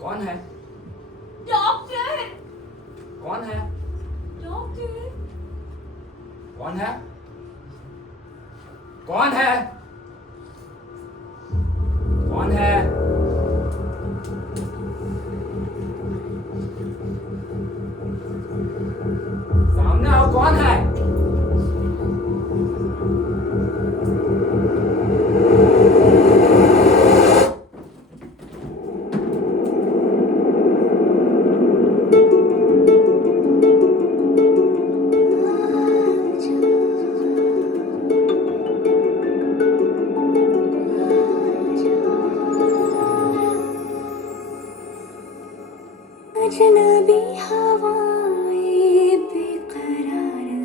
कौन है? डॉक्टर। कौन है? डॉक्टर। कौन है? कौन है? कौन है? सामने आओ, कौन है? अजनबी हवाएं बेकरार है।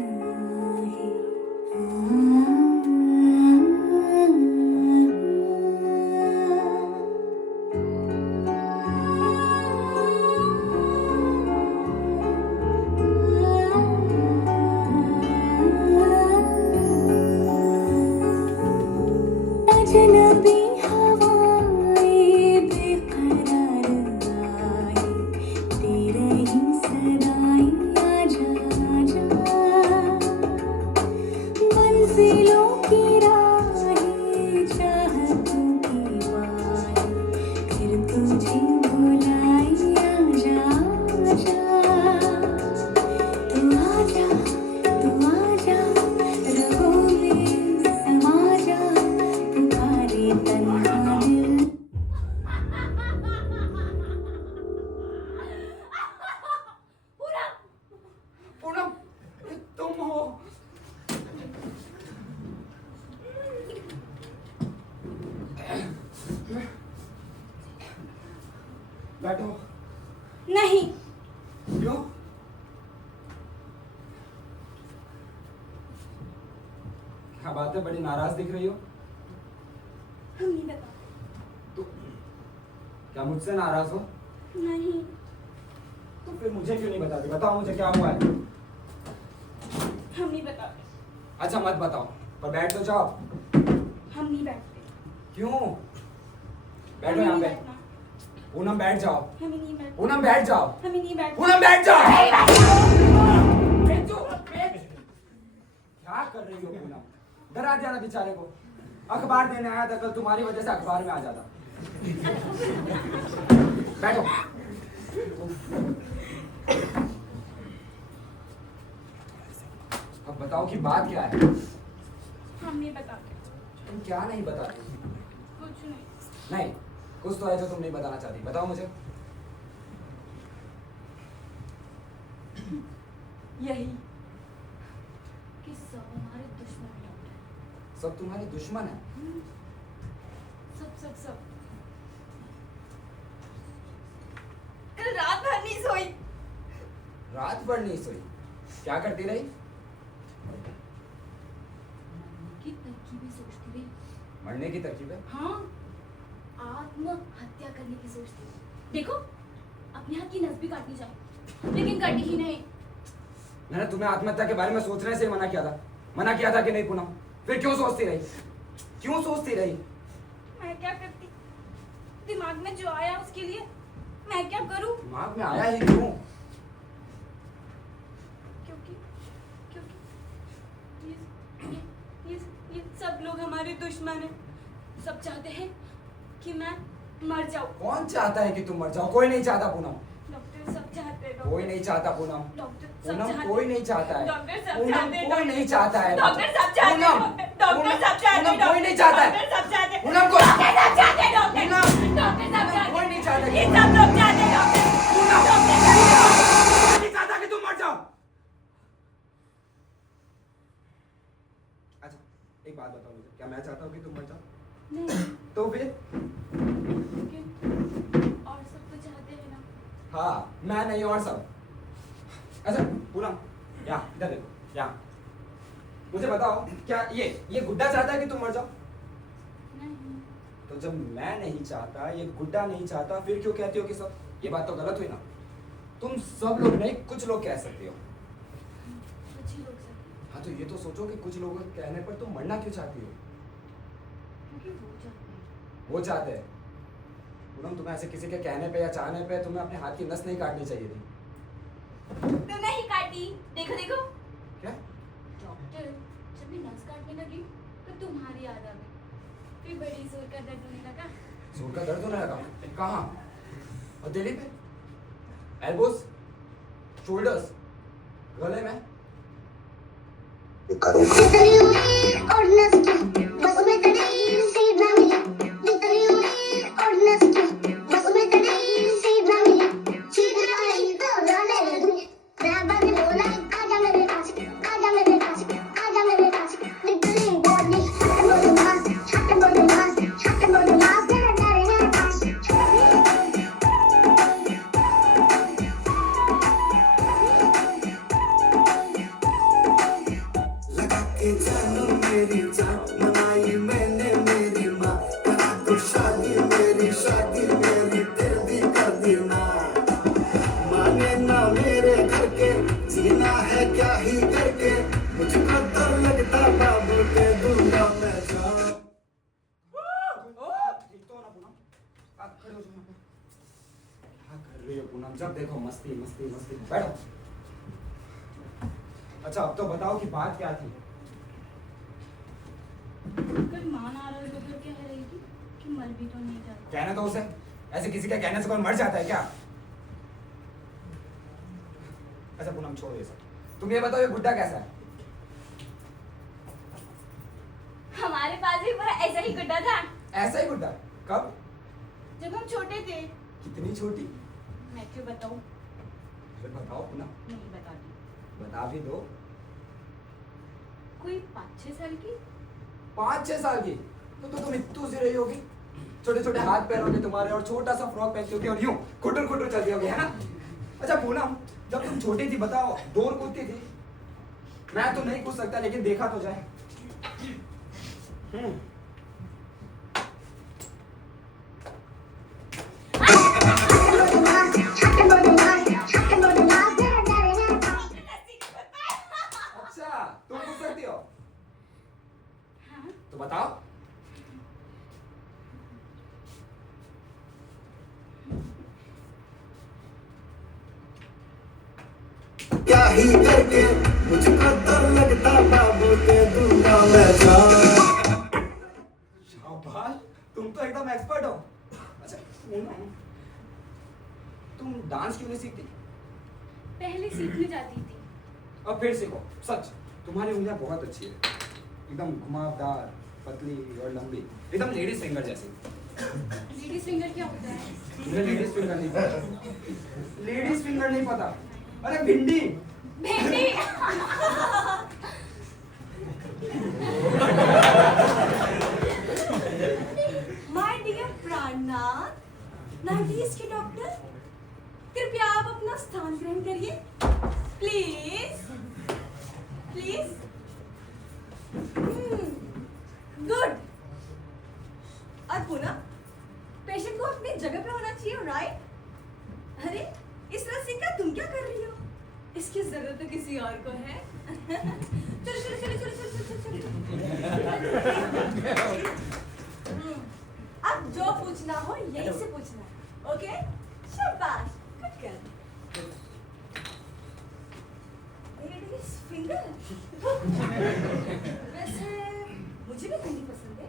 अजनबी हवाएं बेकरार है। तेरे ही सदाई आजा आजा। मंजिलों की राहें चाहतों की बाहें फिर तुझे बुलाई आजा आजा। तू आजा रहो में समा जा। पुकारे तन्हा दिल। पूनम, तुम हो? बैठो। नहीं। क्यों? क्या बात है, बड़ी नाराज दिख रही हो? हम नहीं बता। तो क्या मुझसे नाराज हो? नहीं। तो फिर मुझे क्यों नहीं बताती? बताओ मुझे क्या हुआ है। हम नहीं बता। अच्छा मत बताओ, पर बैठ तो जाओ। हम नहीं बैठते। क्यों? बैठो हमें यहाँ नहीं पे। बैठना। पूनम बैठ जाओ। हमें नहीं बैठना। पूनम बैठ जाओ। हमें नहीं बैठना। पूनम बैठ जाओ। बैठो, बैठ। क्या कर रही हो पूनम? डरा दिया ना बेचारे को। अखबार देने आया था, कल तुम्हारी वजह से अखबार में आ जाता। बैठो। अब बताओ कि बात क्या है? हम नहीं बताते। तुम क्या नहीं बताती? कुछ नहीं। नहीं, कुछ तो है जो तुम नहीं बताना चाहती। बताओ मुझे। यही कि सब हमारे दुश्मन हैं। सब तुम्हारे दुश्मन है? सब सब सब। कल रात भर नहीं सोई। रात भर नहीं सोई? क्या करती रही? की तरकीबें सोचती रही। मरने की तरकीब है? हाँ, आत्महत्या करने की सोचती रही। देखो, अपने हाथ की नस भी काटनी चाहिए, लेकिन काटी ही नहीं। मैंने तुम्हें आत्महत्या के बारे में सोचने से मना किया था। मना किया था कि नहीं पूनम? फिर क्यों सोचती रही? क्यों सोचती रही? मैं क्या करती? दिमाग में जो आया उसके लिए मैं क्या करूं? दिमाग में आया ही क्यों? क्योंकि क्योंकि ये सब लोग हमारे दुश्मन हैं। सब चाहते हैं कि मैं मर जाऊं। कौन चाहता है कि तुम मर जाओ? कोई नहीं चाहता पूनम। डॉक्टर सब चाहते हैं। कोई नहीं चाहता पूनम। डॉक्टर सब पूनम चाहते कोई नहीं चाहता है। डॉक्टर सब पूनम चाहते हैं। कोई नहीं चाहता है। डॉक्टर सब चाहते हैं। पूनम, डॉक्टर सब चाहते हैं। पूनम कोई नहीं चाहता है। डॉक्टर सब चाहते हैं। पूनम को डॉक्टर सब चाहते हैं। डॉक्टर पूनम, डॉक्टर सब चाहते हैं। कोई नहीं चाहता कि ये तुम सब लोग चाहते हैं। डॉक्टर पूनम, डॉक्टर सब चाहते हैं। कोई नहीं चाहता कि तुम मर जाओ। अच्छा एक बात बताओ मुझे, क्या मैं चाहता हूँ कि तुम मर जाओ? नहीं, तो फिर? लेकिन और सब तो चाहते हैं ना। हाँ, मैं नहीं और सब। अच्छा पूनम, यहाँ इधर देखो, यहाँ मुझे बताओ, क्या ये गुड्डा चाहता है कि तुम मर जाओ? नहीं। तो जब मैं नहीं चाहता, ये गुड्डा नहीं चाहता, फिर क्यों कहती हो कि सब? ये बात तो गलत हुई ना। तुम सब लोग नहीं, कुछ लोग कह सकते हो। कुछ ही लोग सकते। हाँ तो ये तो सोचो कि कुछ लोगों के कहने पर तुम मरना क्यों चाहती हो? क्योंकि वो चाहते हैं। वो चाहते हैं। पूनम, तुम्हें ऐसे किसी के कहने पे या चाहने पे तुम्हें अपने हाथ की नस नहीं काटनी चाहिए थी। तुमने ही काटी। देखो देखो। क्या? डॉक्टर, जब मैं नस काटने लगी तो तुम्हारी याद आ गई। फिर बड़ी जोर का दर्द होने लगा। जोर का दर्द होने लगा? कहाँ? हथेली पे? एल्बोस? शोल्डर्स? गले में? लगा के जानो मेरी जान, मनाई मैंने मेरी माँ, करा तो शादी मेरी दिल भी कर दी माँ। माने ना मेरे घर के, जीना है क्या ही करके, मुझको तो लगता बाबू के दूंगा मैं जान। ठीक तो हो ना पूनम? आप खड़े हो जाओ यहाँ पे। क्या कर रही हो पूनम? जब देखो मस्ती मस्ती मस्ती। बैठो। अच्छा, अब तो बताओ कि बात क्या थी? कल मान आ रहा है तो फिर क्या रहेगी कि मर भी तो नहीं जाता। कहने दो उसे। ऐसे किसी के कहने से कोई मर जाता है क्या? अच्छा पूनम, छोड़ो ये सब। तुम ये बताओ, ये गुड्डा कैसा है? हमारे पास भी बड़ा ऐसा ही गुड्डा था ऐसा ही गुड्डा? कब? जब हम छोटे थे। कितनी छोटी? मैं क्यों बताऊं? फिर बताओ पूनम। नहीं बताती। बता भी दो। कोई 5-6 साल की। 5-6 साल की? तो तुम इतनी सी रही होगी। छोटे छोटे हाथ पैर होंगे तुम्हारे और छोटा सा फ्रॉक पहनती होगी और यूं खुटर खुटर चलती होगी, है ना? अच्छा पूनम, जब तुम छोटी थी बताओ, दौड़ कूदती थी? मैं तो नहीं कूद सकता, लेकिन देखा तो जाए। अच्छा, तुम कूद सकती हो? हाँ? तो बताओ। क्या ही करके, मुझको तो लगता बाबू के दूंगा मैं जान। शाबाश, तुम तो एकदम एक्सपर्ट हो। अच्छा पूनम, तुम डांस क्यों नहीं सीखती? पहले सीखने जाती थी। अब फिर सीखो। सच, तुम्हारी उंगलियां बहुत अच्छी है, एकदम घुमावदार, पतली और लंबी, एकदम लेडीज फिंगर जैसी। लेडीज फिंगर क्या होता है? तुम्हें लेडीज फिंगर नहीं पता? लेडीज फिंगर नहीं पता? अरे भिंडी। भिंडी। माय डियर प्राणनाथ, 90s के डॉक्टर, कृपया आप अपना स्थान ग्रहण करिए, प्लीज प्लीज। गुड। और पुनः पेशेंट को अपनी जगह पे होना चाहिए, राइट? अरे इस रस्सी का तुम क्या कर रही हो? इसकी जरूरत तो किसी और को है। चलो चलो चलो चलो चलो चलो चलो। अब जो पूछना हो यहीं से पूछना, ओके? शाबाश, गुड गर्ल। Ladies finger. वैसे मुझे भी भिंडी पसंद है,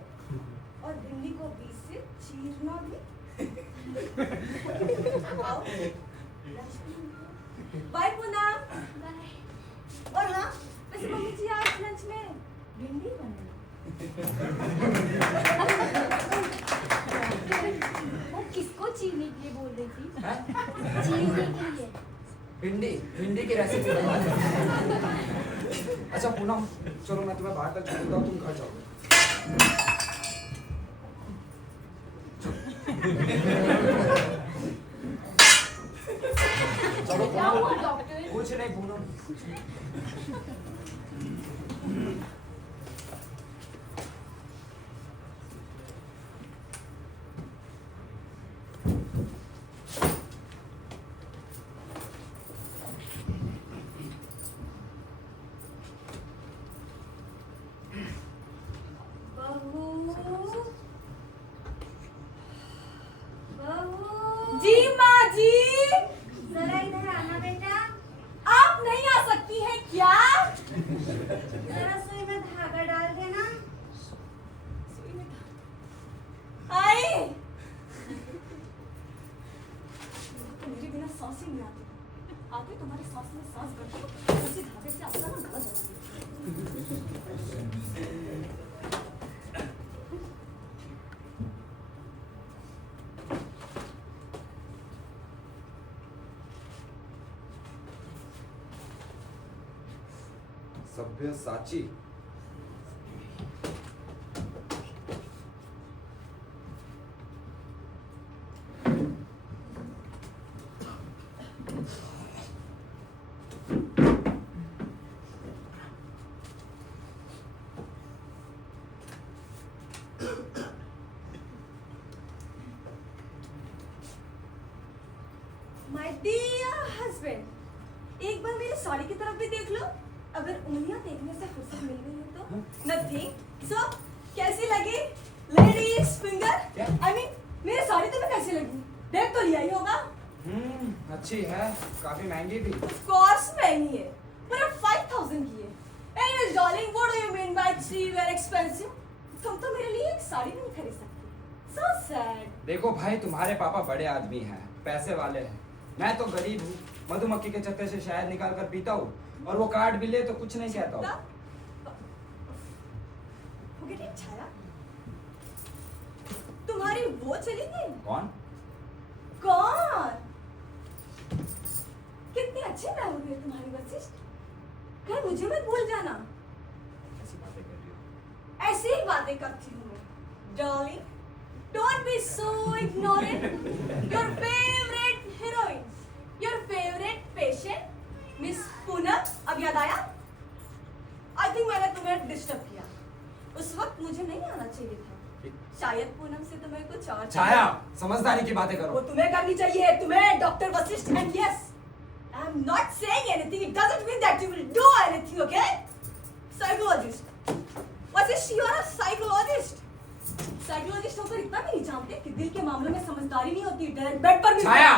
और भिंडी को बीच से चीरना भी। आओ। बाय पूनम। बाय। और हाँ, वैसे मम्मी जी आज लंच में भिंडी बनाना। वो किसको चीरने के लिए बोल रही थी? चीरने के लिए। भिंडी, भिंडी की रेसिपी बता दो। अच्छा पूनम, चलो मैं तुम्हें बाहर तक छोड़ दूंगा, तुम घर जाओ। चलो क्या हुआ पूनम। डॉक्टर? कुछ नहीं पूनम। बहू, बहू। में सांस भरती हूँ, उसी धागे से अपना ना गला दबाती हूँ। सभ्यसाची My dear husband, एक बार मेरी साड़ी की तरफ भी देख लो। अगर उंगलियां देखने से फुर्सत मिल गई है तो नथिंग। सो कैसी लगी लेडीज फिंगर? क्या? आई मीन मेरी साड़ी तुम्हें कैसी लगी? देख तो लिया ही होगा। अच्छी है, काफी महंगी भी। Of course महंगी है, पर 5000 की है। Anyways darling, what do you mean by cheap and expensive? तुम तो मेरे लिए एक साड़ी भी नहीं खरीद सकती। So sad. देखो भाई, तुम्हारे पापा बड़े आदमी हैं, पैसे वाले हैं। मैं तो गरीब हूँ, मधुमक्खी के छत्ते से शहद निकाल कर पीता हूँ, और वो कार्ड भी ले तो कुछ नहीं कहता हूँ। Forget it, छाया। तुम्हारी वो चली गई? कौन? कौन? कितनी अच्छी मेमोरी है तुम्हारी वशिष्ठ। कहीं मुझे मत भूल जाना। ऐसी बातें कर रही हो? ऐसी ही बातें करती हूँ मैं। Darling, don't be so ignorant. Your favorite heroine, your favorite patient, Miss Poonam, अब याद आया? I think मैंने तुम्हें डिस्टर्ब किया। उस वक्त मुझे नहीं आना चाहिए था। शायद पूनम से तुम्हें कुछ और छाया, समझदारी की बातें वो करो। तुम्हें करनी चाहिए, तुम्हें doctor Vashishtha. And yes, I am not saying anything, it doesn't mean that you will do anything, okay? Psychologist Vashishtha, you are a psychologist. Psychologist होकर इतना भी नहीं जानते कि दिल के मामलों में समझदारी नहीं होती, डायरेक्ट बेड पर मिलती है। छाया,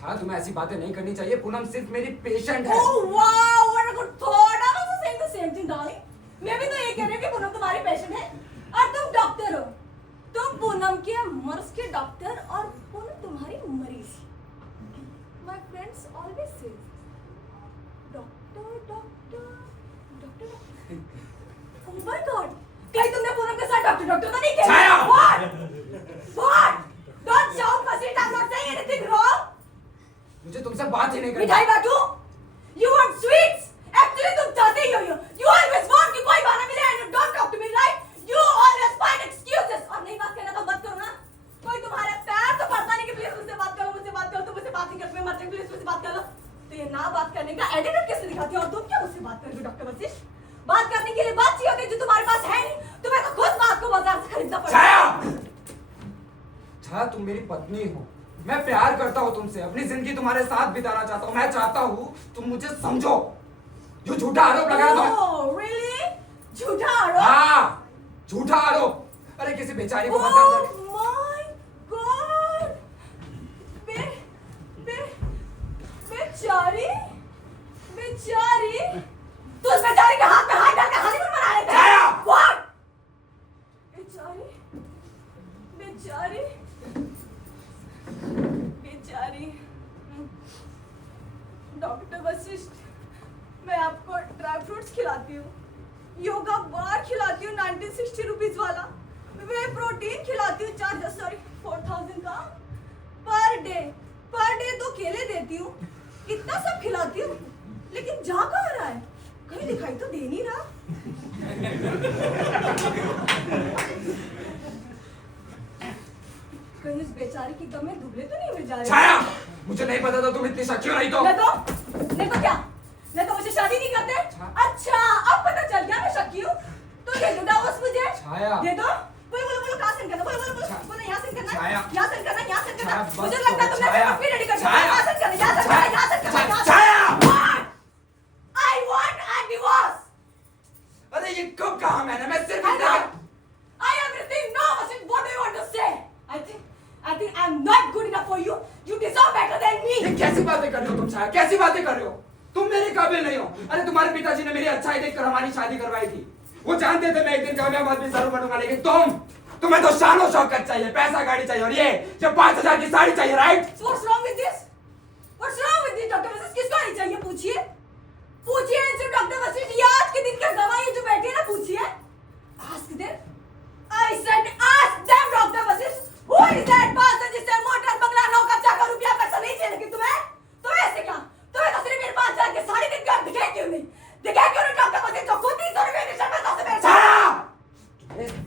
छाया, तुम्हें ऐसी बातें नहीं करनी चाहिए। पूनम सिर्फ मेरी पेशेंट है। Oh wow, what a good thought. I was also saying the same thing, darling. मैं भी तो ये कह रही हूँ कि पूनम तुम्हारी पेशेंट है और तुम डॉक्टर हो। तुम पूनम के मर्ज के डॉक्टर और पूनम तुम्हारी मरीज। My friends always say, doctor doctor doctor. Oh my God, कहीं तुमने पूनम के साथ डॉक्टर डॉक्टर तो नहीं किया? छाया! What? Don't shout, Vasit. I'm not saying anything wrong. मुझे तुमसे बात ही नहीं करनी। मिठाई Bantu? You want sweets? Actually तुम चाहते ही हो you always want कि कोई बहाना मिले and you don't talk to me, right? You always find excuses. और नहीं बात करना तो मत करो ना। कोई तुम्हारे पैर तो पड़ता नहीं कि प्लीज मुझसे बात करो, मुझसे बात करो, तुम मुझसे बात नहीं करते, मर जाए, प्लीज मुझसे बात करो। तो ये ना बात करने का एटीट्यूड कैसे दिखाती हो? और तुम क्या मुझसे बात कर रही हो डॉक्टर वशिष्ठ? बात करने के लिए बात चाहिए होती है जो तुम्हारे पास है नहीं। तुम्हें तो खुद बात को बाजार से खरीदना पड़ेगा। छाया! छाया, तुम मेरी पत्नी हो। मैं प्यार करता हूँ तुमसे, अपनी जिंदगी तुम्हारे साथ बिताना चाहता हूँ। मैं चाहता हूँ तुम मुझे समझो। जो झूठा आरोप लगा रहा था। Oh, really? झूठा आरोप? हाँ, झूठा आरोप। अरे किसी बेचारी को बदनाम कर। Oh my God! बेचारी? बेचारी? तू उस बेचारी के हाथ में हाथ डाल के हनीमून मना रहे थे? छाया! What? बेचारी? बेचारी? बेचारी? डॉक्टर वशिष्ठ, मैं आपको ड्राई फ्रूट्स खिलाती हूँ, योगा बार खिलाती हूँ 1960 रुपीज वाला, वे प्रोटीन खिलाती हूँ 4000 का पर डे तो केले देती हूँ, इतना सब खिलाती हूँ, लेकिन जा कहाँ रहा है? कहीं दिखाई तो दे नहीं रहा। कहीं इस बेचारी की दम में दुबले तो नहीं मिल जा रहे? छाया, मुझे नहीं पता था तुम इतनी सच्ची हो। नहीं तो क्या? मैं तो मुझे शादी नहीं करते? अच्छा, अब पता चल गया मैं शक्की हूँ। तो दे दो डाउस मुझे। छाया। दे दो। बोलो कहाँ सेंड करना? बोलो यहाँ सेंड करना। छाया। यहाँ सेंड करना, यहाँ सेंड करना। छाया, बस मुझे करो, लगता है तुमने छाया। अपनी रेडी कर दी। छाया। यहाँ सेंड करना, यहाँ सेंड करना, यहाँ सेंड करना, यहाँ सेंड छाया। करना। What? I want a divorce. अरे ये कब कहा मैंने? मैं सिर्फ I know. I am everything. No, Vasit, what do you want to say? I think I'm not good enough for you. You deserve better than me. ये कैसी बातें कर रहे हो तुम छाया? कैसी बातें कर रहे हो? तुम मेरे काबिल नहीं हो। अरे तुम्हारे पिताजी ने मेरी अच्छाई देखकर हमारी शादी करवाई थी। वो जानते थे मैं एक दिन कामयाब आदमी जरूर बनूंगा, लेकिन तुम्हें तो शान शौकत चाहिए, पैसा गाड़ी चाहिए, और ये 5000 की साड़ी चाहिए, right? So what's wrong with this? What's wrong with this? चाहिए डॉक्टर वशिष्ठ, किसको नहीं चाहिए? पूछिए पूछिए इनसे डॉक्टर वशिष्ठ, ये आज के दिन का गवाह ये जो बैठे हैं ना, पूछिए। Ask them, I said ask them doctor Vashishtha, who is that person जिससे मोटर बंगला नौकर चाकर रुपया पैसा नहीं चाहिए? लेकिन तुम्हें ऐसे क्या? तुम्हें तो सिर्फ मेरे 5,000 के साड़ी दिन का दिखे क्यों नहीं? दिखे क्यों नहीं डॉक्टर वशिष्ठ? तो खुद 300 रुपए के शर्त में मेरे सारा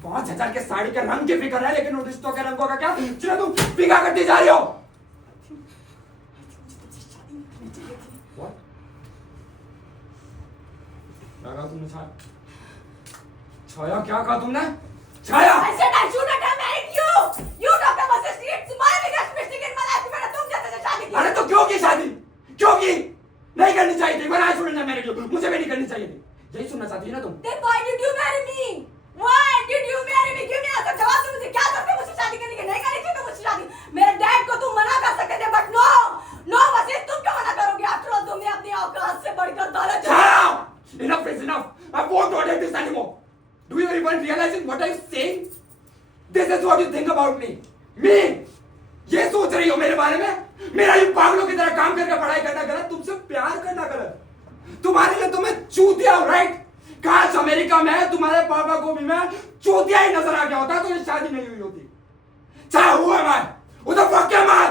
5,000 के साड़ी के रंग की फिक्र है, लेकिन उन रिश्तों के रंगों का क्या जिन्हें तुम बिगा करती जा रही हो? What? क्या कहा तुमने? छाया क्या कहा तुमने? छाया I said I should not have married you. You Dr. Vasisht, it's my biggest mistake in my life कि मैंने तुम जैसे से शादी की। अरे तो क्यों की शादी? क्यों की? नहीं करनी चाहिए थी। When I shouldn't have married you. मुझे भी नहीं करनी चाहिए थी। यही सुनना चाहती है ना तुम? Then why did you marry me? Why did you marry me? Give me answer. जवाब दो मुझे। क्या करते मुझसे शादी करने के? नहीं करनी चाहिए तो मुझसे शादी। मेरे डैड को तुम मना कर सकते थे, but no, no वसीम, तुम क्यों मना करोगे? After all, तुमने अपनी औकात से बढ़कर दौलत। Enough is enough. I won't tolerate this anymore. Do you even realize what I'm saying? This is what you think about me. Me? ये सोच रही हो मेरे बारे में? मेरा यूं पागलों की तरह काम करके पढ़ाई करना गलत, तुमसे प्यार करना गलत। तुम्हारे लिए तो मैं चूतिया हूं, राइट? काश अमेरिका में तुम्हारे पापा को भी मैं चूतिया ही नजर आ गया होता तो ये शादी नहीं हुई होती। चाहे who am I? Who the fuck am I?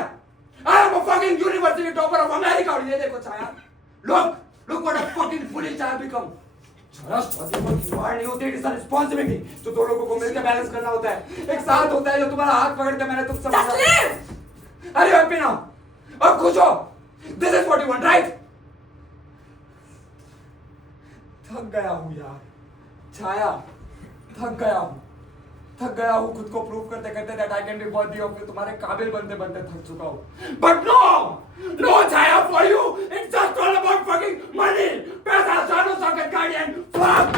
I am a fucking university topper of America. और ये देखो छाया, look what a fucking foolish I have become. छाया, शादी पर खिलवाड़ नहीं होती, इट्स अ रिस्पांसिबिलिटी जो दो लोगों को मिलकर बैलेंस करना होता है। एक साथ होता है जो तुम्हारा हाथ पकड़ के मैंने तुमसे Just leave. Are you happy now? अब खुश हो? This is what you want, right? थक गया हूँ यार छाया, थक गया हूँ खुद को प्रूव करते करते that I can be worthy of you, तुम्हारे काबिल बनते बनते थक चुका हूँ। But no Chhaya, for you it's just all about fucking money, पैसा, शानो शौकत, गाड़ी and fuck।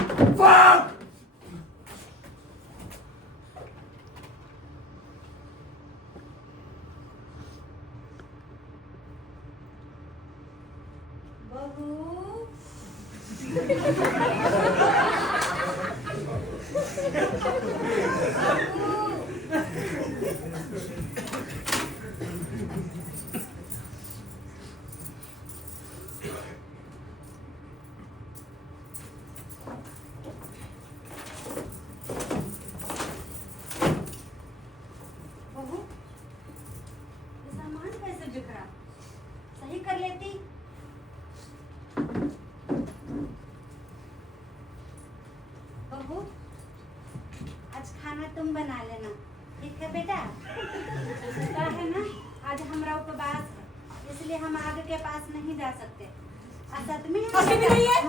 बहू, ये सामान कैसे बिखरा? सही कर लेती। बहू, आज खाना तुम बना लेना, ठीक है बेटा? क्या है ना, आज हमारा उपवास है, इसलिए हम आगे के पास नहीं जा सकते। सप्तमी अष्टमी नहीं है,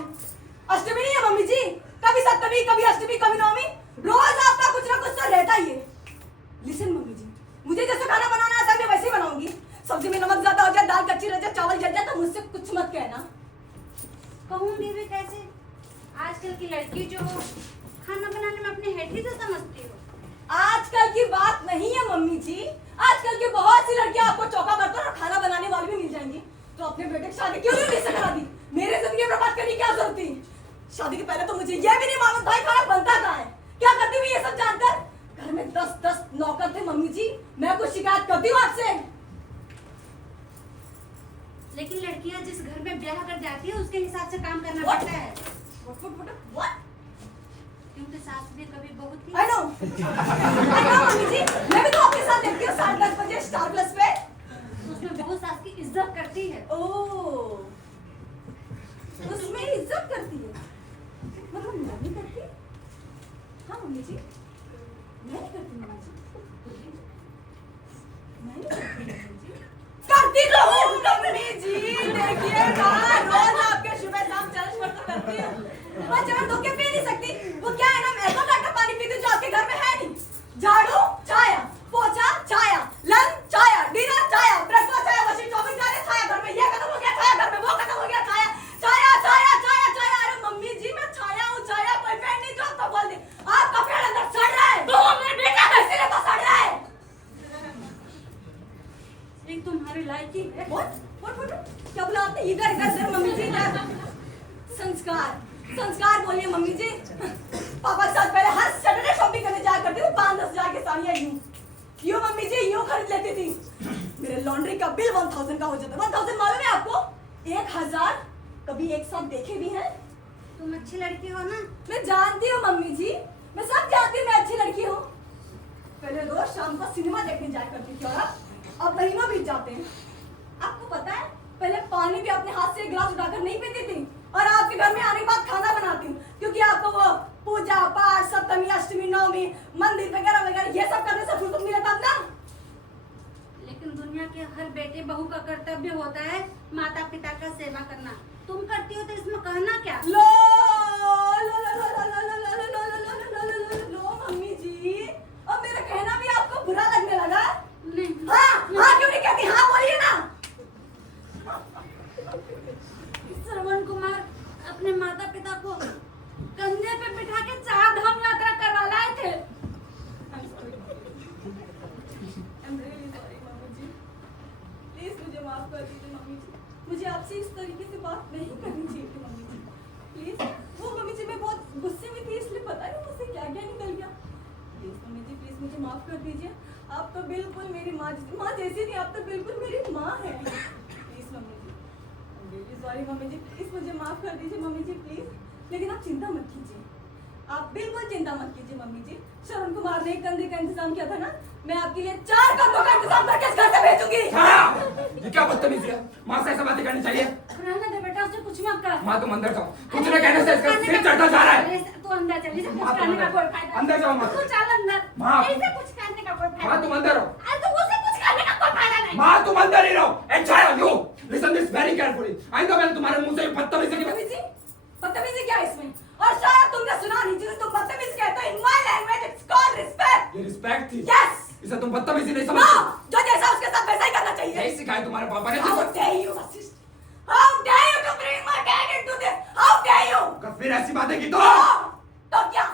अष्टमी नहीं है मम्मी जी। कभी सप्तमी, कभी अष्टमी, कभी नवमी, रोज आपका कुछ ना कुछ तो रहता ही है। लिसन मम्मी जी, मुझे जैसे खाना बनाना आता है मैं वैसे ही बनाऊंगी। सब्जी में नमक ज्यादा हो जाए, दाल कच्ची रह जाए, चावल जल जाए तो मुझसे कुछ मत कहना। कहूँगी भी कैसे? आजकल की लड़की जो खाना बनाने में अपनी हेड ही तो समझती हो। आजकल की बात नहीं है मम्मी जी, आजकल की बहुत सी लड़कियां आपको चौका बर्तन और खाना बनाने वाली भी मिल जाएंगी। तो अपने बेटे की शादी क्यों नहीं मुझसे करा दी? मेरे जिंदगी बर्बाद करने की क्या जरूरत थी? शादी के पहले तो मुझे यह भी नहीं मालूम था खाना बनता कहाँ है। क्या करती हुई ये सब जानकर? घर में 10 नौकर थे मम्मी जी, मैं कुछ शिकायत करती हूँ आपसे? लेकिन लड़कियां जिस घर में ब्याह कर जाती है उसके हिसाब से काम करना What? पड़ता है। What? क्योंकि सास भी कभी बहू थी। I know मम्मी जी, मैं भी तो आपके साथ देखती हूँ 10:30 बजे स्टार प्लस पे। उसमें बहू सास की इज्जत करती है। ओह, उसमें इज्जत करती है, मतलब मैं नहीं करती? हाँ मम्मी जी, मैं नहीं करती मम्मी जी, मैं नहीं करती मम्मी जी। करती तो हूँ मम्मी जी, देखिएगा रोज आपके सुबह शाम चर्च पर तो करती हूँ। मैं चरण धो के पी नहीं सकती, वो क्या है ना, मैं ऐसा टाटा पानी पीती हूँ जो आपके घर में है नहीं। झाड़ू छाया, पोछा छाया, लंच छाया, डिनर छाया, ब्रेकफास्ट छाया, वॉशिंग शॉपिंग छाया, छाया घर में ये खत्म हो गया, छाया घर में वो खत्म हो गया, छाया छाया छाया छाया छाया। अरे मम्मी जी मैं छाया हूँ, छाया कोई पेड़ नहीं जो आपको बोल दे। आपका पेड़ अंदर सड़ रहा है, तो मेरे बेटा का इसीलिए तो सड़ रहा है। ये तुम्हारी लायकी है। What? क्या बोला आपने? इधर मम्मी जी इधर। संस्कार बोलिए मम्मी जी। पापा के साथ पहले हर सैटरडे शॉपिंग करने जाया करती थी, 5-10 हजार की साड़ियाँ यूं मम्मी जी यूं खरीद लेती थी। मेरे लॉन्ड्री का बिल 1000 का हो जाता। 1000 मालूम है आपको? 1000 कभी एक साथ देखे भी हैं? तुम अच्छी लड़की हो ना। मैं जानती हूँ मम्मी जी, मैं सब जानती हूँ मैं अच्छी लड़की हूँ। पहले रोज शाम को सिनेमा देखने जाया करती थी और अब महीनों बीत जाते हैं। आपको पता है पहले पानी भी अपने हाथ से एक गिलास उठाकर नहीं पीती थी और आपके घर में आने के बाद खाना बनाती हूँ क्योंकि आपको वो पूजा पाठ सप्तमी अष्टमी नवमी मंदिर वगैरह वगैरह ये सब करने से फुर्सत नहीं रहता ना। लेकिन दुनिया के हर बेटे बहू का कर्तव्य होता है माता पिता का सेवा करना। तुम करती हो तो इसमें कहना क्या? लो लो लो लो लो लो लो लो लो लो लो लो लो लो लो मम्मी जी, अब मेरा कहना भी आपको बुरा लगने लगा? नहीं। हाँ हाँ क्यों नहीं कहती? हाँ बोलिए ना। श्रवण कुमार अपने माता पिता को कंधे पे बिठा के 4 धाम यात्रा करवा लाए थे। I'm really sorry mummy ji, please मुझे माफ कर दीजिए मम्मी जी, मुझे आपसे इस तरीके से बात नहीं करनी चाहिए थी मम्मी जी, प्लीज। वो मम्मी जी मैं बहुत गुस्से में थी इसलिए पता नहीं मुझसे क्या क्या निकल गया। प्लीज मम्मी जी प्लीज मुझे माफ कर दीजिए, आप तो बिल्कुल मेरी माँ जैसी नहीं, आप तो बिल्कुल मेरी माँ है। Please mummy ji, I'm really sorry mummy ji, please मुझे माफ कर दीजिए मम्मी जी प्लीज। लेकिन आप चिंता मत कीजिए, आप बिल्कुल चिंता मत कीजिए मम्मी जी। श्रवण कुमार ने एक कंधे का इंतजाम किया था ना, मैं आपके लिए 4 कंधों का इंतजाम करके इस घर से भेजूंगी। ये क्या बदतमीजी है? माँ से ऐसा बातें करनी चाहिए? रहने दे बेटा, उससे कुछ मत कर। माँ तुम अंदर जाओ, कुछ ना कहने से इसका सिर चढ़ता जा रहा है। तू अंदर चल, इसे माँ, कुछ तुम करने का अंदर- कोई फायदा अंदर जाओ माँ। तू चल अंदर। माँ। इसे कुछ करने का कोई फायदा माँ तुम अंदर रहो। अरे तो उसे कुछ करने का कोई फायदा नहीं। माँ तुम अंदर ही रहो। Enjoy you listen this very carefully. आइंदा मैंने तुम्हारे मुंह से बदतमीजी की बदतमीजी? बदतमीजी क्या है इसमें? और शायद तुमने सुना नहीं, जिसे तुम बदतमीजी कहते हो, in my language it's called respect. ये रिस्पेक्ट थी। Yes. इसे तुम बदतमीजी नहीं No, समझते? जो जैसा उसके साथ वैसा ही करना चाहिए। यही सिखाया तुम्हारे पापा ने। How dare you, Vasisht? How dare you to bring my dad into this? How dare you? अगर फिर ऐसी बातें की तो तो क्या?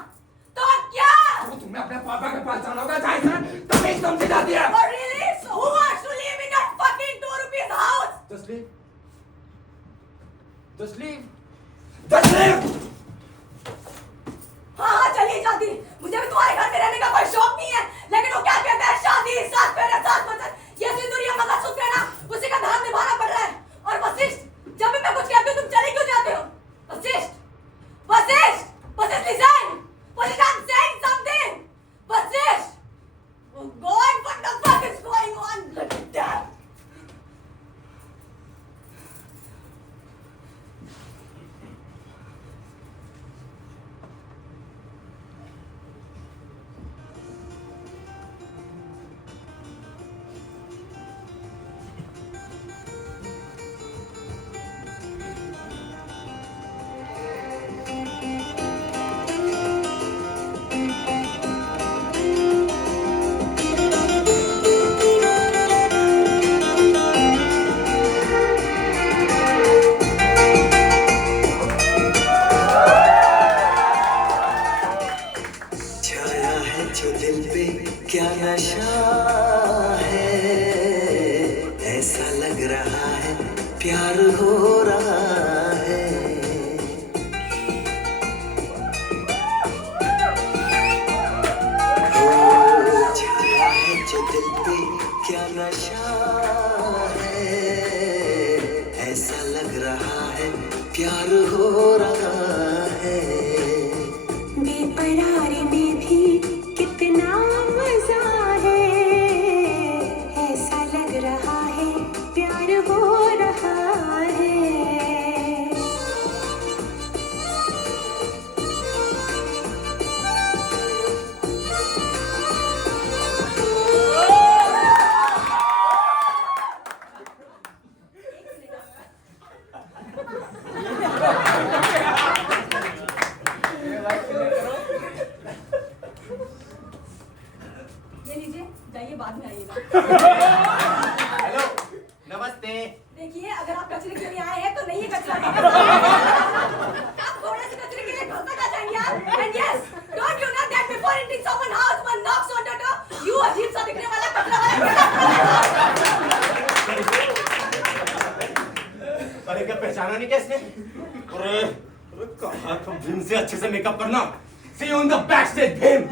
तो क्या? तो तुम्हें अपने पापा के पास जाना होगा, जहाँ से तमीज समझी जाती है। Oh really? So who wants to live in that fucking 2 rupees house? Just leave. Just leave. Just leave. हाँ हाँ चलिए जाती, मुझे भी तुम्हारे घर में रहने का कोई शौक नहीं है, लेकिन वो क्या कहते हैं शादी 7 फेरे 7 वचन, ये सिंदूर ये मंगलसूत्र है ना, उसी का धाम निभाना पड़ रहा है। और वशिष्ठ, जब भी मैं कुछ कहती हूँ तुम चले क्यों जाते हो? Vashishtha, Vashishtha, Vashishtha listen, Vashishtha I'm saying something, Vashishtha, oh God, what the fuck is going on? Look at that. छाया है जो दिल पे क्या नशा है, ऐसा लग रहा है प्यार हो रहा है। ओ, छाया है जो दिल पे क्या नशा है, ऐसा लग रहा है प्यार हो रहा है। बेपरार में भी कितना मजा है, ऐसा लग रहा है प्यार हो रहा है। ये लीजिए, जाइए बाद में आइएगा। हेलो नमस्ते। देखिए अगर आप कचरे के लिए आए हैं तो नहीं है कचरा। आप घोड़े से कचरे के लिए घर तक आ जाएंगे आप। And yes, don't you know that before entering someone's house, one knocks on the door, you अजीब सा दिखने वाला कचरा वाला। अरे क्या पहचाना नहीं क्या इसने? अरे अरे कहा तुम जिम से अच्छे से मेकअप करना। See you in the backstage game.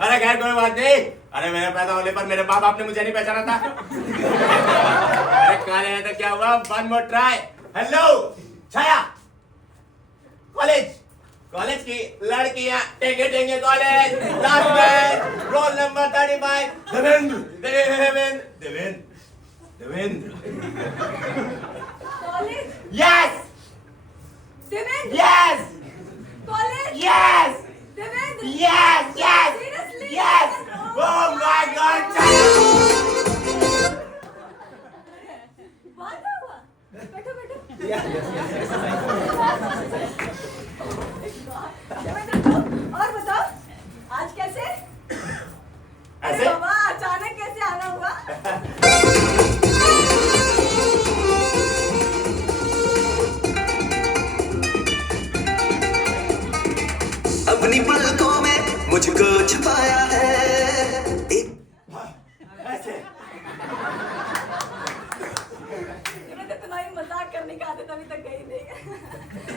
अरे खैर कोई बात नहीं। अरे मेरे पैदा होने पर मेरे माँ बाप ने मुझे नहीं पहचाना था। अरे काले हैं तो क्या हुआ? One more try. Hello Chhaya, college की लड़कियां टेंगे college, last bench, roll number 35, Devendra. College yes Devendra yes college yes Devendra yes yes Seriously? Yes. Oh my God Chhaya. बात क्या हुआ? बैठो बैठो देवेंद्र तो और बताओ आज कैसे? अरे ऐसे? बाबा अचानक कैसे आना हुआ? अपनी पलकों में मुझको छुपाया है ऐसे तुम्हें तो तुम्हारी मजाक करने की आदत अभी तक गई नहीं।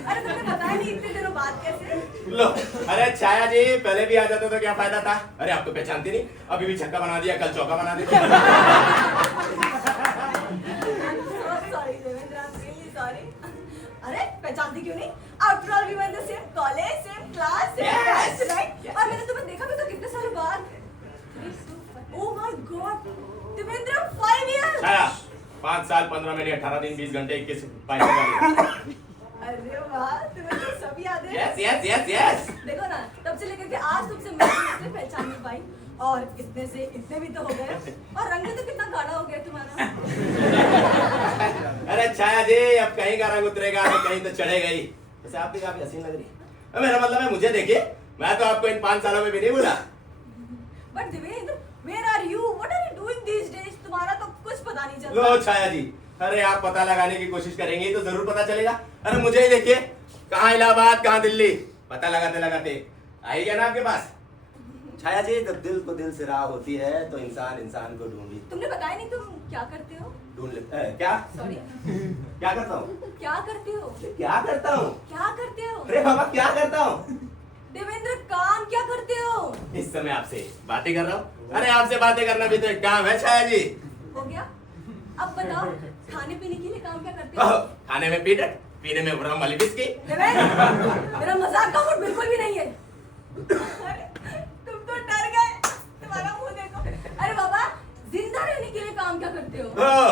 अरे तुमने बताया नहीं इतने दिनों बाद कैसे? लो, अरे छाया जी पहले भी आ जाते तो क्या फायदा था? अरे आप तो पहचानती नहीं, अभी भी छक्का बना दिया, कल चौका बना देती। Sorry Devendra, I am really sorry. अरे पहचानती क्यों नहीं? After all we were in the same college, same class, same Yes. Batch, right? और मैंने तुम्हें देखा भी तो कितने सालों बाद। Oh my God Devendra 5 years. Chhaya 5 साल 15 मिनट 18 दिन 20 घंटे 21 22 अरे वाह तुम्हें तो सब याद है। Yes yes yes yes. देखो ना तब से लेकर के आज तुमसे मैं पहचान नहीं पाई और इतने से इतने भी तो हो गए और रंग तो कितना गाढ़ा हो गया तुम्हारा। अरे छाया जी अब कहीं का रंग उतरेगा तो कहीं तो चढ़ेगा ही। वैसे आप भी काफी हसीन लग रही है। मेरा मतलब है मुझे देखिए, मैं तो आपको इन 5 सालों में भी नहीं भूला। But Devendra where are you? What are you doing these days? तुम्हारा तो कुछ पता नहीं चलता। लो छाया जी, अरे आप पता लगाने की कोशिश करेंगे तो जरूर पता चलेगा। अरे मुझे ही देखिए, कहाँ इलाहाबाद कहाँ दिल्ली, पता लगाते लगाते आई गया ना आपके पास। छाया जी जब दिल को दिल से राह होती है तो इंसान को ढूंढी तुमने बताया नहीं तुम क्या करते हो? ढूंढ लेता है। क्या सॉरी क्या करता हूँ? क्या करते हो? क्या करता हूँ? क्या करते हो? अरे बाबा क्या करता हूँ? देवेंद्र काम क्या करते हो? इस समय आपसे बातें कर रहा हूँ। अरे आपसे बातें करना भी तो एक काम है छाया जी। हो गया? अब बताओ खाने पीने के लिए काम क्या करते ओह, हो? खाने में पीनट, पीने में ब्राउन वाली बिस्की। देवेंद्र मेरा मजाक का मूड बिल्कुल भी नहीं है। अरे तुम तो डर गए, तुम्हारा मुंह देखो। अरे बाबा जिंदा रहने के लिए काम क्या करते हो? ओह,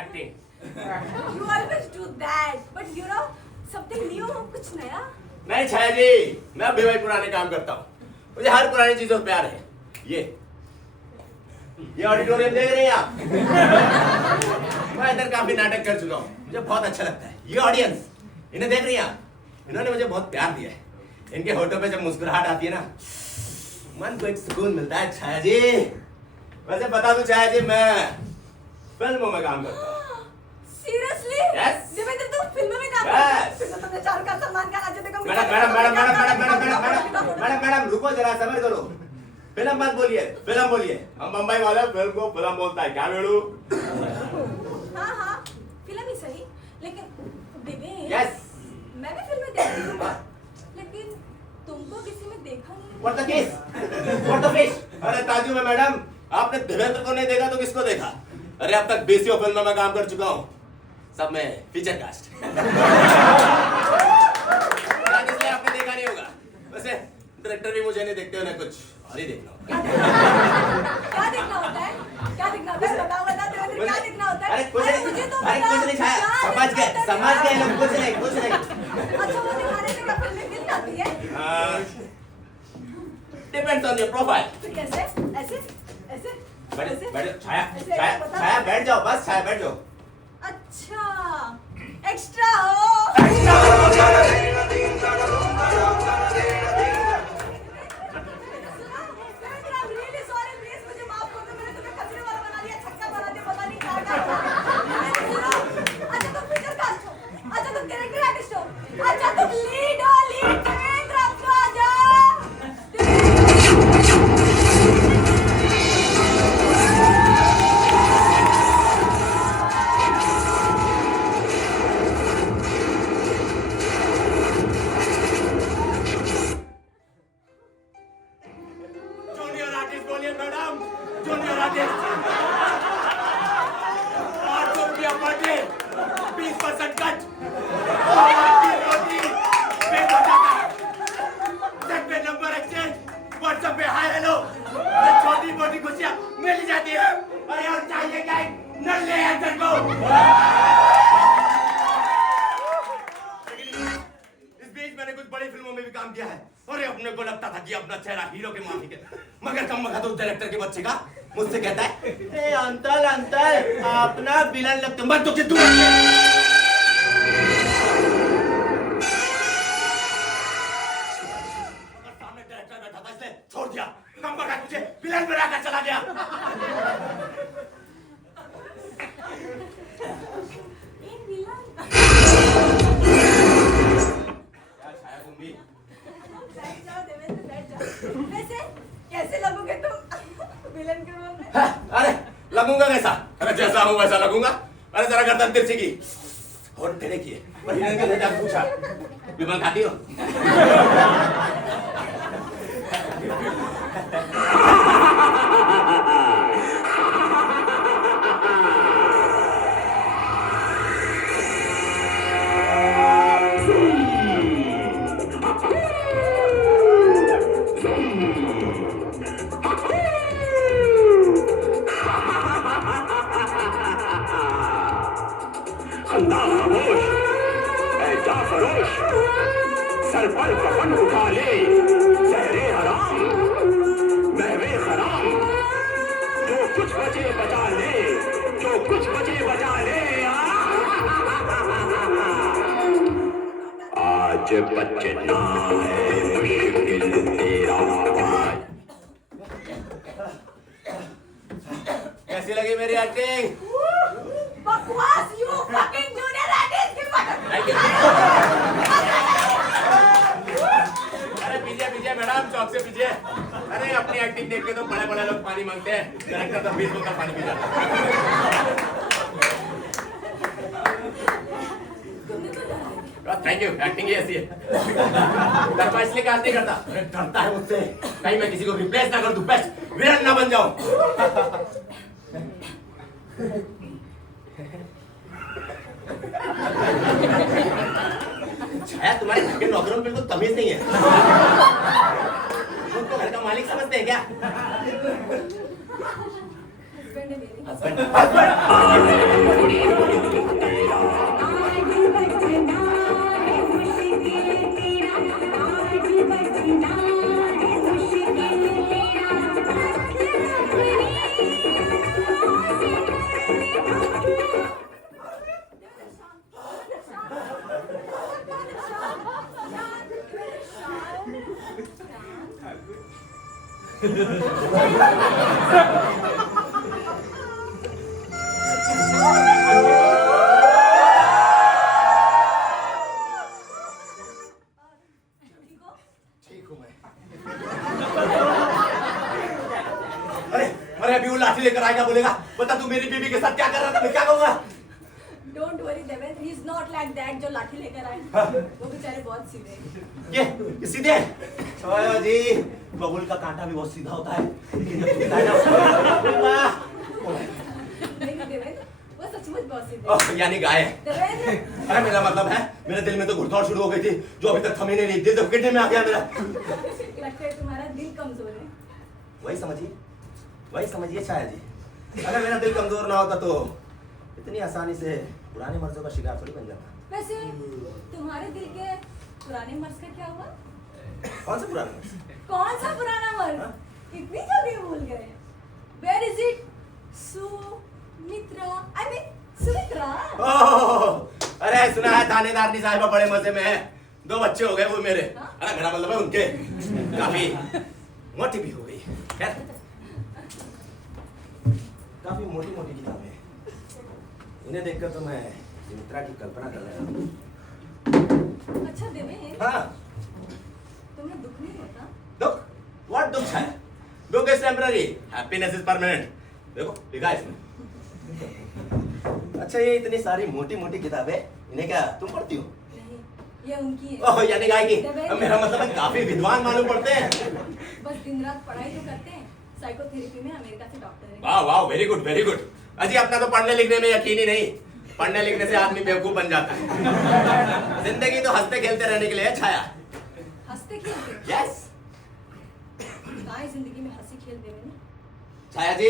acting. You always do that, but you know something new, कुछ नया? नहीं छाया जी, मैं अभी वही पुराने काम करता हूँ। मुझे हर पुरानी चीजों से प्यार है। ये ऑडिटोरियम देख रहे हैं आप? मैं इधर काफी नाटक कर चुका हूँ, मुझे बहुत अच्छा लगता है। ये ऑडियंस, इन्हें देख रही हैं आप? इन्होंने मुझे बहुत प्यार दिया है। इनके होठों पे जब मुस्कुराहट आती है ना, मन को एक सुकून मिलता है छाया जी। वैसे बता दूं छाया जी, मैं फिल्मों में काम करता हूँ। Seriously? Yes. देवेंद्र तुम फिल्मों में काम Yes. करते हो? फिर तो तुमने शाहरुख खान, सलमान खान, अजय देवगन, मैडम रुको जरा, सबर करो। फिल्म मत बोलिए, फिल्म बोलिए। हम बम्बई वाले फिल्म को फिल्म बोलता है, क्या बेड़ू? हाँ हाँ फिल्म ही सही, लेकिन देवेंद्र Yes. मैं भी फिल्में देखती हूँ, लेकिन तुमको किसी में देखा नहीं। What the case? What the fish? अरे ताजू में मैडम, आपने देवेंद्र को नहीं देखा तो किसको देखा? अरे अब तक 20 फिल्मों में काम कर चुका हूँ, सब में फीचर कास्ट। इसलिए आपने देखा नहीं होगा। वैसे डायरेक्टर भी मुझे नहीं देखते, उन्हें कुछ और ही देखना होता है। क्या देखना होता है? क्या देखना होता है? बताओ बता देवेंद्र, क्या देखना होता है? अरे कुछ नहीं, मुझे तो अरे कुछ नहीं छाया, क्या समझ गए देखना होता है? लोग, कुछ नहीं। अच्छा वो दिखाने से क्या फिल्में मिल जाती है? Depends on your profile. तो कैसे? ऐसे? ऐसे? ऐसे? बैठ छाया, ऐसे? छाया, बता। छाया बैठ जाओ, बस छाया बैठ जाओ। अच्छा एक्स्ट्रा हो। अच्छा तुम लीड हो, देवेंद्र 40% कट। रोटी पेट हो जाता है। चेक पे नंबर एक्सचेंज, व्हाट्सएप पे हाय हेलो, छोटी मोटी खुशियां मिल जाती है। अरे और चाहिए क्या नल ले अंदर को। इस बीच मैंने कुछ बड़ी फिल्मों में भी काम किया है और अपने को लगता था कि अपना चेहरा हीरो के माफी के, मगर कम वक्त उस डायरेक्टर के बच्चे का मुझसे कहता है, ए अंतल अंतल अपना विलन लगता मत तो कि तू सामने डायरेक्टर बैठा था इसलिए छोड़ दिया। कम वक्त मुझे विलन बनाकर चला गया। बैठ जाओ देवेंद्र, बैठ जाओ। वैसे कैसे लगोगे तुम विलन के रोल में? अरे लगूंगा कैसा? अरे जैसा हूँ वैसा लगूंगा। अरे जरा गर्दन तिरछी की और तेरे की है। पर हिरन के लिए पूछा, विमल खाती हो? सर पर कफन उठा ले, सहरे हराम महवे हराम, जो कुछ बचे बचा ले, जो कुछ बचे बचा ले। आज बचना है मुश्किल तेरा आज। कैसी लगी मेरी एक्टिंग? बकवास, you fucking junior artist, give me अरे पीछे पीछे मैडम, चौक से पीछे। अरे अपनी एक्टिंग देख के तो बड़े बड़े लोग पानी मांगते हैं, डायरेक्टर तो 20 बोतल पानी पी जाता है। थैंक यू, एक्टिंग ही ऐसी है। डरता इसलिए कास्ट नहीं करता, अरे डरता है मुझसे कहीं मैं किसी को रिप्लेस ना कर दूं, बेस्ट विलन ना बन जाऊं। छाया तुम्हारे घर के नौकरों में बिल्कुल तमीज नहीं है। खुद को घर का मालिक समझते हैं क्या? हस्बैंड है मेरी। ठीक हूँ मैं। अरे अभी वो लाठी लेकर आएगा, बोलेगा बता तू मेरी बीवी के साथ क्या कर रहा था, मैं क्या कहूँगा? Don't worry Devendra, he is not like that जो लाठी लेकर आए। वो बेचारे बहुत सीधे हैं। ये सीधे? छाया जी, बबुल का कांटा भी बहुत सीधा होता है, लेकिन जब टूटता है ना, नहीं देवेंद्र, वो सचमुच बहुत सीधे हैं। यानी गाय है। देवेंद्र, अरे मेरा मतलब है, मेरे दिल में तो घुड़दौड़ शुरू हो गई थी, जो अभी तक थमी नहीं, दिल तो किडनी में आ गया मेरा। लगता है तुम्हारा दिल कमजोर है। वही समझिए छाया जी। अगर मेरा दिल कमजोर ना होता तो इतनी आसानी से पुराने मर्जों का शिकार थोड़ी बन जाता। वैसे तुम्हारे दिल के पुराने मर्ज का क्या हुआ? कौन सा पुराना मर्ज? कौन सा पुराना मर्ज? इतनी जल्दी भूल गए? Where is it? Sumitra, I mean Sumitra. ओह, अरे सुना है थानेदार साहिबा बड़े मजे में है, 2 बच्चे हो गए वो मेरे। अरे मेरा मतलब है उनके काफी मोटी भी हो गई। खैर काफी मोटी मोटी किताबें, इन्हें देखकर तो मैं सुमित्रा की कल्पना कर रहा हूँ। अच्छा देवेंद्र, हाँ, तुम्हें दुख नहीं होता? दुख? व्हाट दुख है? दुख is temporary, happiness is permanent. देखो लिखा है इसमें। अच्छा ये इतनी सारी मोटी मोटी किताबें, इन्हें क्या तुम पढ़ती हो? नहीं, ये उनकी है। ओह यानी गाय की। मेरा मतलब है काफी विद्वान मालूम पड़ते हैं। बस दिन रात पढ़ाई तो करते हैं, साइकोथेरेपी में अमेरिका से डॉक्टर है। वाह वाह, वेरी गुड वेरी गुड। अजी अपना तो पढ़ने लिखने में यकीन ही नहीं, पढ़ने लिखने से आदमी बेवकूफ बन जाता है। जिंदगी तो हंसते खेलते रहने के लिए है छाया। हंसते खेलते यस कहाँ है जिंदगी में हंसी खेल दे मैंने? छाया जी,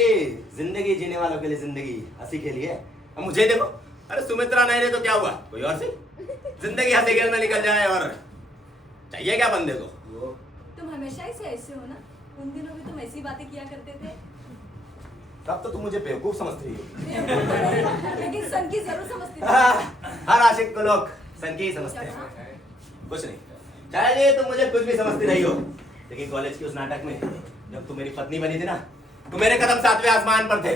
जिंदगी जीने वालों के लिए जिंदगी हंसी खेली है। अब मुझे देखो, अरे सुमित्रा नहीं रहे तो क्या हुआ, कोई और सी जिंदगी हंसी खेल में निकल जाए। और चाहिए क्या बंदे को? तुम हमेशा ही से ऐसे हो ना, उन दिनों भी तुम ऐसी बातें किया करते थे। तब तो तुम मुझे बेवकूफ समझती हो। लेकिन सन की जरूर समझती थी। हर आशिक को लोग सन की ही समझते हैं। कुछ नहीं छाया जी, तुम मुझे कुछ भी समझती रही हो, लेकिन कॉलेज के उस नाटक में जब तुम मेरी पत्नी बनी थी ना, तो मेरे कदम 7वें आसमान पर थे।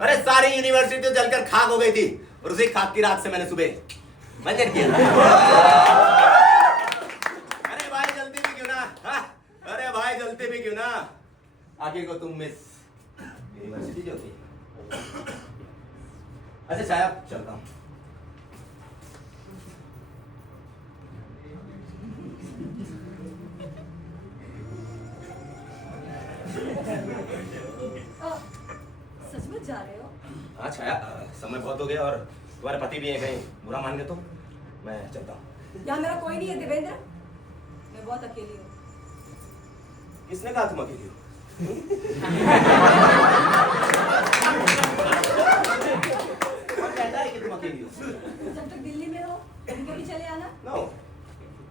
अरे सारी यूनिवर्सिटी तो जलकर खाक हो गई थी, और उसी खाक की रात से मैंने सुबह मंजन किया। अरे भाई जलती भी क्यों ना, हाँ? अरे भाई जलती भी क्यों ना, आखिर को तुम मिस यूनिवर्सिटी जो थी। अच्छा छाया, चलता हूँ। सच में जा रहे हो? हाँ छाया, समय बहुत हो गया और तुम्हारे पति भी हैं, कहीं बुरा मान गए तो मैं चलता हूँ। यहाँ मेरा कोई नहीं है देवेंद्र, मैं बहुत अकेली हूँ। किसने कहा तुम अकेली हो? कौन कहता है कि तुम अकेली हो? जब तक दिल्ली में रहो कभी चले आना। नो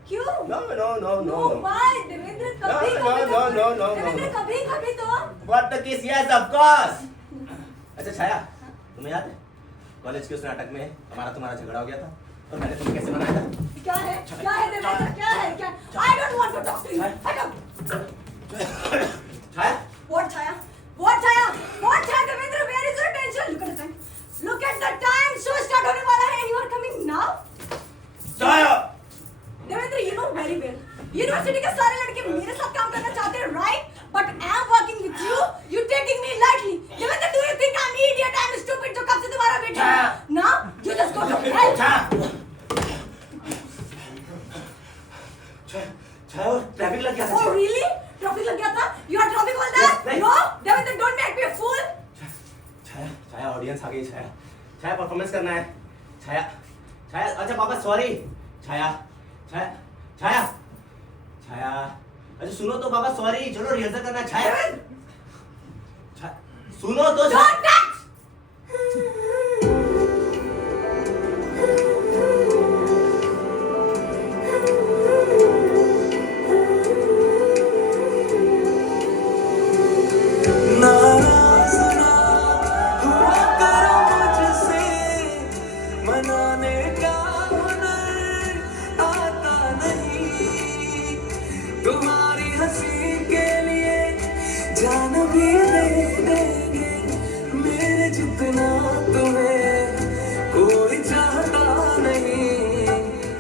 क्यों? No no no no why Devendra, कभी No, no, no, no, no, Devendra, no. कभी तो व्हाट द किस, यस ऑफ कोर्स। अच्छा छाया, तुम्हें याद है कॉलेज के उस नाटक में हमारा तुम्हारा झगड़ा हो गया था, और मैंने तुम्हें कैसे मनाया था? क्या है देवेंद्र, क्या है? I don't want to talk to you. हट अप। Chhaya, What Devendra, where is your attention? Look at the time. Look at the time. Show start होने वाला है and you are coming now. Chhaya, Devendra, you know very well. University के सारे लड़के मेरे साथ काम करना चाहते हैं, right? But I am working with you. You taking me lightly. Devendra, do you think I'm idiot? I'm stupid? जो कब से तुम्हारा बेटा है? Now you just go to hell. Chhaya, traffic लग गया था। Oh really? ट्रैफिक लग गया था? You are dropping all that? Yes, No, Devendra, don't make me a fool. Chhaya, Chhaya audience आ गई। छाया, छाया परफॉर्मेंस करना है। छाया, छाया, अच्छा पापा सॉरी। छाया, छाया, छाया, छाया, अच्छा सुनो तो पापा सॉरी, चलो रिहर्सल करना है। छाया, सुनो तो। Don't touch. नाराज ना हुआ करो मुझसे, मनाने का हुनर आता नहीं। तुम्हारी हंसी के लिए जान भी दे देंगे, मेरे जितना तुम्हें कोई चाहता नहीं।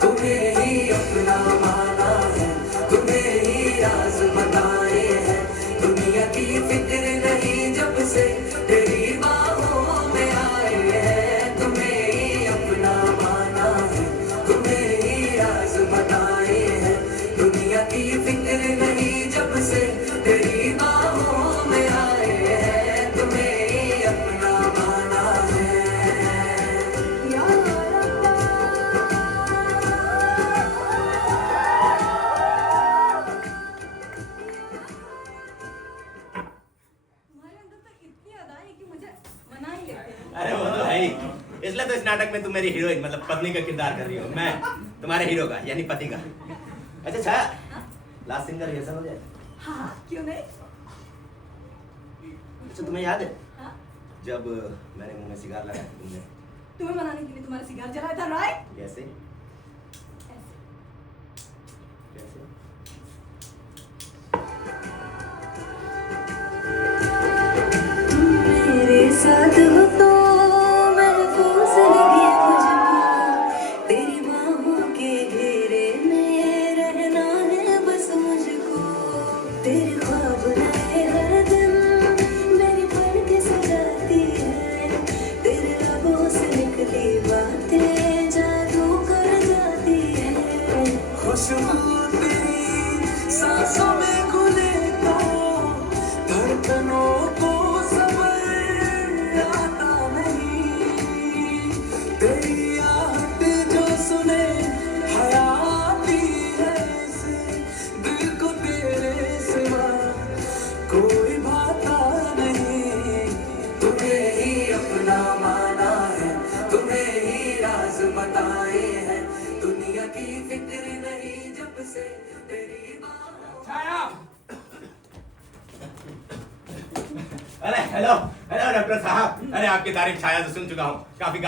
तुम्हें ही अपना माना है, तुम्हें ही राज बताए हैं, दुनिया की फिक्र नहीं जब से तेरी बाहों में आए हैं। तुम्हें ही अपना माना है, तुम्हें ही राज बताए हैं, दुनिया की फिक्र नहीं जब से तेरी बाहों में आए हैं। तुम्हें ही अपना माना है। तुम्हारे अंदर तो इतनी अदा है कि मुझे मना ही लेते हैं। अरे वो तो है ही, इसलिए तो इस नाटक में तुम मेरी हीरोइन मतलब पत्नी का किरदार कर रही हो, मैं तुम्हारे हीरो का यानी पति का। अच्छा छाया, लास्ट सीन का रिहर्सल हो जाए? हाँ, क्यों नहीं? अच्छा तुम्हें याद है हाँ? जब मैंने मुंह में सिगार लगाया था तुमने तुम्हें मनाने के लिए तुम्हारा सिगार जलाया था, राइट? कैसे कैसे? मेरे साथ हो तो महफूज लगे मुझको, तेरी बाहों के घेरे में रहना है बस मुझको। तेरे ख्वाब नए हर दिन मेरी पलकें सजाती है, तेरे लबों से निकली बातें हेलो हेलो डॉक्टर साहब, अरे आपकी तारीफ छाया से सुन चुका हूँ, काफी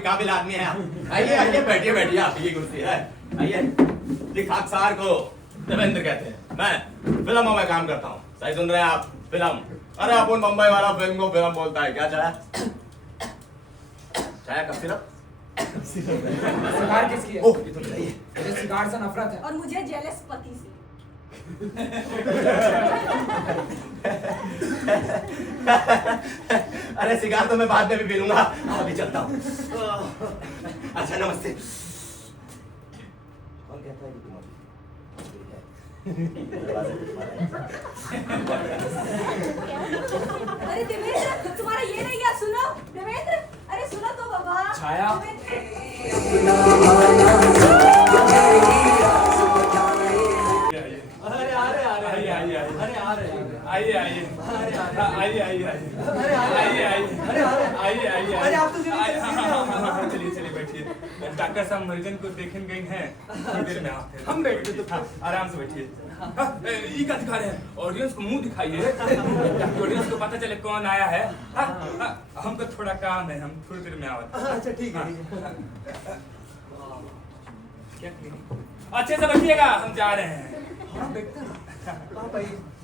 काबिल आदमी है आप। आइए आइए बैठिए बैठिए, आपकी कुर्सी है, आइए। जी खाकसार को देवेंद्र कहते हैं, मैं फिल्मों में काम करता हूँ। सही सुन रहे हैं आप, फिल्म। अरे अपन मुंबई वाला फिल्म को फिल्म बोलता है क्या? छाया छाया कब सिर्फ सिगार किसकी है? ओह ये तो चाहिए। मुझे सिगार से नफरत है। और मुझे जेलस पति से। अरे सिगार तो मैं बाद में भी पी लूंगा, अभी चलता हूँ। अच्छा नमस्ते। कौन कहता है कि तुम अरे देवेंद्र, तुम्हारा ये नहीं क्या? सुनो देवेंद्र, अरे सुनो तो बाबा। छाया। अरे आप तो चलिए बैठिए। डॉक्टर साहब मरीजन को देखने गए हैं, थोड़ी देर में आप हम बैठते तो आराम से बैठिए। ये क्या दिखा रहे हैं? ऑडियंस को मुंह दिखाइए, ताकि ऑडियंस को पता चले कौन आया है। हमको थोड़ा काम है, हम थोड़ी देर में आते हैं। अच्छा ठीक है। क्या अच्छे से बैठिएगा, हम जा रहे हैं। हाँ बैठते हैं।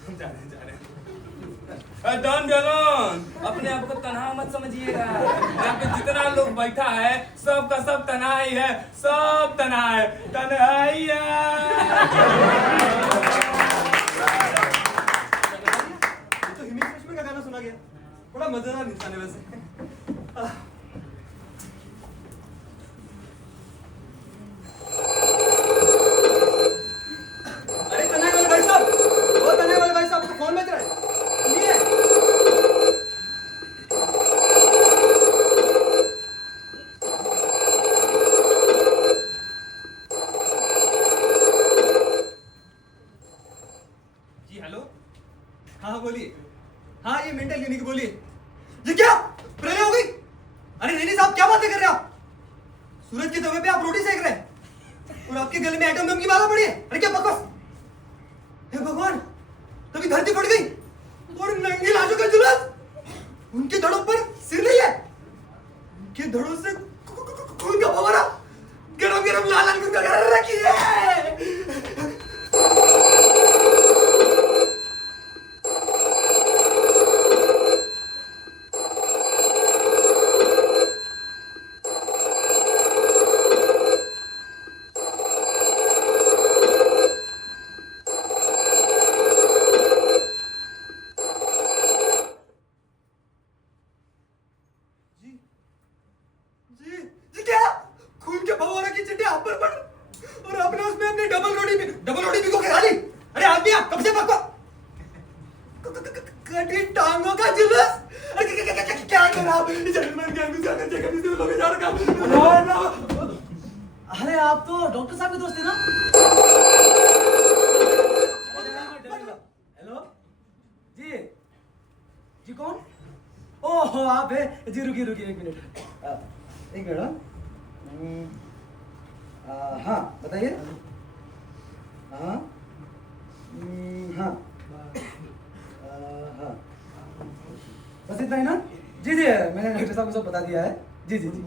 हम जा रहे हैं। डॉन डॉन, अपने आप को तन्हा मत समझिएगा। यहाँ पे जितना लोग बैठा है सब का सब तन्हा ही है, सब तन्हा है, तन्हाइया। तो हिमेश रेशमिया का गाना सुना गया, बड़ा मजेदार इंसान है वैसे। अरे तन्हाई वाले भाई साहब, ओ तन्हाई वाले भाई साहब, तो फोन बज रहा है, सुनिए। जी हेलो। हाँ बोलिए। हाँ ये मेंटल क्लिनिक, बोलिए। ये क्या प्रलय हो गई? अरे रेनी साहब क्या बातें कर रहे हैं आप? सूरज के तवे पे आप रोटी सेक रहे हैं और आपके गले में एटम बम की माला पड़ी है। अरे क्या बकवास! हे भगवान, कभी धरती फट गई और नंगी लाशों का जुलूस। उनके धड़ों पर सिर नहीं है, उनके धड़ों से खून का फव्वारा गरम गरम लाल लाल खून का कर रखी है। जी क्या? खून के फव्वारा की चिट्ठी आप पर पड़ और आपने उसमें अपनी डबल रोटी भिगो के खा ली। अरे आदमी आप कब से बकवा कटी टांगों का जुलूस। क्या कर रहा आप? जर्मन के अंदर जाकर जगह से लोग जा रखा। अरे आप तो डॉक्टर साहब के दोस्त थे ना? हेलो जी, जी कौन? ओह आप है जी, रुकिए रुकिए एक मिनट, एक मिनट। हाँ बताइए। हाँ हाँ हाँ बस इतना ही ना? जी जी मैंने डॉक्टर साहब को सब बता दिया है। जी जी जी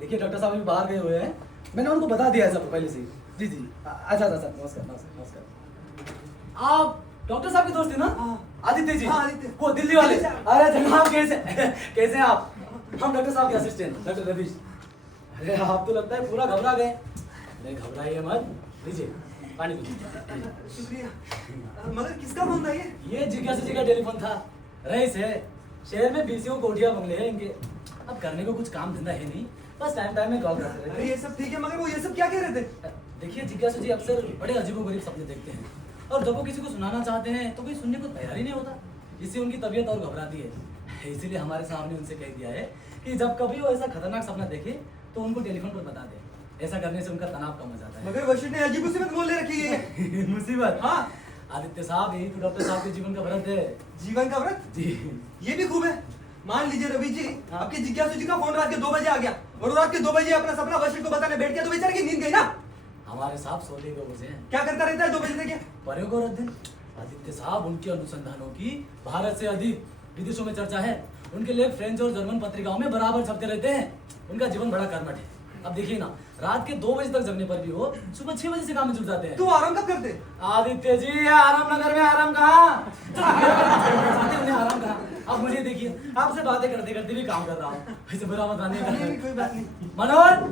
देखिए डॉक्टर साहब अभी बाहर गए हुए हैं, मैंने उनको बता दिया है सब पहले से ही। जी जी अच्छा अच्छा सर, नमस्कार नमस्कार नमस्कार। आप डॉक्टर साहब के दोस्त थे ना? आदित्य जी। हाँ, आदित्य। वो दिल्ली वाले। अरे जनाब कैसे कैसे हैं आप? हम डॉक्टर साहब के असिस्टेंट डॉक्टर रवीश। अरे आप तो लगता है पूरा घबरा गए। नहीं घबराइए मत, लीजिए पानी पीजिए। शुक्रिया। मगर किसका फोन था ये जिज्ञासु जी का टेलीफोन था। रईस है, शहर में बीसियों कोठिया बंगले हैं इनके, अब करने को कुछ काम धंधा है नहीं, बस टाइम में कॉल करते रहते अरे हैं। ये सब ठीक है, मगर वो ये सब क्या कह रहे थे? देखिए जिज्ञासु जी अक्सर बड़े अजीबोगरीब सपने देखते हैं और जब वो किसी को सुनाना चाहते हैं तो कोई सुनने को तैयार ही नहीं होता, इससे उनकी तबीयत और घबराती है। इसीलिए हमारे साहब ने उनसे कह दिया है कि जब कभी वो ऐसा खतरनाक सपना देखे तो उनको टेलीफोन पर बता दे। ऐसा करने से उनका तनाव कम हो जाता है। मगर वशिष्ठ ने अजीब मुसीबत बोल ले रखी है। मुसीबत? हाँ। आदित्य साहब यही तो डॉक्टर साहब के जीवन का व्रत है। जीवन का व्रत? जी ये भी खूब है। मान लीजिए रवि जी, आपके जिज्ञासु जी का फोन रात के 2 बजे आ गया और रात के 2 बजे अपना सपना वशिष्ठ को बताने बैठ गया तो बेचारे की नींद गई ना। हमारे साहब सोते 2 बजे हैं। क्या करता रहता है 2 बजे तक? परे को रख दिन। आदित्य साहब उनके अनुसंधानों की भारत से अधिक विदेशों में चर्चा है, उनके लेख फ्रेंच और जर्मन पत्रिकाओं में बराबर छपते रहते हैं। उनका जीवन बड़ा कर्मठ है। अब देखिए ना, रात के 2 बजे तक जगने पर भी वो सुबह 6 बजे से काम में जुट जाते हैं। तू आराम कब करते? आदित्य जी, आराम नगर में आराम कहाँ? उन्हें आराम कहाँ? अब मुझे देखिए, आपसे बातें करते करते भी काम कर रहा हूँ। ऐसे बुरा मत मानिएगा। नहीं, कोई बात नहीं। मनोहर,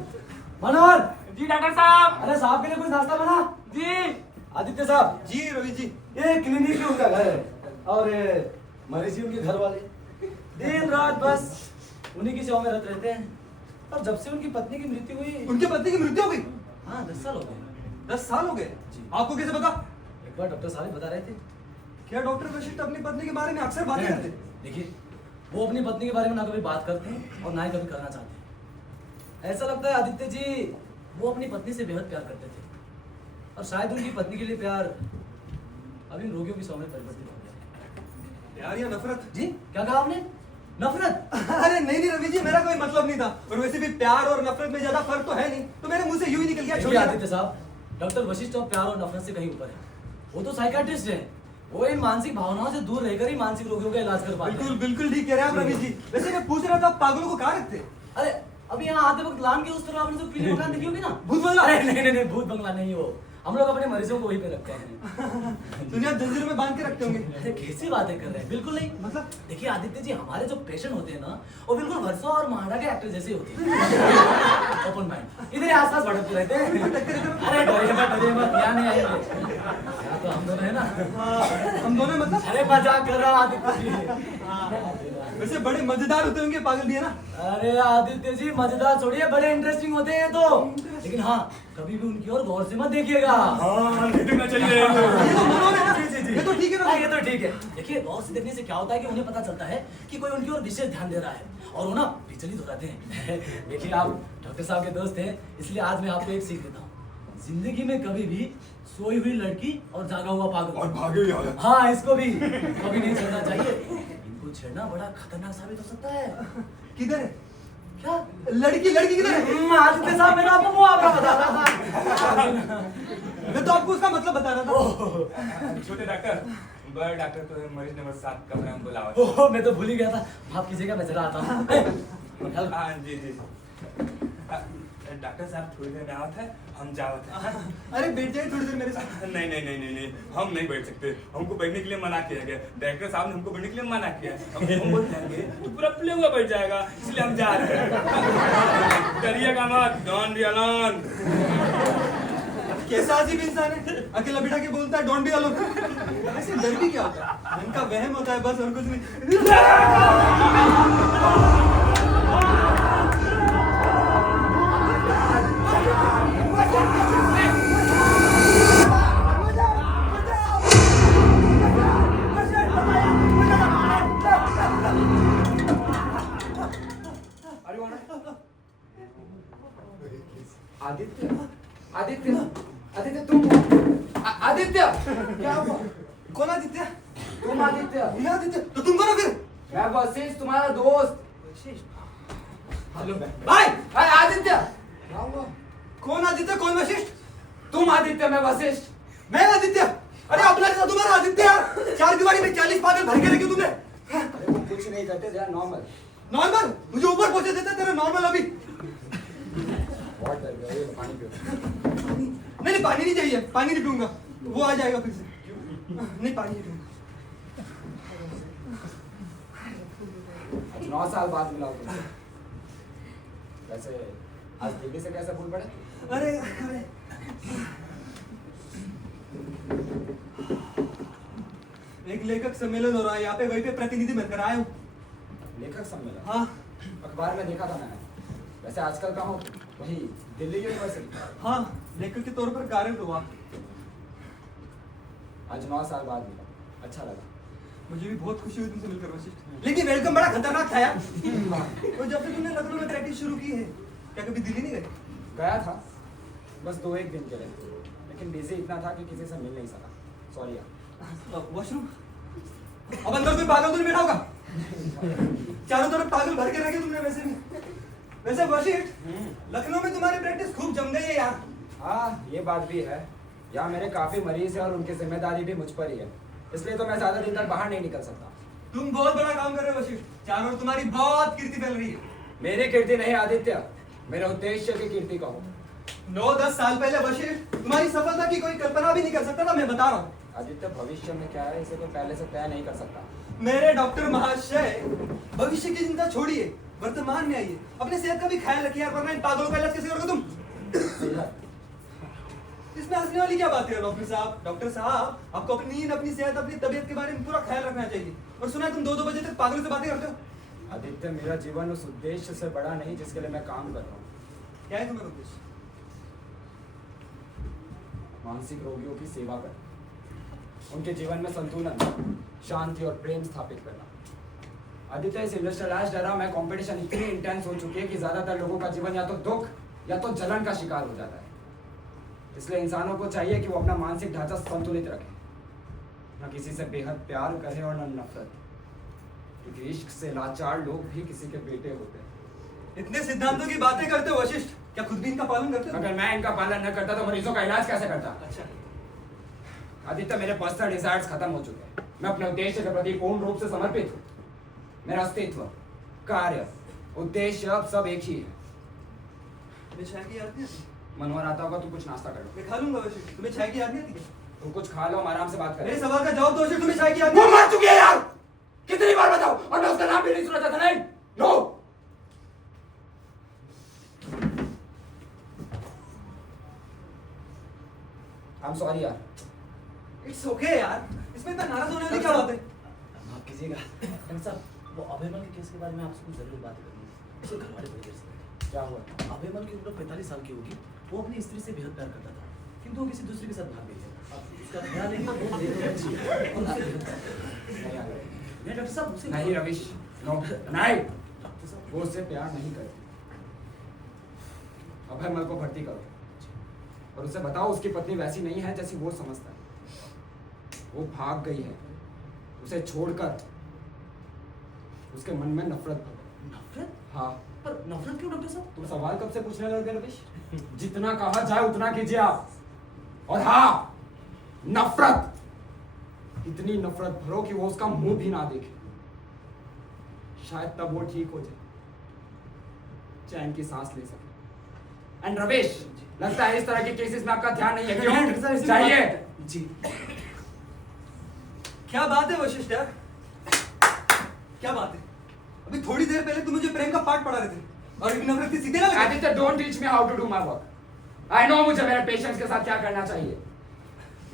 मनोहर, जी डॉक्टर साहब। अरे साहब के लिए कुछ नाश्ता बना। जी। आदित्य साहब जी रवि जी। ये क्लिनिक में उनका घर है और मरीज ही उनके घर वाले दिन रात बस उन्हीं की सेवा में रत रहते हैं। और जब से उनकी पत्नी की मृत्यु हुई। उनकी पत्नी की मृत्यु हो गई? हाँ, 10 साल हो गए। 10 साल हो गए? जी। आपको कैसे पता? एक बार डॉक्टर साहब बता रहे थे। क्या डॉक्टर वशिष्ठ अपनी पत्नी के बारे में अक्सर बातें करते? देखिए, वो अपनी पत्नी के बारे में ना कभी बात करते हैं और ना ही कभी करना चाहते हैं। ऐसा लगता है आदित्य जी, वो अपनी पत्नी से बेहद प्यार करते थे और शायद उनकी पत्नी के लिए प्यार अभी रोगियों की सेवा में परिवर्तित हो गया। प्यार या नफरत? जी, क्या कहा आपने? नफरत? अरे नहीं रवि जी, मेरा कोई मतलब नहीं था। और वैसे भी प्यार और नफरत में ज्यादा फर्क तो है नहीं, तो मेरे मुंह से यूं ही निकल गया। देखिए आदित्य साहब, डॉक्टर वशिष्ठ और प्यार और नफरत से कहीं ऊपर है। वो तो साइकियाट्रिस्ट हैं। वो इन मानसिक भावनाओं से दूर रहकर ही मानसिक रोगियों का इलाज कर पाते हैं। बिल्कुल बिल्कुल ठीक कह रहे हैं आप रवि जी। वैसे मैं पूछ रहा था, आप पागलों को कहाँ रखते? अरे अभी यहाँ आते वक्त लान के उस तरफ आपने जो पीली मकान देखी होगी ना, भूत बंगला? अरे नहीं, भूत बंगला नहीं हो। हम लोग अपने मरीजों को वहीं पे रखते हैं। दुनिया जंजीरों में बांध के रखते होंगे। अरे कैसी बातें कर रहे हैं? बिल्कुल नहीं। मतलब? देखिए आदित्य जी, हमारे जो पेशेंट होते हैं ना, वो बिल्कुल वर्षा और महाड़ा के एक्टर जैसे होते हैं। ओपन माइंड, इधर आसपास भटकते रहते हैं। अरे डरिए मत, यहाँ नहीं आएंगे। यहाँ तो हम दोनों है ना। हम दोनों मतलब? अरे मजाक कर रहा हूँ आदित्य जी। वैसे बड़े मजेदार होते होंगे पागल भी, है ना? अरे आदित्य जी, मजेदार छोड़िए, बड़े इंटरेस्टिंग होते हैं तो। लेकिन हाँ, कभी भी उनकी ओर गौर से मत देखिएगा। हाँ, नहीं देखना चाहिए। ये तो मनोहर है ना? जी। ये तो ठीक है ना? हाँ, ये तो ठीक है। देखिए, गौर से देखने से क्या होता है कि उन्हें पता चलता है कि कोई उनकी ओर विशेष ध्यान दे रहा है और वो ना विचलित हो जाते हैं। देखिए, आप डॉक्टर साहब के दोस्त हैं, इसलिए आज मैं आपको एक सीख देता हूँ। जिंदगी में कभी भी सोई हुई लड़की और जागा हुआ पागल और भागे हुए औरत। हाँ, इसको भी कभी नहीं छेड़ना चाहिए। इनको छेड़ना बड़ा खतरनाक साबित हो सकता है। किधर है? क्या? लड़की किधर है? आदित्य साहब, मैंने आपको मुहावरा बता रहा था। मैं तो आपको उसका मतलब बता रहा था। छोटे डॉक्टर, बड़े डॉक्टर तो मरीज नंबर 7 कमरे में बुलाओ। ओह, मैं तो भूल ही गया था। माफ कीजिएगा, मैं जरा आता हूँ। हाँ जी। डॉक्टर साहब थोड़ी देर आवत है, हम जावत है। अरे बैठ जाइए थोड़ी देर मेरे साथ। नहीं, हम नहीं बैठ सकते। हमको बैठने के लिए मना किया गया। डायरेक्टर साहब ने हमको बैठने के लिए मना किया। हम बोल जाएंगे तो पूरा प्ले हुआ बैठ जाएगा, इसलिए हम जा रहे हैं। डरिएगा मत, डोंट बी अलोन। कैसा अजीब इंसान है, अकेला बिठा के बोलता है डोंट बी अलोन। वैसे डर भी क्या होता है? मन का वहम होता है बस, और कुछ नहीं। आदित्य तुम आदित्य, क्या हुआ? कौन आदित्य? तुम आदित्य? ये आदित्य तो तुम कौन हो फिर? मैं वशिष्ठ, तुम्हारा दोस्त। हेलो भाई। आदित्य, क्या हुआ? कौन आदित्य, कौन वशिष्ठ? तुम आदित्य, मैं वशिष्ठ। मैं आदित्य? अरे अपना जैसा तुम्हारा आदित्य यार। 4 दीवारी में 40 पागल भर के रखे तुमने। अरे वो कुछ नहीं करते, जरा नॉर्मल। नॉर्मल? मुझे ऊपर पहुंचे देते तेरा नॉर्मल अभी। बहुत डर गया, ये पानी पियो। नहीं पानी नहीं चाहिए, पानी नहीं पीऊंगा, वो आ जाएगा फिर से। नहीं पानी नहीं पीऊंगा। 9 साल बाद मिला हो तुमसे। वैसे आज दिल्ली से कैसे भूल पड़े? अरे एक लेखक सम्मेलन हो रहा है यहाँ पे, वहीं पे प्रतिनिधि बनकर आया हूँ। लेखक सम्मेलन? हाँ अखबार में देखा था मैंने। वैसे आजकल कहाँ हो? वही दिल्ली यूनिवर्सिटी? हाँ, लेखक के तौर पर कार्यरत हुआ। आज 9 साल बाद मिला, अच्छा लगा। मुझे भी बहुत खुशी हुई तुमसे मिलकर वशिष्ठ, लेकिन वेलकम बड़ा खतरनाक था यार। तो जब से तुमने लखनऊ में प्रैक्टिस शुरू की है, क्या कभी दिल्ली नहीं गए? गया था, बस 2-1 दिन के लिए, लेकिन बिजी इतना था कि किसी से मिल नहीं सका। सॉरी यार। वॉशरूम? अब अंदर कोई पागल तो नहीं बैठा होगा? चारों तरफ पागल भर के रखे तुमने वैसे भी। वैसे वशिष्ठ, लखनऊ में तुम्हारी प्रैक्टिस खूब जम गई है यार। हाँ, ये बात भी है। यहाँ मेरे काफी मरीज हैं और उनकी जिम्मेदारी भी मुझ पर ही है, इसलिए तो मैं ज्यादा दिन तक बाहर नहीं निकल सकता। तुम बहुत बड़ा काम कर रहे हो वशिष्ठ, चारों ओर तुम्हारी बहुत कीर्ति फैल रही है। मेरी कीर्ति नहीं आदित्य, मेरे उद्देश्य की कीर्ति कहो। 9-10 साल पहले वशिष्ठ तुम्हारी सफलता की कोई कल्पना भी नहीं कर सकता था, मैं बता रहा हूँ। आदित्य भविष्य में क्या है इसे कोई पहले से तय नहीं कर सकता। मेरे डॉक्टर महाशय, भविष्य की चिंता छोड़िए, वर्तमान में आइए। अपने सेहत का भी ख्याल रखिए यार, वरना इन पागलों का इलाज कैसे करोगे तुम? सेहत? इसमें हंसने वाली क्या बात है डॉक्टर साहब? डॉक्टर साहब, आपको अपनी नींद, अपनी सेहत, अपनी तबीयत के बारे में पूरा ख्याल रखना चाहिए। और सुना है तुम 2-2 बजे तक पागलों से बातें करते हो। आदित्य, मेरा जीवन उस उद्देश्य से बड़ा नहीं जिसके लिए मैं काम कर रहा हूँ। क्या है तुम्हारा उद्देश्य? मानसिक रोगियों की सेवा करना, उनके जीवन में संतुलन, शांति और प्रेम स्थापित करना। आदित्य, इस इंडस्ट्रियलाइज्ड एरा में कंपटीशन इतनी इंटेंस हो चुकी है कि ज्यादातर लोगों का जीवन या तो दुख या तो जलन का शिकार हो जाता है। इसलिए इंसानों को चाहिए कि वो अपना मानसिक ढांचा संतुलित रखे, न किसी से बेहद प्यार करे और न नफरत, क्योंकि इश्क से लाचार लोग भी किसी के बेटे होते हैं। इतने सिद्धांतों की बातें करते हो वशिष्ठ, क्या खुद भी इनका पालन करते हो? अगर मैं इनका पालन न करता तो मरीजों का इलाज कैसे करता? अच्छा, आदित्य, मेरे पर्सनल डिजायर्स खत्म हो चुके हैं। मैं अपने उद्देश्य के प्रति पूर्ण रूप से समर्पित हूँ। मेरा अस्तित्व, कार्य, उद्देश्य अब सब एक ही है। तुम्हें चाय की याद नहीं आती? मनोहर आता होगा तो कुछ नाश्ता कर लो। मैं खा लूंगा वशिष्ठ, तुम्हें चाय की याद नहीं आती क्या? तुम कुछ खा लो, हम आराम से बात मेरे करें। सवाल का जवाब दो वशिष्ठ, तुम्हें चाय की याद वो नहीं मर चुकी है यार, कितनी बार बताऊं? और मैं उसका नाम भी नहीं सुना चाहता। नहीं, नो। आई एम सॉरी यार। इट्स ओके यार, इसमें इतना नाराज होने वाली क्या बात है? माफ कीजिएगा डॉक्टर साहब, वो अभयमल के केस के बारे में आपसे कुछ जरूर बात करनी है। उसके घर वाले बड़ी देर से बैठे। क्या हुआ? अभयमल की उम्र 45 साल की होगी। वो अपनी स्त्री से बेहद प्यार करता था, किंतु वो किसी दूसरे के साथ भाग गई है। अब उसका ख्याल है कि वो बहुत देर हो गई है और उससे बेहद प्यार करता है। नहीं यार। नहीं डॉक्टर साहब, उसे नहीं रविश, नो, नहीं। डॉक्टर साहब, वो उससे प्यार नहीं करती। अभयमल को भर्ती करो और उसे बताओ उसकी पत्नी वैसी नहीं है जैसी वो समझता है। वो भाग गई है, उसे छोड़कर। उसके मन में नफरत भर। नफरत? हाँ। पर नफरत क्यों डॉक्टर साहब? तुम सवाल कब से पूछने लगे रविश? जितना कहा जाए उतना कीजिए आप। और हाँ, नफरत, इतनी नफरत भरो कि वो उसका मुंह भी ना देखे। शायद तब वो ठीक हो जाए, चैन की सांस ले सके। एंड रविश, लगता है इस तरह के केसेस में आपका ध्यान नहीं है। क्यों चाहिए? जी। क्या बात है वशिष्ठ यार, क्या बात है? अभी थोड़ी देर पहले तुम मुझे प्रेम का पाठ पढ़ा रहे थे और एक नफरत की सीधे ना लगे। Aditya, don't teach me how to do my work. I know मुझे मेरे पेशेंट्स के साथ क्या करना चाहिए।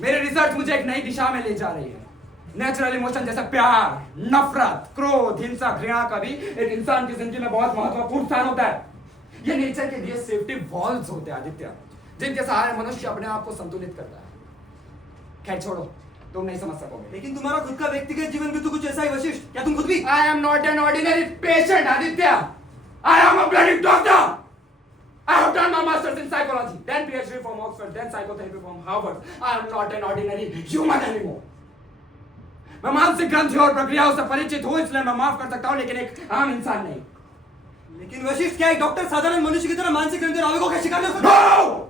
मेरे रिसर्च मुझे एक नई दिशा में ले जा रही है। नेचुरल इमोशन जैसे प्यार, नफरत, क्रोध, हिंसा, घृणा का भी एक इंसान की जिंदगी में बहुत महत्वपूर्ण स्थान होता है। ये नेचर के लिए सेफ्टी वॉल्स होते हैं आदित्य, जिनके सहारे मनुष्य अपने आप को संतुलित करता है। खैर छोड़ो, तुम नहीं समझ सकोगे। लेकिन तुम्हारा खुद का व्यक्तिगत जीवन भी तो कुछ ऐसा ही वशिष्ठ, क्या तुम खुद भी? I am not an ordinary patient, Aditya. I am a bloody doctor. I have done my masters in psychology, then PhD from Oxford, then psychotherapy from Harvard. I am not an ordinary human anymore. मैं मानसिक ग्रंथियों और प्रक्रियाओं से परिचित हूँ, इसलिए मैं माफ कर सकता हूँ, लेकिन एक आम इंसान नहीं। लेकिन वशिष्ठ, क्या एक डॉक्टर साधारण मनुष्य की तरह मानसिक ग्रंथि और आवेगों का शिकार नहीं हो सकता? No!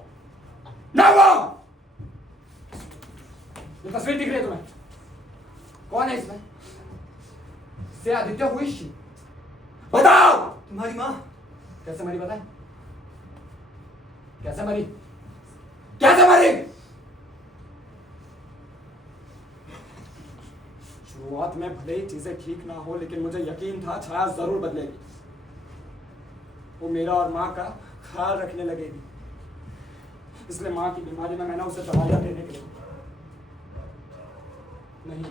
Never! ये तस्वीर दिख रही है तुम्हें? कौन है इसमें? से आदित्य हुई शी? बताओ! तुम्हारी माँ। कैसे मरी बताए? कैसे मरी? कैसे मरी? शुरुआत में भले ही चीजें ठीक ना हो, लेकिन मुझे यकीन था छाया जरूर बदलेगी। वो मेरा और माँ का ख्याल रखने लगेगी। इसलिए माँ की बीमारी में मैंने उसे दवाइयाँ देने के लिए नहीं,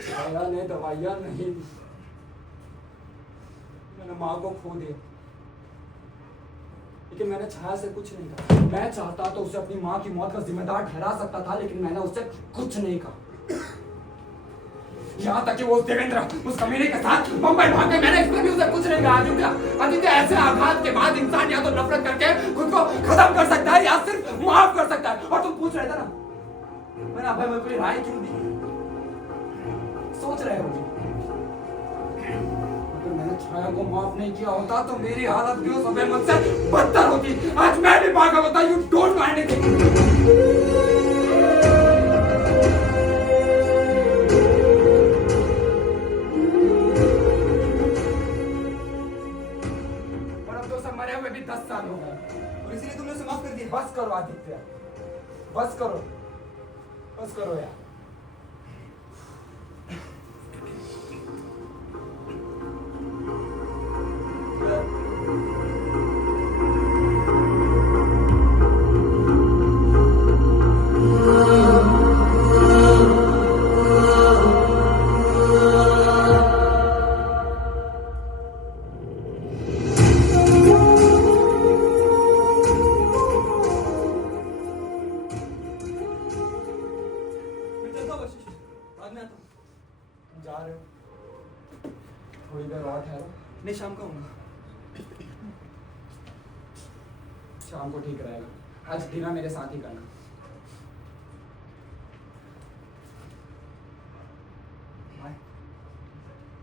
छाया ने दवाइयाँ नहीं दी। मैंने माँ को खो दिया, लेकिन मैंने छाया से कुछ नहीं कहा। मैं चाहता तो उसे अपनी माँ की मौत का जिम्मेदार ठहरा सकता था, लेकिन मैंने उससे कुछ नहीं कहा। यहाँ तक कि वो देवेंद्र, उस कमीने के साथ मुंबई भाग गए, मैंने इस पर भी उसे कुछ नहीं कहा। आदित्य, ऐसे आघात के बाद इंसान या तो नफरत करके खुद को खत्म कर सकता है या सिर्फ माफ कर सकता है। और तुम पूछ रहे थे ना, मैंने अभय को राय क्यों दी? सोच रहे हो अगर मैंने छाया को माफ नहीं किया होता तो मेरी हालत भी उस अभय से बदतर होती। आज मैं भी पागल होता। You don't know anything. 10 साल हो गए और इसीलिए तुमने उसे माफ कर दिया। बस करो आदित्य, बस करो यार। मैं चलता हूँ आशीष, बाद में आता हूँ। तुम जा रहे हो? थोड़ी देर और ठहरो। नहीं, शाम को आऊँगा। शाम को ठीक रहेगा। आज डिनर मेरे साथ ही करना। बाय।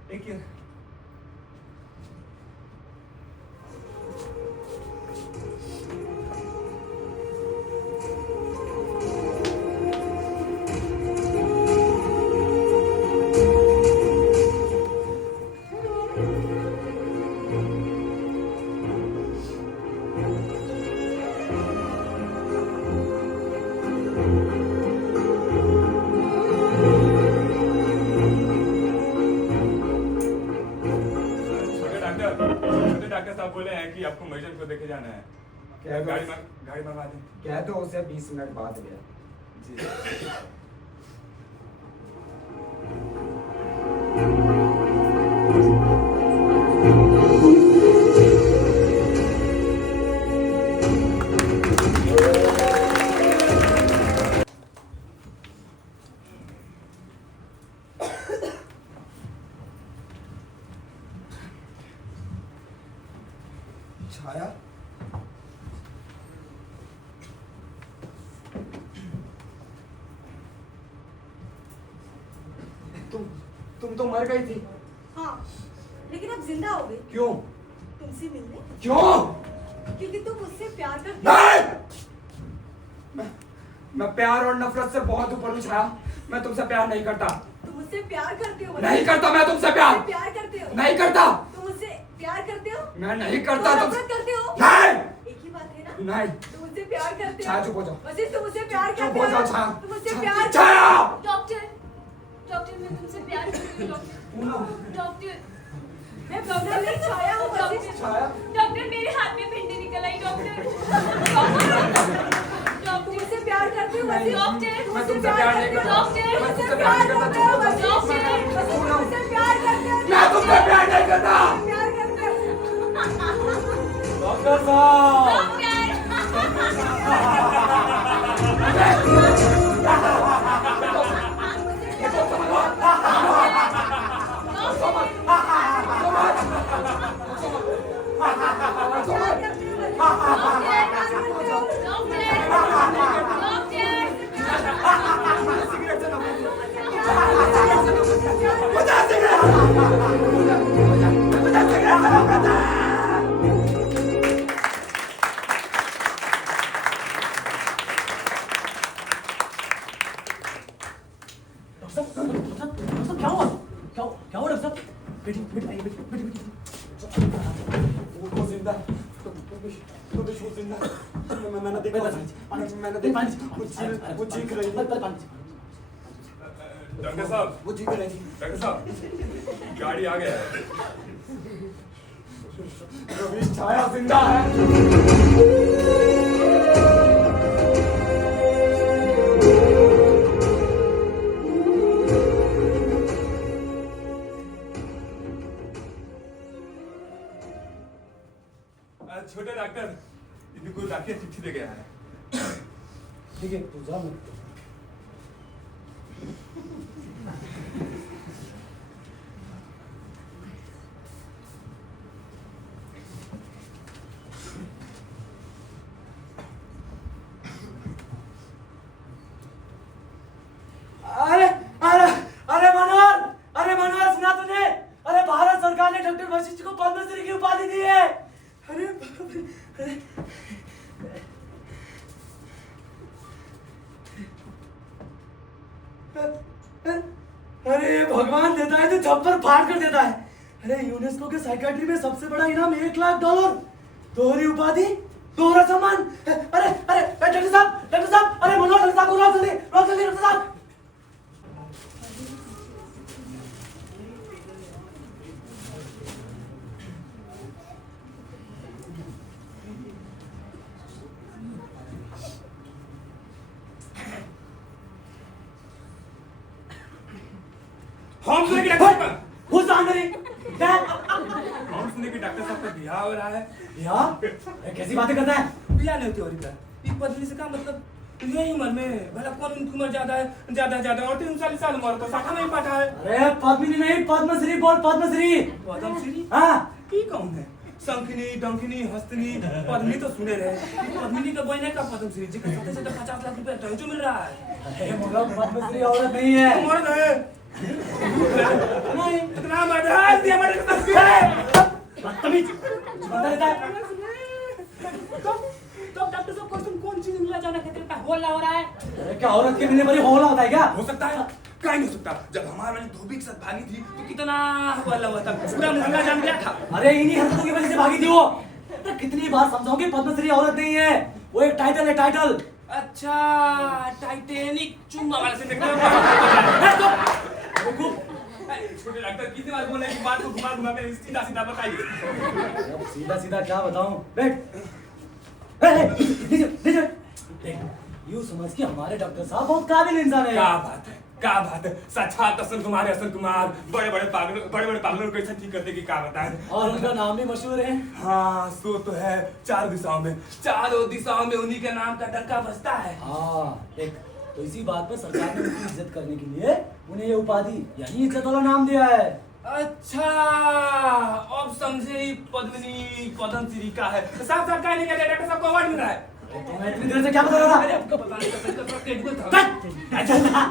Take care. छोटे डॉक्टर साहब बोले हैं कि आपको मरीजन को देखे जाना है। क्या गाड़ी मंगवा दें। कह दो उसे 20 मिनट बाद गया। जी। छाया, तुम तो मर गई थी। हाँ, लेकिन अब जिंदा हो गई। क्यों? तुमसे मिलने? क्यों? क्योंकि तुम मुझसे प्यार करते नहीं! मैं प्यार और नफरत से बहुत ऊपर हूँ छाया। मैं तुमसे प्यार नहीं करता। तुम मुझसे प्यार करते हो? नहीं करता मैं तुमसे प्यार। मुझसे प्यार करते हो? नहीं करता। तुम मुझसे प्यार करते हो? मैं नहीं करता। तुम तुम नफरत करते हो? नहीं। एक ही बात है ना? नहीं। तुम मुझसे प्यार करते हो? छाया चुप हो जाओ। वसीम, तुम मुझसे प्यार करते हो? चुप हो जाओ छाया। तुम मुझसे प्यार छाया! डॉक्टर, मैं तुमसे प्यार करती हूँ डॉक्टर। मैं प्रॉब्लम नहीं छाया हूँ वसीम। छाया? डॉक्टर, मेरे हाथ में भिंडी निकल आई डॉक्टर। तुम मुझसे प्यार करते हो वसीम? डॉक्टर, मैं तुमसे प्यार नहीं करता। डॉक्टर, मैं तुमसे प्यार नहीं करता। चुप हो जाओ। वसीम, मुझसे प्यार करते हो? मैं तुमसे प्यार नहीं करता। प्यार करते हो? डॉक्टर साहब, क्या हुआ? क्या हुआ डॉक्टर साहब? बेटी आइए, बेटी। वो जिंदा है। तो वो जिंदा है। मैंने देखा। मैंने देखा। वो चीख रही थी। डॉक्टर साहब, वो चीख रही थी। डॉक्टर साहब, गाड़ी आ गया है। रवीश, छाया जिंदा है। छोटे डॉक्टर, इनको डॉक्टर चिट्ठी दे गया है। ठीक है, तू जा। मैं अरे मनोहर, सुना तूने? अरे भारत सरकार ने डॉक्टर वशिष्ठ को पद्मश्री की उपाधि दी है। अरे भगवान देता है तो छप्पर फाड़ कर देता है। अरे यूनेस्को के साइकेट्री में सबसे बड़ा इनाम $1 लाख। दोहरी उपाधि, दोहरा सम्मान। अरे अरे डॉक्टर साहब, अरे मनोहर डॉक्टर साहब को रोक जल्दी डॉक्टर साहब। हम सुने कि डॉक्टर साहब Who's the angry? Dad! हम सुने कि डॉक्टर साहब का बियाह हो रहा है। बियाह? कैसी बातें करता है? बियाह नहीं होती और क्या? एक पत्नी से का मतलब यही उम्र में भला कौन उनकी उम्र ज्यादा है, ज्यादा और 3 साल उम्र तो शाखा में ही पाठा है। अरे पद्मिनी नहीं, पद्मश्री बोल, पद्मश्री। पद्मश्री? हाँ। ये कौन है? शंखिनी, डंकिनी, हस्तिनी, पद्मिनी तो सुने रहे। पद्मिनी का बहन है का पद्मश्री जी का 50 लाख रुपए तो जो मिल रहा है। अरे मगर पद्मश्री औरत नहीं है। मर्द है। नहीं। इतना मर्द है, दिया मर्द का तस्वीर है। बदतमीज। बता देता है। तो डॉक्टर साहब क्वेश्चन कौन चीज मिला जाना कहते हैं होला हो रहा है। अरे क्या औरत के मिलने पर ही होला होता है क्या? हो सकता है, क्या नहीं हो सकता। जब हमारे वाली धोबी के साथ भागी थी तो कितना होला हुआ था, पूरा मोहल्ला जान गया था। अरे इन्हीं हरकतों की वजह से भागी थी वो। तो कितनी बार समझाऊंगी पद्मश्री औरत नहीं है, वो एक टाइटल है, टाइटल। अच्छा, टाइटैनिक चुम्मा वाले से देखना। छोटे डॉक्टर कितनी बार बोले कि बात को घुमा के सीधा सीधा बताइए। सीधा सीधा क्या बताऊं? बैठ। देख, यूं समझ कि हमारे डॉक्टर साहब बहुत काबिल इंसान है। क्या बात है। साक्षात असन कुमार बड़े बड़े पागलों को ऐसा ठीक करते कि क्या बताएं। और उनका नाम भी मशहूर है। हाँ, सो तो है। चारों दिशाओं में उन्हीं के नाम का डंका बजता है। हाँ, देख, तो इसी बात पर सरकार ने उनकी इज्जत करने के लिए उन्हें ये उपाधि यानी इज्जत वाला नाम दिया है। अच्छा, अब समझे पद्मिनी पद्मश्री का है। साफ क्या नहीं कहते, डॉक्टर साहब को अवार्ड मिल रहा है। तो मैं इतनी देर से क्या बता रहा था? अरे आपको पता नहीं था।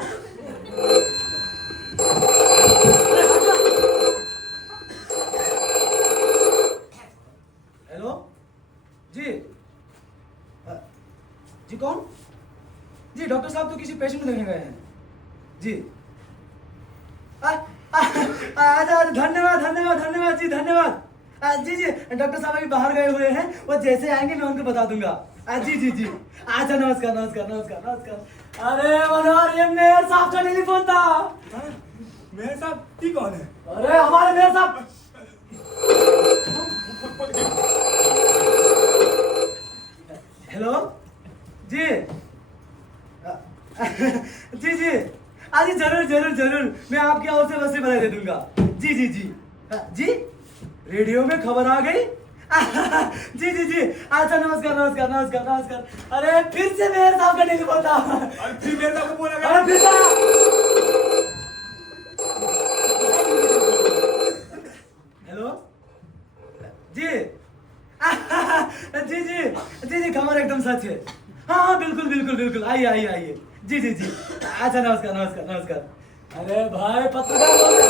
हेलो जी, जी कौन? जी डॉक्टर साहब तो किसी पेशेंट को देखने गए हैं जी। धन्यवाद जी, धन्यवाद। जी डॉक्टर साहब अभी बाहर गए हुए हैं, वो जैसे आएंगे मैं उनको बता दूंगा। जी। अच्छा, नमस्कार। अरे मनोहर, ये मेयर साहब का टेलीफोन था। मेयर साहब ठीक कौन है? अरे हमारे मेयर साहब। हेलो जी। जी जी जरूर मैं आपकी ओर से बस बधाई दे दूंगा। जी रेडियो में खबर आ गई। जी अच्छा, नमस्कार। अरे फिर से मेयर साहब का टेलीफोन था। और फिर मेयर साहब को बोला गया। अरे फिर हेलो जी खबर एकदम सच है। हाँ, बिल्कुल आइए। जी अच्छा, नमस्कार। अरे भाई पत्रकार बोल रहे।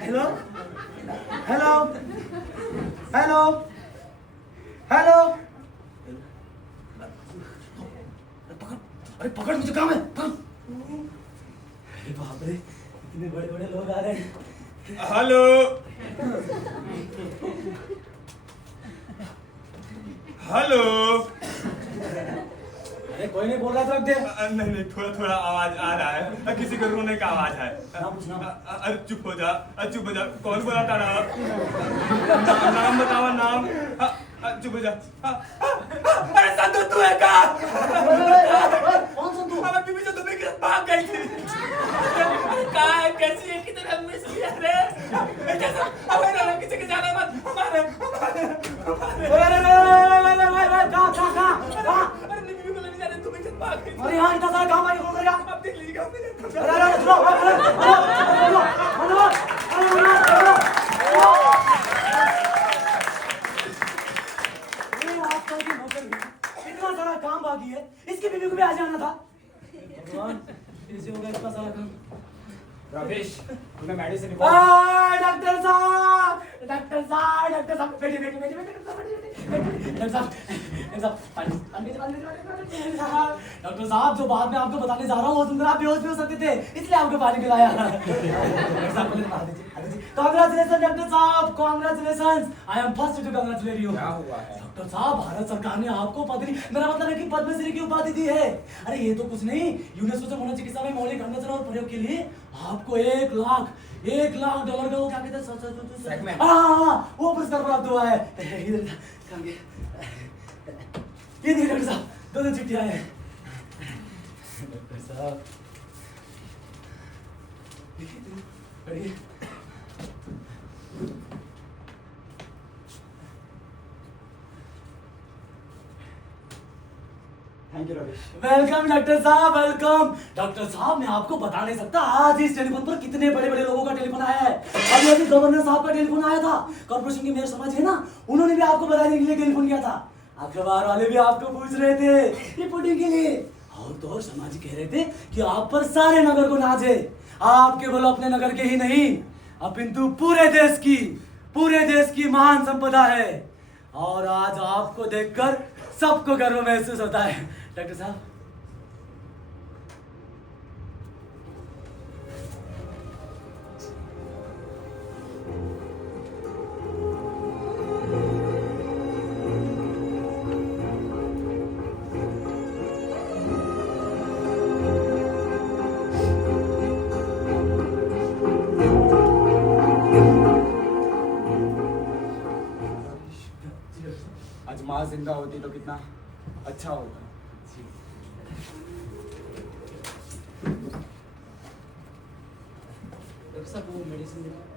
हेलो अरे पकड़, मुझे काम है। अरे बाप रे, इतने बड़े लोग आ रहे हैं। हेलो अरे कोई नहीं बोल रहा था। नहीं, थोड़ा आवाज आ रहा है, किसी को रोने का आवाज है। अरे चुप हो जा। कौन बोला था ना? नाम बताओ, नाम। चुप हो जा। अरे संतु तू है क्या? कौन संतु? हमारी बीवी जो तुम्हें के साथ भाग गई थी। कहाँ है, कैसी है, कितना मिस किया रे? हमारे किसी के जाना मत। हमारे अरे यहाँ इतना सारा काम है, कौन करेगा? अब देख लीजिएगा। आजकल की नौकरी इतना सारा काम बाकी है, इसकी बीवी को भी आ जाना था। भगवान, कैसे होगा इतना सारा काम? रमेश, तुम्हें मेडिसिन डॉक्टर साहब, बैठिए। डॉक्टर साहब जो बात मैं आपको बताने जा रहा हूँ वो सुनकर आप बेहोश भी हो सकते थे, इसलिए आपको पानी पिलाया। कांग्रेचुलेशन डॉक्टर साहब, congratulation. I am first to congratulate you. क्या हुआ है? डॉक्टर साहब, भारत सरकार ने आपको पद्मश्री, मेरा मतलब है कि पद्मश्री की उपाधि दी है। अरे ये तो कुछ नहीं, यूनेस्को से मानव चिकित्सा में मौलिक अन्वेषण और प्रयोग के लिए आपको $1 लाख का वो क्या कहते हैं Segment। हाँ, वो पुरस्कार प्राप्त हुआ है। इधर काम के ये देखिए डॉक्टर साहब, 2 चिट्ठियां हैं। डॉक्टर साहब पढ़िए। Thank you Ravish. Welcome doctor साहब, वेलकम। डॉक्टर साहब, मैं आपको बता नहीं सकता आज इस टेलीफोन पर कितने बड़े बड़े लोगों का टेलीफोन आया है। अभी अभी गवर्नर साहब का टेलीफोन आया था, कॉर्पोरेशन के मेयर शर्मा जी है ना, उन्होंने भी आपको बताने के लिए टेलीफोन किया था। अखबार वाले भी आपको पूछ रहे थे रिपोर्टिंग के लिए। और तो और शर्मा जी कह रहे थे कि आप पर सारे नगर को नाज है। आप केवल अपने नगर के ही नहीं, अपिंतु पूरे देश की महान संपदा है। और आज आपको देखकर सबको गर्व महसूस होता है। डॉक्टर साहब, आज माँ जिंदा होती तो कितना अच्छा होता। डॉक्टर साहब वो मेडिसिन देखो।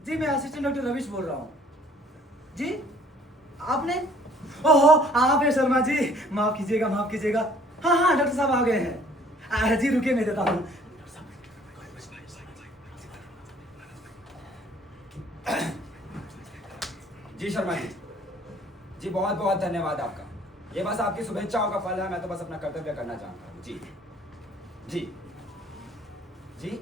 जी मैं असिस्टेंट डॉक्टर रविश बोल रहा हूँ। जी आपने, ओहो आप है शर्मा जी, माफ कीजिएगा माफ कीजिएगा। हाँ हाँ डॉक्टर साहब आ गए हैं। जी रुकिए मैं देता हूँ। जी शर्मा जी बहुत बहुत धन्यवाद आपका। ये बस आपकी शुभेच्छाओं का फल है। मैं तो बस अपना कर्तव्य करना चाहता हूँ। जी जी जी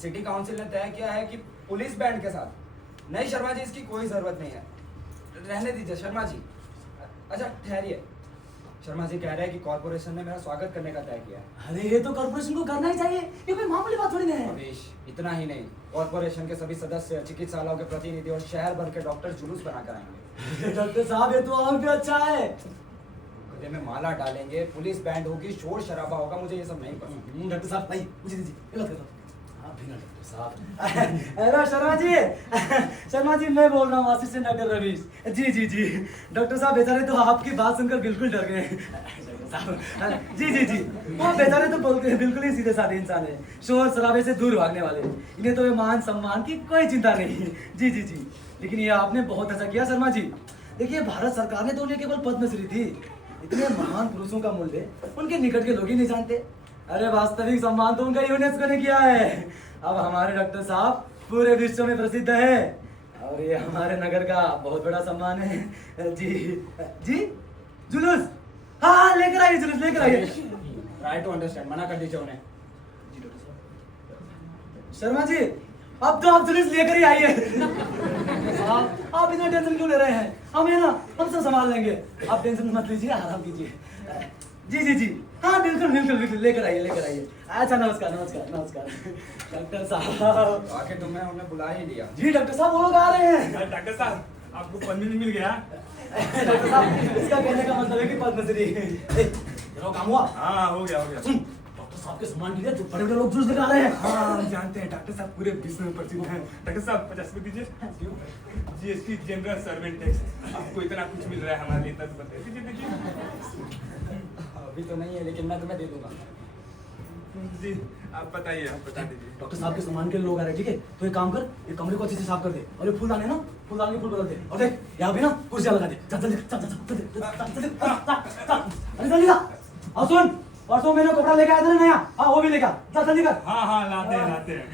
सिटी काउंसिल ने तय किया है कि पुलिस बैंड के साथ। नहीं शर्मा जी, इसकी कोई जरूरत नहीं है, रहने दीजिए शर्मा जी। अच्छा ठहरिए, शर्मा जी कह रहे हैं कि कॉर्पोरेशन ने मेरा स्वागत करने का तय किया है। अरे ये तो कॉर्पोरेशन को करना ही चाहिए, ये कोई मामूली बात थोड़ी ना है। रमेश, इतना ही नहीं, कॉर्पोरेशन के सभी सदस्य, चिकित्सालयों के प्रतिनिधि और शहर भर के डॉक्टर जुलूस बनाकर आएंगे। डॉक्टर साहब ये तो और भी अच्छा है। गले में माला डालेंगे, पुलिस बैंड होगी, शोर शराबा होगा। मुझे ये सब नहीं पसंद। डॉक्टर साहब नहीं, मुझे दीजिए, गलत कर दो। आप भी ना डॉक्टर साहब। अरे शर्मा जी, शर्मा जी मैं बोल रहा हूँ असिस्टेंट डॉक्टर रवीश। जी जी जी डॉक्टर साहब बेचारे तो आपकी बात सुनकर बिल्कुल डर गए। डॉक्टर साहब जी जी जी, वो बेचारे तो बोलते हैं बिल्कुल ही सीधे साधे इंसान है, शोर शराबे से दूर भागने वाले। इन्हें तो मान सम्मान की कोई चिंता नहीं। जी जी जी, लेकिन ये आपने बहुत अच्छा किया शर्मा जी। देखिए भारत सरकार ने तो उन्हें केवल पद्मश्री थी, इतने महान पुरुषों का मूल्य उनके निकट के लोग ही नहीं जानते। अरे वास्तविक सम्मान तो उनका यूनेस्को ने किया है। अब हमारे डॉक्टर साहब पूरे विश्व में प्रसिद्ध है और ये हमारे नगर का बहुत बड़ा सम्मान है। जी जी जुलूस, हाँ लेकर आइए, जुलूस लेकर आइए। ट्राई टू अंडरस्टैंड, मना कर दीजिए उन्हें। शर्मा जी अब तो आप जुलूस लेकर ही आइए। आप इतना टेंशन क्यों ले रहे हैं, हम है ना, हम सब संभाल लेंगे, आप टेंशन मत लीजिए, आराम कीजिए। जी जी जी हाँ बिल्कुल बिल्कुल बिल्कुल, लेकर आइए लेकर आइए। अच्छा नमस्कार नमस्कार नमस्कार डॉक्टर साहब। आके तुम्हें हमने बुला ही लिया। जी डॉक्टर साहब वो लोग आ रहे हैं। डॉक्टर साहब आपको पन्नी मिल गया। डॉक्टर साहब इसका कहने का मतलब है कि पद्मश्री। चलो काम हुआ। हाँ हो गया हो गया। डॉक्टर साहब के सम्मान के लिए जो बड़े-बड़े लोग जूस निकाल रहे हैं। हाँ हम जानते हैं डॉक्टर साहब पूरे विश्व में प्रसिद्ध हैं। डॉक्टर साहब 50 दीजिए। जीएसटी जनरल सर्वेंट टैक्स आपको इतना कुछ मिल रहा है हमारे लिए तब बताइए। दीजिए। अभी तो नहीं है लेकिन मैं तुम्हें दे दूंगा। जी आप बताइए, आप बता दीजिए। डॉक्टर साहब के सम्मान के लिए लोग आ रहे हैं, ठीक है? तो एक काम कर, ये कमरे को अच्छे से साफ कर दे और ये फूलदान है ना, फूलदान के फूल बदल दे। और देख यहाँ भी ना कुर्सियां लगा दे। चल जल्दी अरे जल्दी जा। और सुन, परसों मैंने कपड़ा लेके आया था ना नया, हाँ वो भी लेकर चल जल्दी कर। हाँ लाते हैं।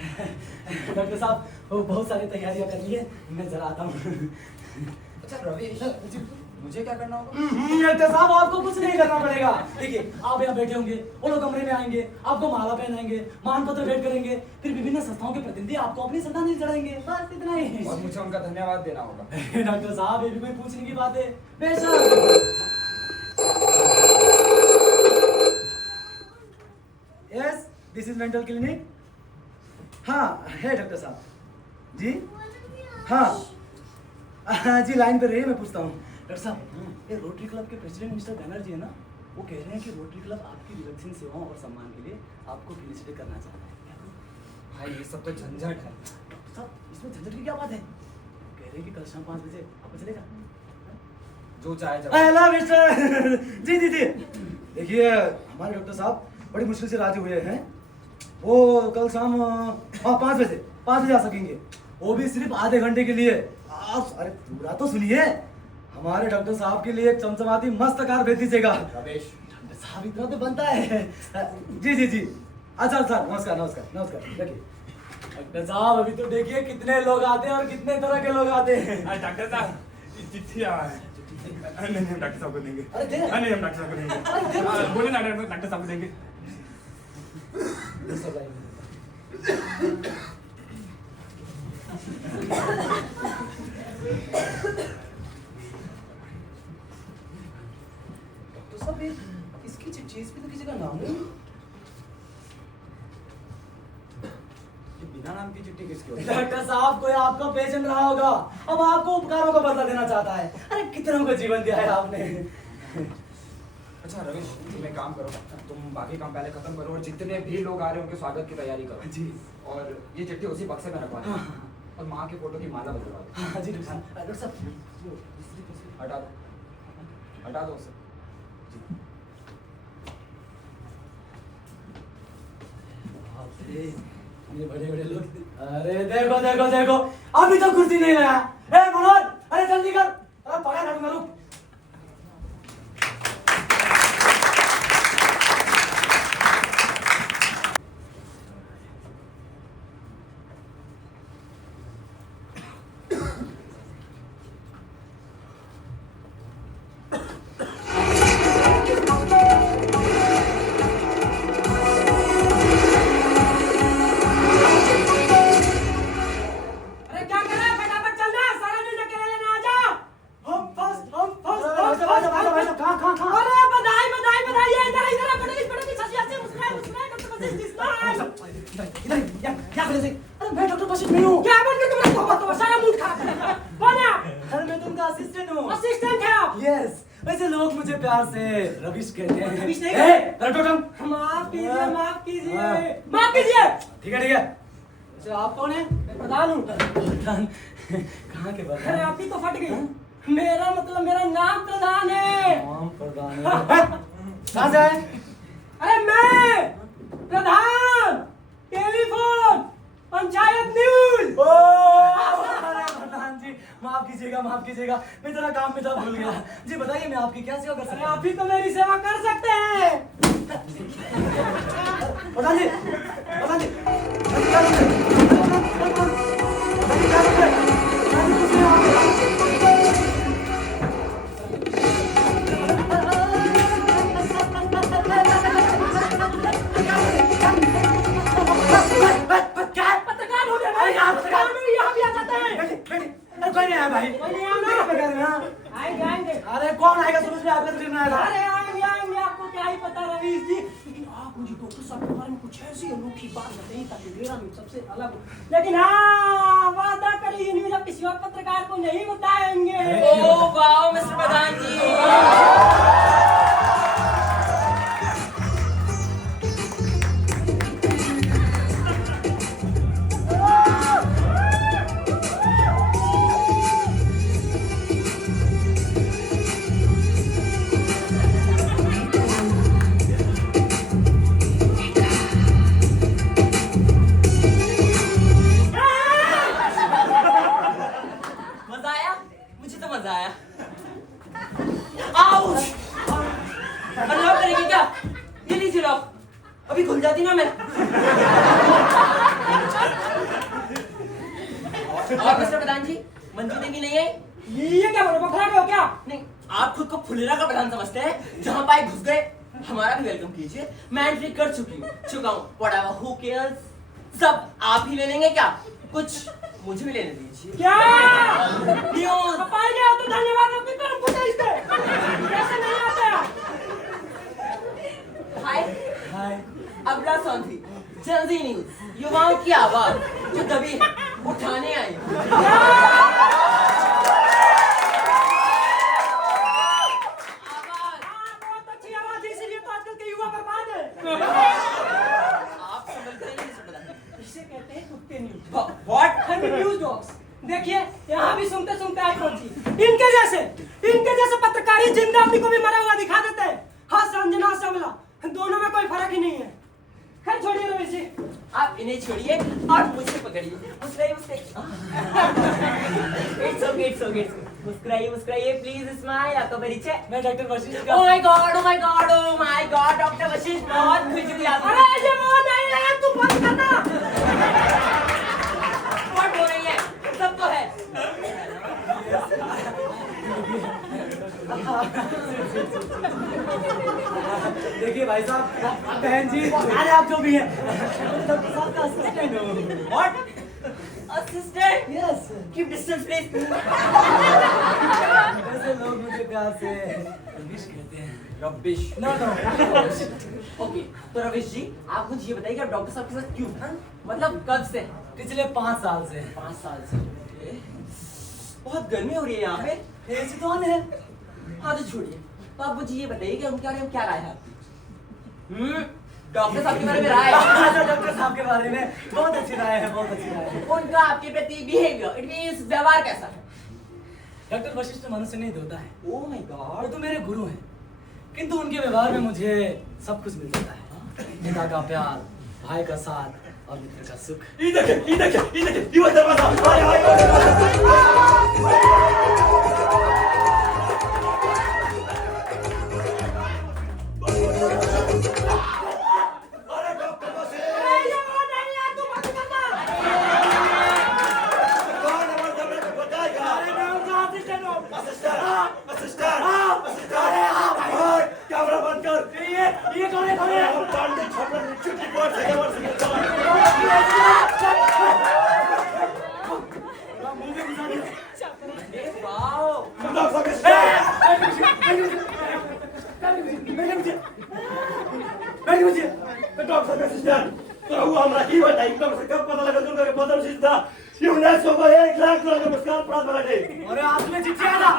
डॉक्टर साहब वो बहुत सारी तैयारियां कर ली है, मैं जरा आता हूँ। अच्छा रवीश, मुझे क्या करना होगा? डॉक्टर साहब आपको कुछ नहीं करना पड़ेगा। देखिए आप यहाँ बैठे होंगे, वो लोग कमरे में आएंगे, आपको माला पहनाएंगे, मान पत्र भेंट करेंगे, फिर विभिन्न संस्थाओं के प्रतिनिधि आपको अपनी श्रद्धांजलि चढ़ाएंगे, बस इतना ही। और मुझे उनका धन्यवाद देना होगा। डॉक्टर साहब ये भी कोई पूछने की बात है? बेशक। Yes this is mental clinic. हाँ है डॉक्टर साहब जी। हाँ जी लाइन पे रहिए, मैं पूछता हूँ। डॉक्टर साहब ये रोटरी क्लब के प्रेसिडेंट मिस्टर बैनर्जी है ना, वो कह रहे हैं कि रोटरी क्लब आपकी विलक्षण सेवाओं और सम्मान के लिए आपको फेलिसिटेट करना चाहता है। भाई ये सब तो झंझट है। डॉक्टर साहब इसमें झंझट की क्या बात है? कह रहे हैं कि कल शाम 5 बजे आपको चलेगा। जो चाहे जब। हेलो मिस्टर जी जी जी। देखिए हमारे डॉक्टर साहब बड़ी मुश्किल से राजी हुए हैं, वो कल शाम 5 बजे आ सकेंगे, वो भी सिर्फ आधे घंटे के लिए। आप अरे पूरा तो सुनिए, हमारे डॉक्टर साहब के लिए एक चमचमाती मस्त कार भेज दीजिएगा। रमेश डॉक्टर साहब इतना तो बनता है। जी जी जी। अच्छा सर नमस्कार नमस्कार नमस्कार। देखिए डॉक्टर साहब अभी तो देखिए कितने लोग आते हैं और कितने तरह के लोग आते हैं। डॉक्टर साहब चिट्ठी आया है। नहीं हम डॉक्टर साहब को देंगे। अरे दे नहीं हम डॉक्टर साहब को देंगे। बोले ना डॉक्टर साहब को देंगे। डॉक्टर साहब इसकी चिट्ठी इस पे तो किसी का नाम नहीं। बिना नाम की चिट्ठी किसकी होगी? डॉक्टर साहब कोई आपका पेशेंट रहा होगा, अब आपको उपकारों का बदला देना चाहता है। अरे कितनों को जीवन दिया है आपने। अच्छा रमेश तुम एक काम करो, तुम बाकी काम पहले खत्म करो और जितने भी लोग आ रहे हैं उनके स्वागत की तैयारी करो जी। और ये चिट्ठी उसी बक्से में रखवा दो और माँ के फोटो की माला बदलवा दो। हाँ जी डॉक्टर साहब हटा दो उसे। ये बड़े बड़े लोग। अरे देखो देखो देखो अभी तो कुर्सी नहीं लाया। ए मनोज अरे जल्दी कर, अरे पकड़ ना तुम। वैसे लोग मुझे प्यार से रविश कहते हैं। रविश नहीं माफ कीजिए माफ कीजिए। ठीक है वैसे आप कौन है? मैं प्रधान हूँ। प्रधान कहाँ के प्रधान? अरे आप ही तो फट गई। मेरा मतलब मेरा नाम प्रधान है। नाम प्रधान है। कहाँ से आए? अरे मैं प्रधान टेलीफोन पंचायत न्यूज। अरे प्रधान जी माफ कीजिएगा मैं जरा काम में था भूल गया। जी बताइए मैं आपकी क्या सेवा कर सकता हूँ? आप ही तो मेरी सेवा कर सकते हैं। प्रधान जी पत्रकार हो गया भाई। पत्रकार में यहाँ भी आ जाते हैं। कोई नहीं आया भाई। कोई नहीं आना। आएंगे। अरे कौन आएगा समझ में आपका तो नहीं आया। अरे आएंगे आपको क्या ही पता रवीश जी। लेकिन आप मुझे डॉक्टर साहब के बारे में कुछ ऐसी अनोखी बात बताइए ताकि मेरा भी सबसे अलग हो। लेकिन हाँ वादा करिए न्यूज अब किसी और पत्रकार को नहीं बताएंगे। ओ वाह मिस्टर प्रधान जी। अभी खुल जाती ना मैं। और मिस्टर प्रधान जी, मंजू देवी नहीं है? ये क्या बोलो, बखरा गए हो क्या? नहीं, आप खुद को फुलेरा का प्रधान समझते हैं? जहाँ पाए घुस गए। हमारा भी वेलकम कीजिए। मैं एंट्री कर चुका हूँ। Whatever, who cares? सब आप ही ले लेंगे क्या? कुछ मुझे भी लेने दीजिए। क्या? न्यूज़। पाए गए हो तो धन्यवाद, अपनी तरफ को भेजते। कैसे नहीं आते आप? हाय हाय, अबला सौंधी, जल्दी न्यूज़, युवाओं की आवाज जो दबी है, उठाने आई। बहुत अच्छी आवाज है, इसीलिए तो आजकल के युवा बर्बाद है। आप समझते नहीं मिस्टर प्रधान। इसे कहते हैं कुत्ते न्यूज़। What? News dogs. देखिए, यहाँ भी सुनते सुनते आए पहुंची। इनके जैसे पत्रकारी जिंदा आदमी को भी मरा हुआ दिखा देते हैं। हाँ, संजना अमला, दोनों में कोई फर्क ही नहीं है। खैर छोड़िए रमेश जी, आप इन्हें छोड़िए और मुझे पकड़िए। It's okay. मुस्कुराइए, please smile. आपका परिचय? मैं doctor Vashishtha Oh my God, doctor Vashishtha, बहुत खुशी हुई आपसे। अरे ये वो नहीं है, तू बंद करना। बहुत हो रही है, सब तो है। देखिए भाई साहब, बहन जी, अरे आप जो भी हैं, डॉक्टर साहब का असिस्टेंट हो। What? Assistant? Yes. Keep distance, please. वैसे लोग मुझे प्यार से रविश कहते हैं। रविश? No. ओके, तो रविश जी, आप मुझे ये बताइए कि आप डॉक्टर साहब के साथ क्यों हैं? मतलब कब से? पिछले 5 साल से। 5 साल से। ओके। बहुत गर्मी हो रही है यहाँ पे। एसी तो ऑन है। हाँ तो छोड़िए, तो आप मुझे ये बताइए कि उनके बारे में क्या राय है आपकी? डॉक्टर साहब के बारे में राय? अच्छा, डॉक्टर साहब के बारे में बहुत अच्छी राय है, बहुत अच्छी राय है। उनका आपके प्रति बिहेवियर, इट मींस व्यवहार कैसा है? डॉक्टर वशिष्ठ मनुष्य नहीं होता है। ओह माय गॉड। वो तो मेरे गुरु हैं, किंतु उनके व्यवहार में मुझे सब कुछ मिल जाता है। पिता का प्यार, भाई का साथ और मित्र का सुख। ये देखिए, ये वो दरवाजा। अरे आपने चिट्ठी आया।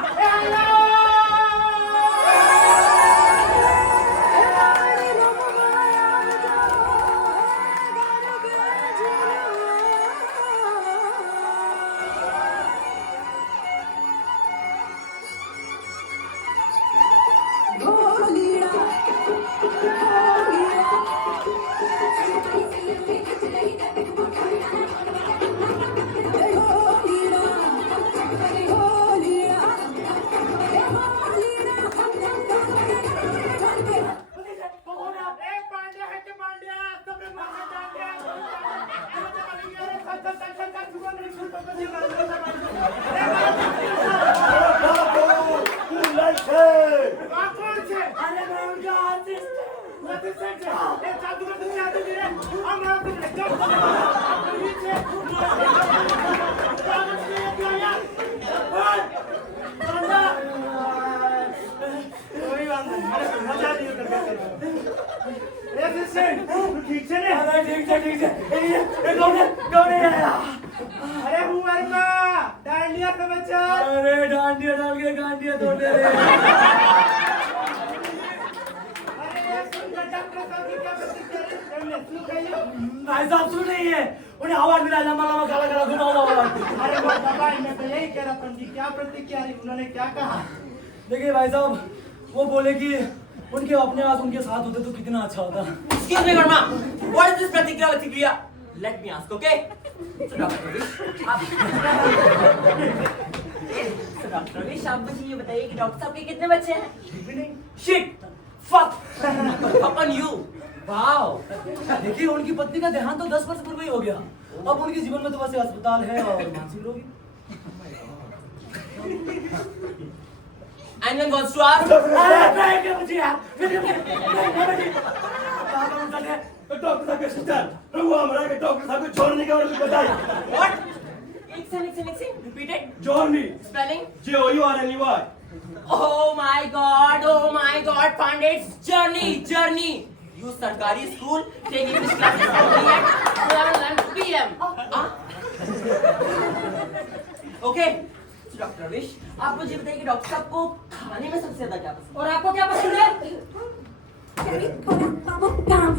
अरे डांडिया डाल के गांडिया तोड़ दे रहे। भाई साहब सुन रही है, उन्हें आवाज मिला, लंबा लंबा काला काला घुमा हुआ आवाज। अरे वो दबाई, मैं तो यही कह रहा था उनकी क्या प्रतिक्रिया रही, उन्होंने क्या कहा? देखिए भाई साहब, वो बोले कि उनके अपने आप उनके साथ होते तो कितना अच्छा होता। Excuse me, Verma, what is this प्रतिक्रिया? Let me ask, okay? So, doctor Ravish, आप मुझे ये बताइए कि डॉक्टर साहब के कितने बच्चे हैं? Shit, fuck, upon you. Wow, देखिए उनकी पत्नी का देहांत तो 10 वर्ष पूर्व ही हो गया। अब उनके जीवन में तो बस अस्पताल है और मानसिक रोगी। Anyone wants to ask? Doctor साहब के सिस्टर, रघु हमारा के डॉक्टर साहब को छोड़ने के बारे में बताइए। What? Exam. Repeat it. Journey, Spelling? JOURNEY. Oh my God, Pandits, journey. You सरकारी school take English classes only at 11 PM. Okay. Doctor Ravish, आप मुझे बताइए कि डॉक्टर साहब को खाने में सबसे ज्यादा क्या पसंद है? और आपको क्या पसंद है?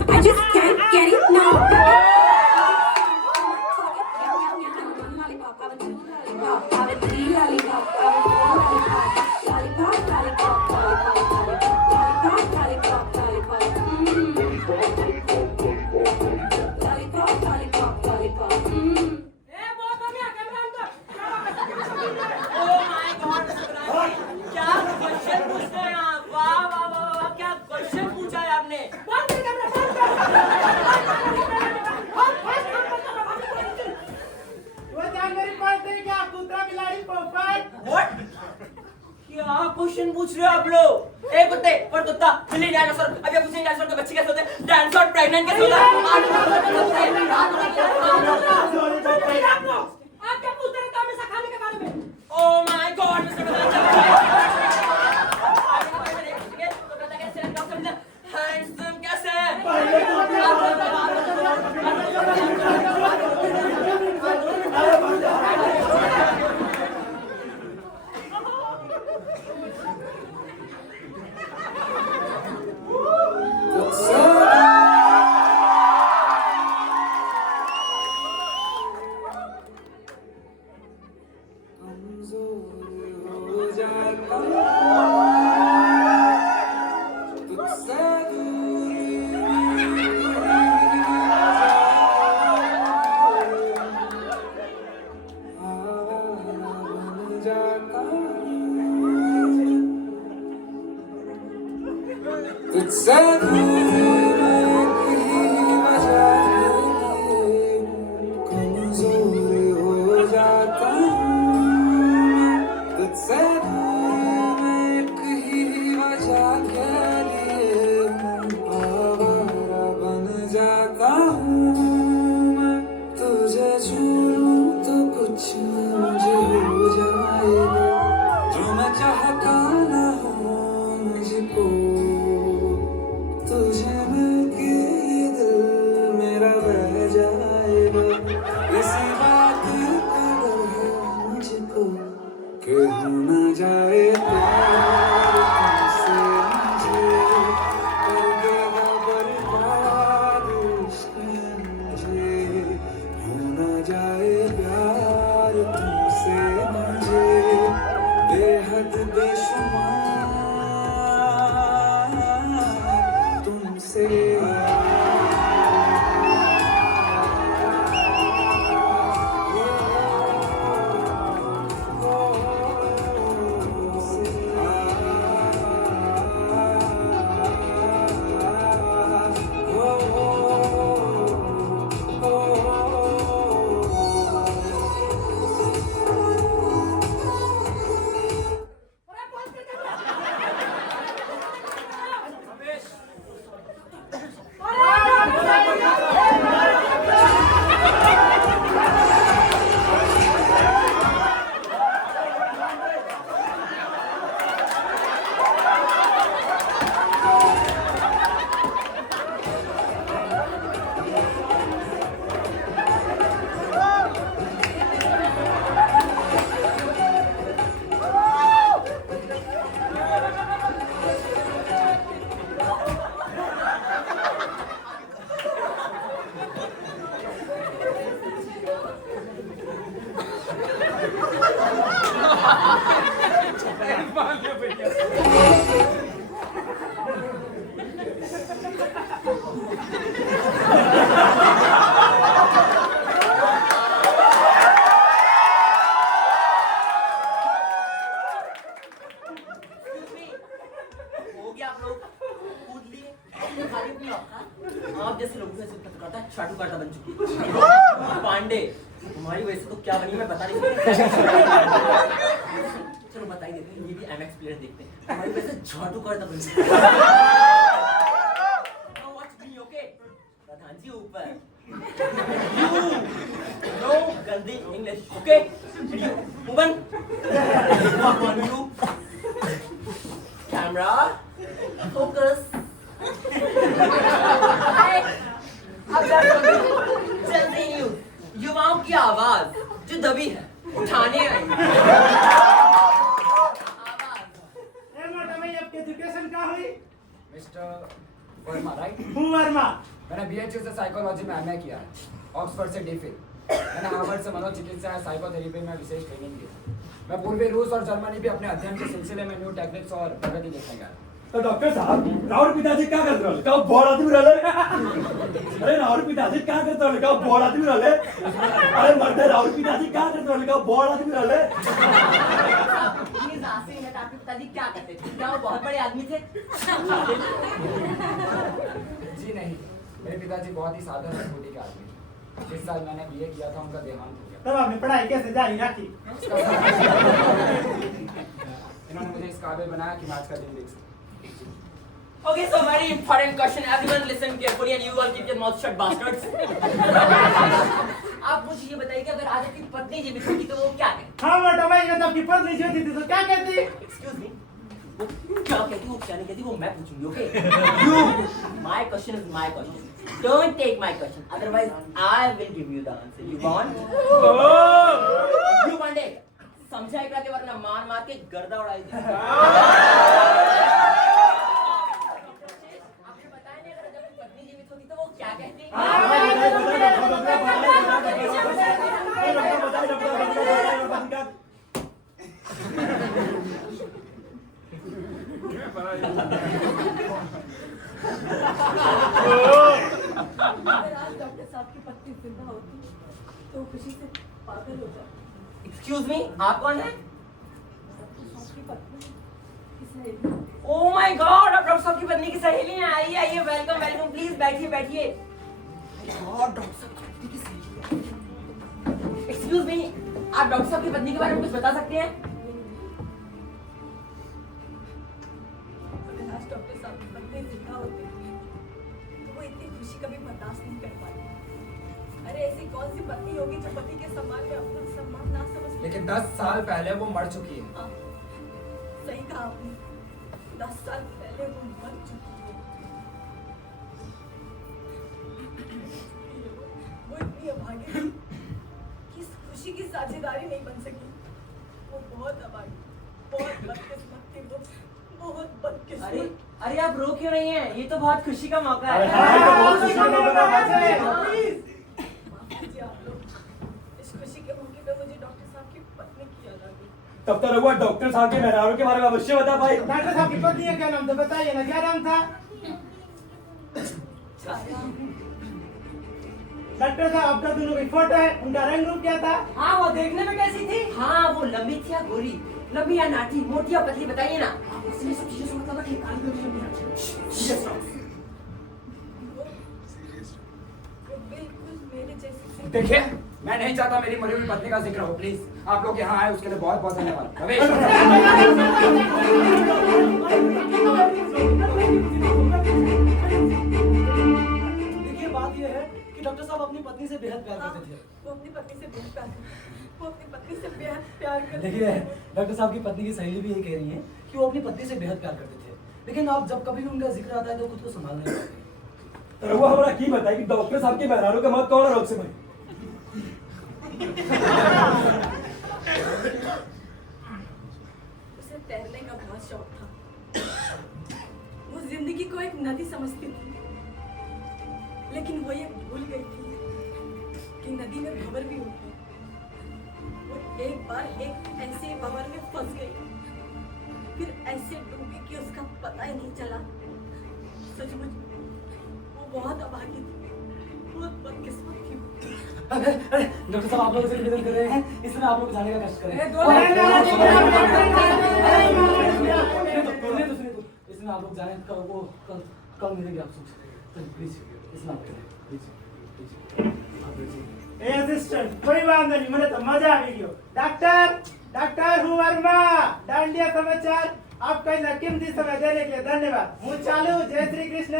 I just can't get it now. ए, बहुत हो गया, कैमरा ऑन कर। Oh my God, क्या क्वेश्चन पूछ रहे हैं आप? वाह, क्या क्वेश्चन पूछा है आपने? बंद कर कैमरा, बंद कर। वो जानवर पढ़ते हैं क्या? कुत्ता, बिलाड़ी, पोपट। What? क्या क्वेश्चन पूछ रहे हो आप लोग? एक कुत्ते पर कुत्ता, बिल्ली, डायनासोर। अब ये पूछेंगे डायनासोर के बच्चे कैसे होते हैं? डायनासोर प्रेग्नेंट कैसे होता है? आप क्या पूछते रहते हो हमेशा खाने के बारे में? Oh my God, Mr. Handsome कैसे है? आप जैसे लोगों से पत्रकारिता चाटुकारिता बन चुकी है। पांडे, तुम्हारी वजह से तो क्या बनी मैं बता नहीं सकता। चलो बता ही देते हैं, ये भी एमएक्स प्लेयर देखते हैं। तुम्हारी वजह से चाटुकारिता बन चुकी है। Now watch me, okay? प्रधान जी ऊपर। You no गंदी English, okay? Move on. Walk on you. Camera. Focus. अब जल्दी युवाओं की आवाज जो दबी है उठाने आई। ए मोटा भाई आपकी एजुकेशन कहाँ हुई? Mister Verma right? हूँ वर्मा। मैंने बीएचयू से साइकोलॉजी में एमए किया है, ऑक्सफोर्ड से डीफिल। मैंने हार्वर्ड से मनोचिकित्सा या साइकोथेरेपी में विशेष ट्रेनिंग ली। मैं पूर्वी रूस और जर्मनी भी अपने अध्ययन के सिलसिले में न्यू टेक्निक्स और प्रगति देखने गया। तो डॉक्टर साहब राहुल पिताजी क्या करते रहे? क्या बॉल आदमी रहे? अरे राहुल पिताजी क्या करते रहे? क्या बॉल आदमी रहे? अरे मरते राहुल पिताजी क्या करते रहे? क्या बॉल आदमी रहे? प्लीज आसिफ में आपके पिताजी क्या करते थे? क्या वो बहुत बड़े आदमी थे? जी नहीं, मेरे पिताजी बहुत ही साधारण प्रकृति के आदमी थे। जिस साल मैंने बीए किया था उनका देहांत हो गया। तब आपने पढ़ाई कैसे जारी रखी? इन्होंने मुझे इस काबिल बनाया कि मैं आज का दिन देख सकूं। Okay, so very important question. Everyone listen carefully and you all keep your mouth shut, bastards. आप मुझे ये बताइए कि अगर आज आपकी पत्नी जीवित होती तो वो क्या कहती? हाँ मोटा भाई अगर आपकी पत्नी जीवित थी तो क्या कहती? Excuse me. वो क्या कहती वो क्या नहीं कहती वो मैं पूछूंगी, okay? You. My question is my question. Don't take my question. Otherwise, I will give you the answer. You want? You want it? समझा एक रात वरना मार मार के गर्दा उड़ाई दी। क्या कहती? डॉक्टर साहब की पत्नी जिंदा होती तो खुशी से पागल हो जाती। Excuse me, आप कौन हैं? डॉक्टर साहब की पत्नी की सहेली। Oh my God, आप डॉक्टर साहब की पत्नी की सहेली हैं। आइए आइए, वेलकम वेलकम, प्लीज बैठिए बैठिए। डॉक्टर साहब की पत्नी की सहेली। Excuse me, आप डॉक्टर साहब की पत्नी के बारे में कुछ बता सकते हैं? आज डॉक्टर साहब की पत्नी जिंदा होती तो वो इतनी खुशी कभी बर्दाश्त नहीं कर पाती। अरे ऐसी कौन सी पत्नी होगी जो पति के सम्मान में अपना सम्मान ना समझ? लेकिन 10 साल पहले वो मर चुकी है। हाँ, सही कहा आपने। 10 साल पहले वो मर चुकी है। वो इतनी अभागी थी कि इस खुशी की साझेदारी नहीं बन सकी। वो बहुत अभागी, बहुत बदकिस्मत थी वो, बहुत बदकिस्मत। अरे आप रो क्यों नहीं हैं? ये तो बहुत खुशी का मौका है। माफ कीजिए आप लोग। इस खुशी के मौके पे मुझे डॉक्टर साहब की पत्नी की याद आ गई। तब तक रहुआ डॉक्टर साहब के मेहरारू के बारे में अवश्य बता पाए। डॉक्टर साहब की पत्नी का क्या नाम था बताइए ना, क्या नाम था? डॉक्टर साहब आपका दोनों की फोटो है, उनका रंग रूप क्या था? हाँ वो देखने में कैसी थी? हाँ वो लंबी थी या गोरी, लंबी या नाटी, मोटी या पतली, बताइए ना। उसने सब चीजों से मतलब है कि काली लंबी लंबी नाटी। वो बिल्कुल मेरे जैसी थी। देखिए, मैं नहीं चाहता मेरी मरी हुई पत्नी का जिक्र हो। प्लीज आप लोग यहाँ आए उसके लिए बहुत बहुत धन्यवाद। रमेश देखिए बात यह है कि डॉक्टर साहब अपनी पत्नी से बेहद प्यार करते थे। वो अपनी पत्नी से बेहद प्यार करते। वो अपनी पत्नी से बेहद प्यार करते। देखिए डॉक्टर साहब की पत्नी की सहेली भी ये कह रही है कि वो अपनी पत्नी से बेहद प्यार करते थे, लेकिन आप जब कभी भी उनका जिक्र आता है तो खुद को संभाल नहीं पाते। तो रहुआ हमारा की बताए कि डॉक्टर साहब के मेहरारू का मौत कौन रोग से मरी? उसे तैरने का बहुत शौक था। वो जिंदगी को एक नदी समझती थी, लेकिन वो ये भूल गई थी कि नदी में भंवर भी होते हैं। वो एक बार एक ऐसे भंवर में फंस गई, फिर ऐसे डूबी कि उसका पता ही नहीं चला। सचमुच वो बहुत अभागी थी, बहुत बदकिस्मत थी। अरे डॉक्टर साहब आप लोग से निवेदन कर रहे हैं, इसमें आप लोग जाने का कष्ट करें। इसमें आप लोग जाने कल मिलेंगे आप सबसे। प्लीज इतना प्लीज ए असिस्टेंट कोई बात नहीं મને તો મજા આવી ગયો डॉक्टर हूँ वर्मा डांडिया समाचार आपका इतना कीमती समय देने के लिए धन्यवाद हूँ चालू जय श्री कृष्ण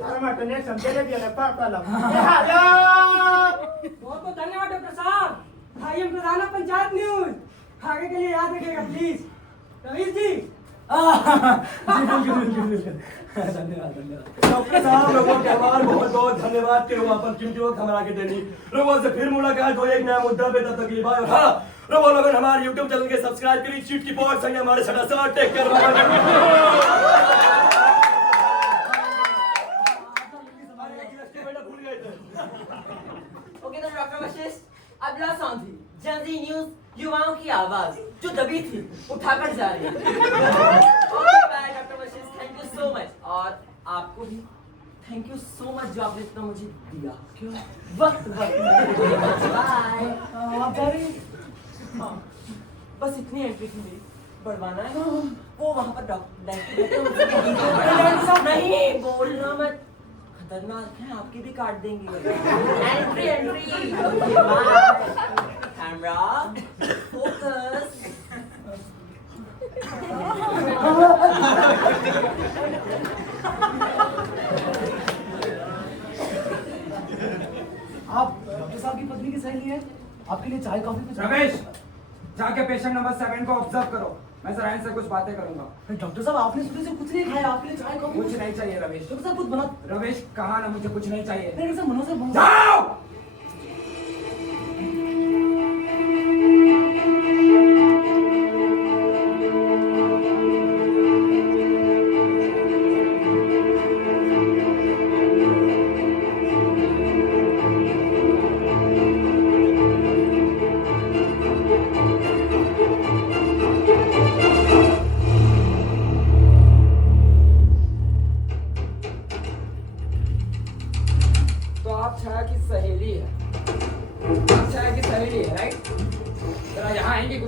तारा માટે next हम जलेबी અને પાપા લાવ हेलो बहुत बहुत धन्यवाद डॉक्टर साहब। आई एम प्रधाना पंचायत न्यूज। आगे के लिए याद रखिएगा प्लीज। रवीश जी धन्यवाद डॉक्टर साहब लोगों के आभार बहुत बहुत धन्यवाद के हुआ पर कीमती वक्त हमारा के देनी लोगों से फिर मुलाकात हो एक नया मुद्दा पे तब तक के लिए बाय। हाँ लोगों हमारे YouTube चैनल के सब्सक्राइब करिए चीट की पॉट संग हमारे सदा टेक केयर ओके तो डॉक्टर वशिष्ठ अगला सॉन्ग थी जल्दी न्यूज युवाओं की आवाज जो दबी थी उठाकर जा रही है। Okay by doctor Vashishtha thank you so much और आपको भी थैंक यू सो मच जो आपने इतना मुझे दिया क्यों वक्त बाय आप जा रही हैं? हाँ, बस इतनी एंट्री थी मेरी बढ़वाना है वो वहां पर डॉक्टर नहीं बोलना मत खतरनाक है आपके भी काट देंगे एंट्री एंट्री कैमरा फोकस आप डॉक्टर साहब की पत्नी की सहेली है आपके लिए चाय कॉफी कुछ रमेश जाके पेशेंट नंबर 7 को ऑब्जर्व करो मैं जरा इनसे कुछ बातें करूंगा। डॉक्टर साहब आपने सुबह से कुछ नहीं खाया आपके लिए चाय कॉफी कुछ नहीं चाहिए रमेश। डॉक्टर साहब कुछ बना रमेश कहा ना मुझे कुछ नहीं चाहिए। नहीं सर मनोज सर जाओ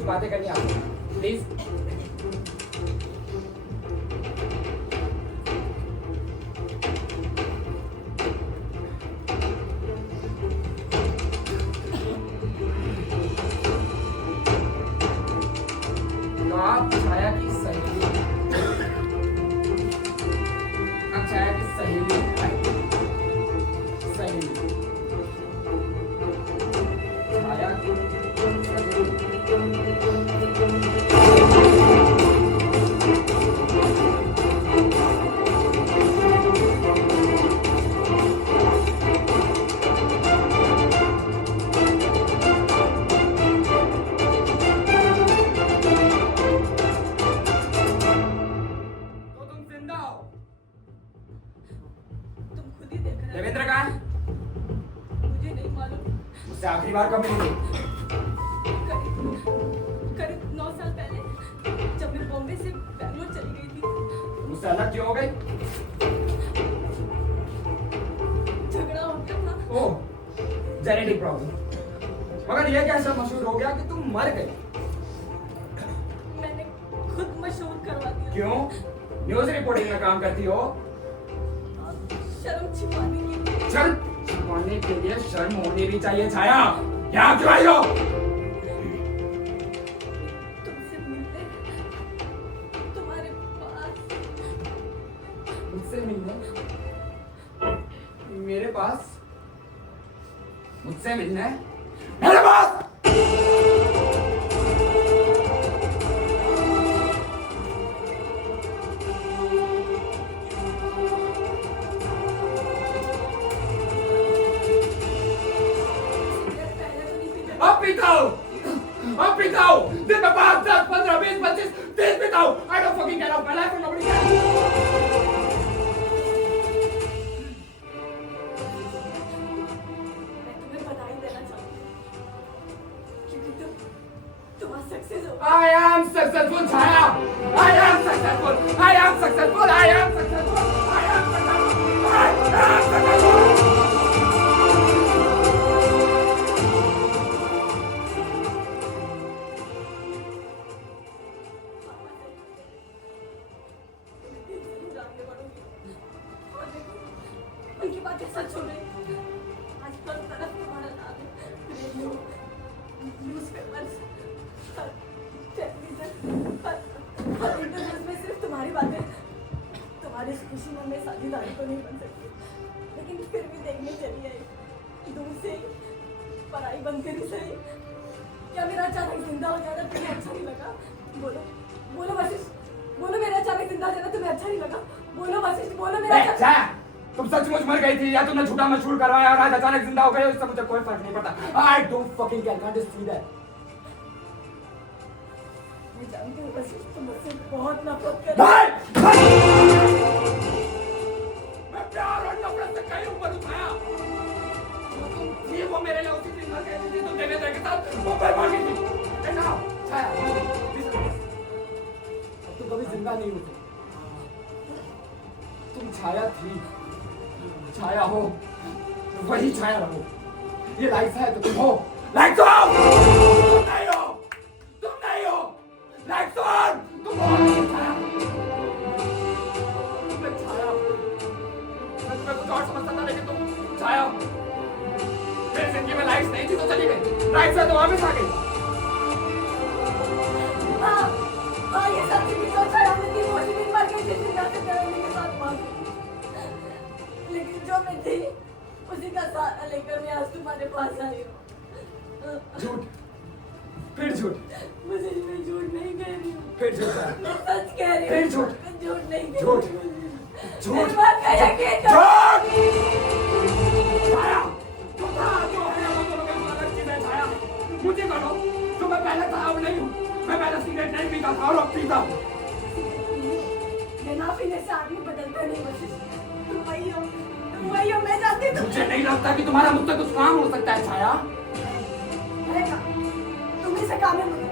बातें करनी आपको प्लीज। तो आप छाया की सहेली सहेली छाया की देवेंद्र कहाँ है? मुझे नहीं मालूम। उससे आखिरी बार कब मिली? करीब 9 साल पहले जब मैं बॉम्बे से बैंगलोर चली गई थी। मुझसे अलग क्यों हो गई? झगड़ा हो गया था। ओह, जेनेटिक प्रॉब्लम। मगर ये कैसा मशहूर हो गया कि तुम मर गई? मैंने खुद मशहूर करवा दिया। क्यों? न्यूज़ रिपोर्टिंग में काम करती हो? शर्म छिपाने के लिए। शर्म छिपाने के लिए शर्म होनी भी चाहिए छाया। यहाँ क्यों आई हो? तुमसे मिलने तुम्हारे पास। मुझसे मिलने? मेरे पास? मुझसे मिलने? मेरे पास? अब पीता हूँ दिन में 5, 10, 15, 20, 25, 30 पीता हूँ। I don't fucking get out my life and nobody cares. मैं तुम्हें बधाई देना चाहती हूँ क्योंकि तुम आज सक्सेस हो। I am successful, Chaya. I am successful. I am successful. I am successful. I am successful. I am successful. बातें सच हो रही हैं। आज हर तरफ तुम्हारा नाम है, रेडियो, न्यूज़पेपर्स, टेलीविजन, हर इंटरनेट में सिर्फ तुम्हारी बातें। तुम्हारी इस खुशी में मैं साझेदारी तो नहीं बन सकती, लेकिन फिर भी देखने चली आई, दूर से पराई बनकर ही सही। क्या मेरा अचानक जिंदा हो जाना तुम्हें अच्छा नहीं लगा? बोलो बोलो वशिष्ठ, बोलो मेरा अचानक जिंदा हो जाना तुम्हें अच्छा नहीं लगा? बोलो वशिष्ठ, बोलो मेरा तुम सचमुच मर गई थी या तुमने झूठा मशहूर करवाया और आज अचानक जिंदा हो गए, इससे मुझे कोई फर्क नहीं पड़ता। I don't fucking care, can't you see that? मैं जानती हूँ वशिष्ठ तुम मुझसे बहुत नफरत कर मैं प्यार और नफरत से कहीं ऊपर उठाया। ये वो मेरे लिए उसी दिन मर गई थी, तुम देवेंद्र के साथ मुंबई भाग गई थी। And now, छाया, अब तुम कभी जिंदा नहीं होती। तुम छाया थी, छाया हो, वही छाया रहो। ये लाइफ है तो तुम हो, लाइफ तो हो, तुम नहीं हो, तुम नहीं हो, लाइफ तो हो, तुम हो, छाया। मैं छाया, मैं तुम्हें कुछ और समझता था लेकिन तुम छाया। मेरी जिंदगी में लाइफ नहीं थी तो चली गई, लाइफ है तो वापस आ गई। हाँ ये सब चीज़ें जो छाया में थी वो भी मर गई थी, जिंदा से करने के साथ भाग गई। लेकिन जो मैं थी उसी का सहारा लेकर मैं आज तुम्हारे पास आई हूँ। झूठ, फिर झूठ, मुझे मैं झूठ नहीं कह रही हूँ, फिर झूठ, मैं सच कह रही हूँ, फिर झूठ, मैं झूठ नहीं कह झूठ, रही हूँ। झूठ, मेरी बात का यकीन करो। छाया, तुम था जो है वो दोनों में अलग चीज़ है। छाया, मुझे कहो, जो मैं पहले था अब नहीं हूँ। मैं पहले सिगरेट नहीं पीता था और अब पीता हूँ। मैं ना पीने से आदमी बदलता नहीं वशिष्ठ। तुम वही हो, मैं जानती हूँ। मुझे नहीं लगता कि तुम्हारा मुझसे कुछ काम हो सकता है छाया। तुम इसे काम है मुझे।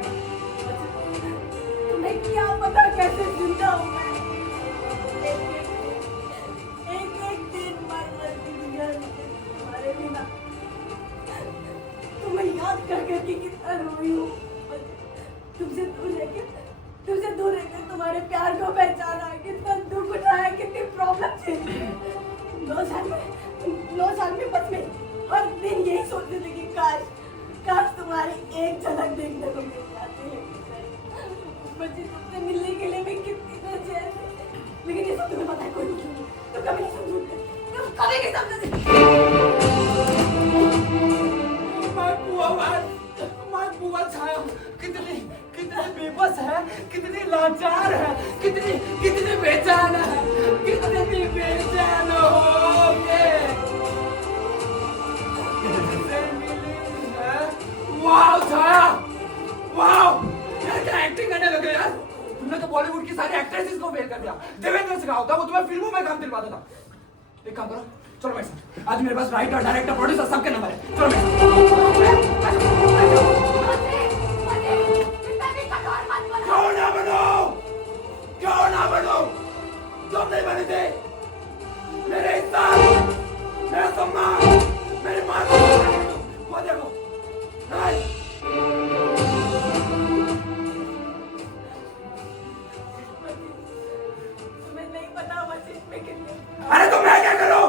तुम्हें क्या पता कैसे जिंदा हूँ मैं? एक दिन मर की दुनिया में तुम्हारे बिना तुम्हें याद कर करके कितना रोई हूँ। तुमसे दूर रहकर तुम्हारे प्यार को पहचाना, कितना दुख उठाया, कितनी प्रॉब्लम झेली। 9 साल में बस में हर दिन यही सोचती थी कि काश तुम्हारी एक झलक देखने को मिल जाती है। बच्चे तुमसे मिलने के लिए मैं कितनी बेचैन थी, लेकिन ये सब तुम्हें पता है कोई नहीं। तुम कभी नहीं समझोगे, तुम कभी नहीं समझोगे। माय बुआ छाया कितनी बेबस है, कितनी लाचार है, कितनी बेचैन है, कितनी बेचैन होगे। वाह छाया, वाह यार क्या एक्टिंग करने लगे यार। तुमने तो बॉलीवुड की सारी एक्ट्रेसेस को फेल कर दिया। देवेंद्र से कहा होता वो तुम्हें फिल्मों में काम दिलवाता था। एक काम करो, चलो मेरे साथ। आज मेरे पास राइटर, डायरेक्टर, प्रोड्यूसर सबके नंबर है। चलो मेरे साथ। क्यों ना बनो? तुम नहीं बने थे। मेरे इज्जत, मेरा सम्मान, मेरी माँ को वो देखो। तुम्हें नहीं पता वशिष्ठ में कितनी। अरे तो मैं क्या करूं?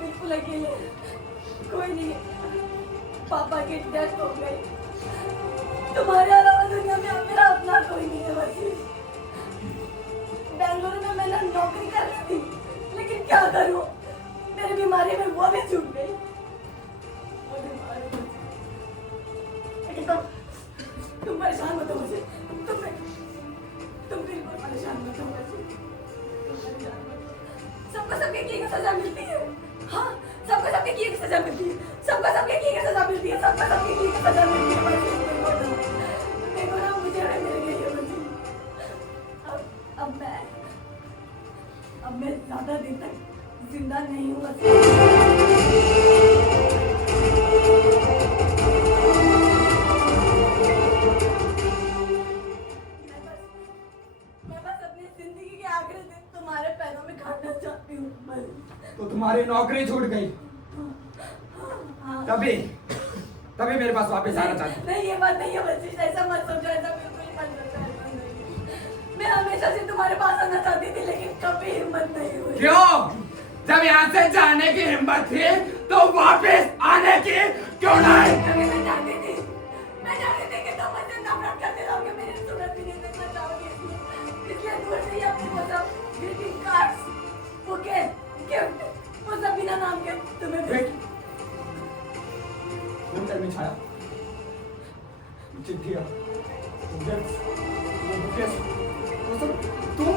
बिल्कुल अकेले, कोई नहीं है। पापा की डेथ हो गई। तुम्हारे अलावा दुनिया में मेरा अपना कोई नहीं है वशिष्ठ। बेंगलुरु में मैंने नौकरी कर ली थी, लेकिन क्या करूं, मेरी बीमारी में वो भी छूट गई। लेकिन तुम परेशान मत हो मुझे, तुम बिल्कुल परेशान मत हो मुझे। सबको सबके किए की सजा मिलती है। हाँ, सबको सबके किए की सजा मिलती है। सबको सबके किए की सजा मिलती है। सबको सबके किए की सजा मिलती है। देखो ना मुझे है मेरे लिए मुझे। अब मैं ज्यादा दिन तक जिंदा नहीं हूँ। मैं बस अपनी जिंदगी के आखिरी दिन तुम्हारे पैरों में काटना चाहती हूँ। हिम्मत। तो तुम्हारी नौकरी छूट गई, तभी तभी मेरे पास वापस आना चाहती। नहीं ये बात नहीं है वशिष्ठ, ऐसा मत सोचो, ऐसा बिल्कुल मत सोचो, ऐसा नहीं है। मैं हमेशा से तुम्हारे पास आना चाहती थी लेकिन कभी हिम्मत नहीं हुई। क्यों? जब यहाँ से जाने की हिम्मत थी तो वापस आने की क्यों नहीं? मैं जानती थी कि तुम मुझसे नफरत करते रहोगे, मेरी सूरत भी नहीं देखना चाहोगे, इसलिए दूर से ही अपने वो सब ग्रीटिंग कार्ड्स, बुके, गिफ्ट, वो सब बिना नाम के तुम्हें भेज। फोन कर में छाया चिट्ठियाँ, गिफ्ट्स, वो बुकेस, वो सब तुम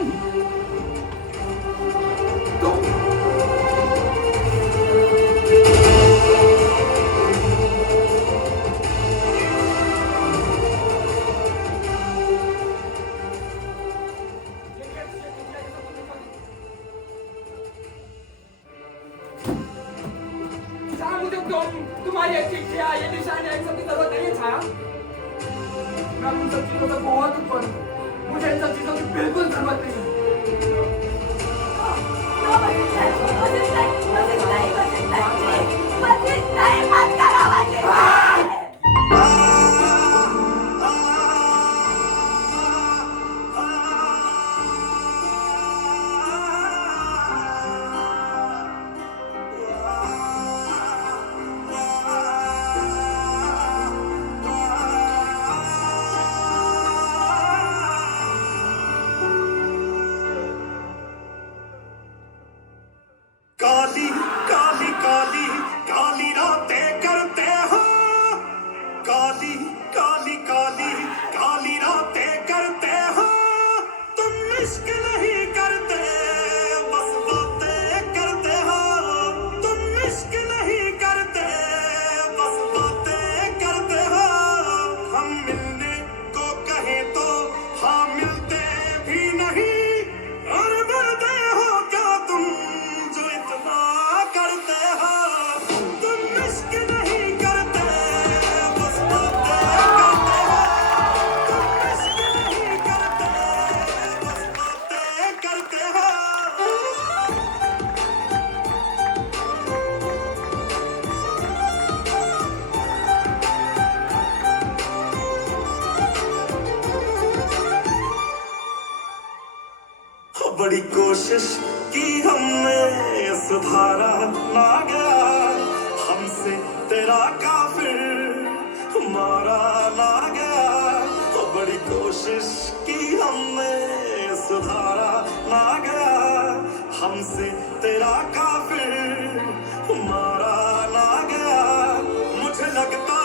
तुम्हारी एक चिट्ठियाँ, ये निशान है, इन सब की जरूरत नहीं है छाया। मैं उन सब चीजों से बहुत ऊपर हूँ, मुझे इन सब चीजों की बिल्कुल जरूरत नहीं है। काली काली काली काली रातें करते हो, काली काली काली काली रातें करते हो, तुम इश्क नहीं करते बस बातें करते हो, तुम इश्क नहीं करते बस बातें करते हो, हम मिलने को कहे तो हाँ मिलते भी नहीं, और मरते हो क्या तुम जो इतना करते हो, तुम इश्क नहीं करते बस बातें करते हो, तुम इश्क नहीं करते बस बातें करते हो। बड़ी कोशिश की हमने सुधारा ना गया, हमसे तेरा काफिर मारा ना गया, बड़ी कोशिश की हमने सुधारा ना गया, हमसे तेरा काफिर मारा ना गया, मुझे लगता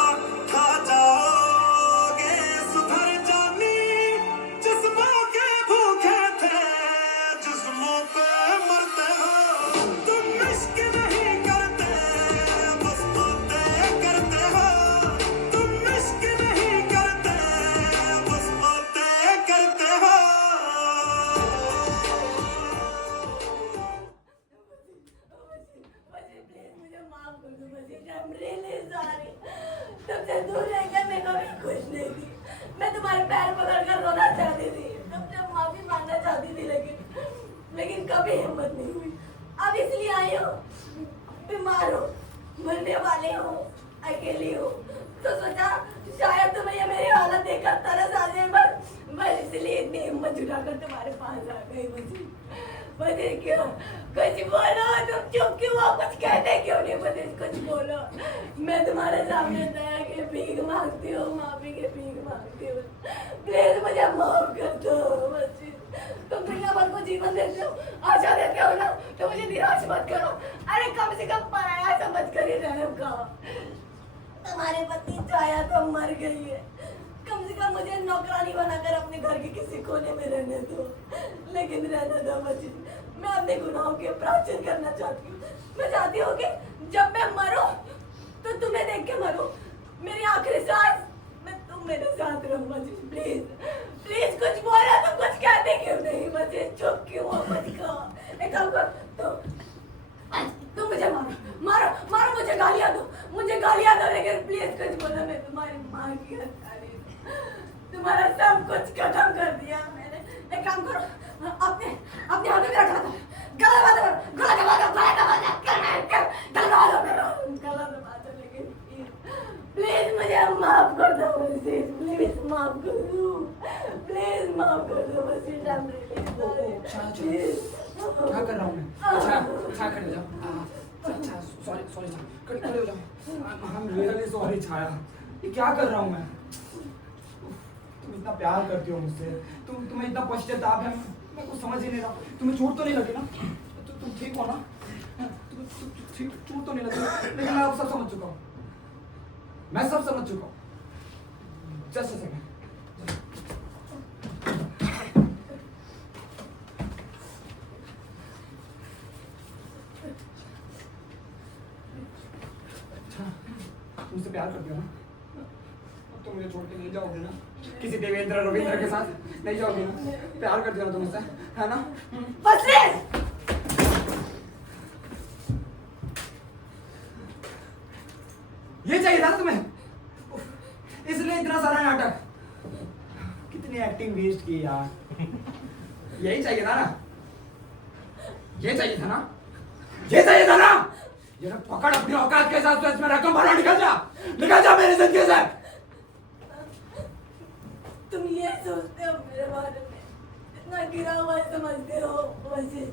था जाओगे सुधर जानी, जिस्मों के भूखे थे जिस्मों पे मरते हो, तुम इश्क नहीं करते बस बातें करते हो, तुम इश्क नहीं करते बस बातें करते हो। मुझे माफ कर दो वशिष्ठ, आई एम रियली सॉरी। तुमसे दूर रह के मैं कभी खुश नहीं थी, मैं तुम्हारे पैर पकड़कर रोना चाहती थी, तुमसे माफी मांगना चाहती थी, लेकिन कभी हिम्मत नहीं हुई। अब इसलिए आई हूँ, बीमार हो, मरने वाले हो, अकेली हो, तो सोचा शायद तुम्हें ये मेरी हालत देखकर तरस आ जाए, बस इसलिए इतनी हिम्मत जुटाकर तुम्हारे पास आ गई। मुझे क्यों कुछ बोलो, तुम चुप क्यों हो, कुछ कहते क्यों नहीं, मुझे कुछ बोलो। मैं तुम्हारे सामने दया के भीख मांगती हूँ, माफी के भीख मांगती हूँ, प्लीज मुझे माफ कर दो। तुम दुनिया भर को जीवन देते हो, आशा देते हो ना, तो मुझे निराश मत करो। अरे कम से कम पराया समझ कर ही रहम कहो। तुम्हारे पति छाया तो मर गई है, कम से कम मुझे नौकरानी बनाकर अपने घर के किसी कोने में रहने दो, लेकिन रहने दो मुझे। मैं अपने गुनाहों के प्रायश्चित करना चाहती हूँ। मैं चाहती हूँ कि जब मैं मरूं तो तुम्हें देख के मरूं, मेरी आखिरी सांस में तुम मेरे साथ रहो। मुझे प्लीज प्लीज कुछ बोलो, तुम कुछ कहते क्यों नहीं, मुझे चुप क्यों हो, कुछ कहो। एक काम करो, तुम मुझे मारो मारो मारो, मुझे गालियाँ दो, मुझे गालियाँ दो, लेकिन प्लीज कुछ बोलो। मैं तुम्हारी माँ की हत्यारी, तुम्हारा सब कुछ खत्म कर दिया मैंने। एक काम करो, अपने हाथों में रखा था, प्लीज मुझे माफ कर दो वसीर, प्लीज माफ कर दो, प्लीज माफ कर दो वसीर। क्या कर रहा हूँ मैं? अच्छा खड़े हो जाओ। अच्छा सॉरी खड़े हो जाओ। I'm really sorry छाया, ये क्या कर रहा हूँ मैं? तुम इतना प्यार करती हो मुझसे, तुम्हें इतना पश्चाताप है, मैं कुछ समझ ही नहीं रहा। तुम्हें चोट तो नहीं लगी ना? तुम ठीक हो ना? चोट तो नहीं लगी, लेकिन मैं अब सब समझ चुका हूँ। मैं सब समझ चुका हूँ। Just second. मुझसे प्यार करती हो ना? तुम मुझे छोड़ के नहीं जाओगे ना? किसी देवेंद्र रविंद्र के साथ नहीं जाओगे ना? प्यार करती हो ना तुम मुझसे, है ना? वसीर! ये चाहिए था ना तुम्हें? इसलिए इतना सारा नाटक, कितनी एक्टिंग वेस्ट की यार। यही चाहिए था ना? ये चाहिए था ना? ये चाहिए था ना? ये पकड़ अपनी औकात के साथ, तो इसमें रकम भरो, निकल जा मेरी जिंदगी से। तुम ये सोचते हो मेरे बारे में, इतना गिरा हुआ समझते हो वसीर।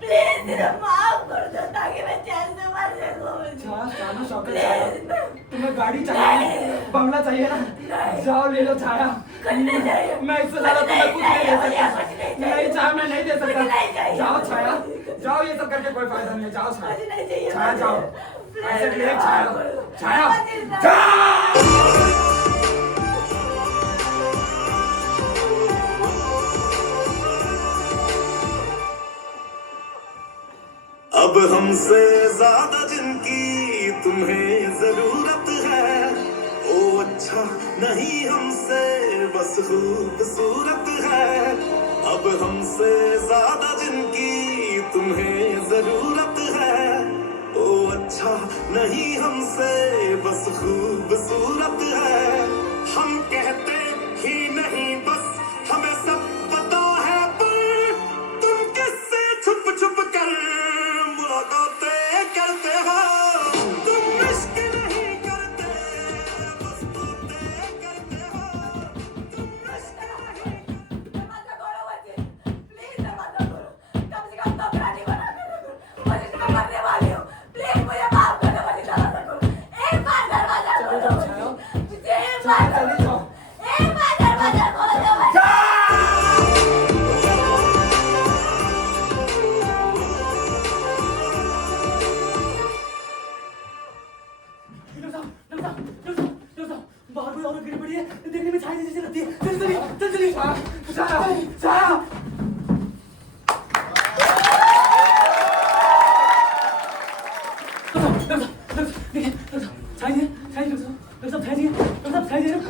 प्लीज सिर्फ माफ कर दो ताकि मैं चैन से मर सकूं। तुम्हें गाड़ी चाहिए, बंगला चाहिए ना? जाओ ले लो छाया। मैं इससे ज्यादा तुम्हें कुछ नहीं दे सकता। नहीं छाया, मैं नहीं दे सकता। जाओ छाया, जाओ, ये सब करके कोई फायदा नहीं है। जाओ छाया, जाओ। ऐसे ले छाया। अब हमसे ज्यादा जिनकी तुम्हें जरूरत है, ओ अच्छा नहीं हमसे बस खूबसूरत है। अब हमसे ज्यादा जिनकी तुम्हें जरूरत है, ओ अच्छा नहीं हमसे बस खूबसूरत है। हम कहते ही नहीं बस हमें सब पता है, पर तुम किससे छुप छुप कर मुलाकातें करते हो। तुम इश्क नहीं करते, बस बातें करते हो। तुम इश्क नहीं। मत करो वसीर, प्लीज मत करो। कम से कम घबराने वाला करो। मुझे तो मरने वाली हूँ, प्लीज मुझे माफ कर दो वसीर। एक बार दरवाजा खोलो, मुझे एक बार दरवाजा खोलो वसीर। बाहर कोई औरत गिरी पड़ी है, देखने में छाया जैसी लगती है। चल छाया।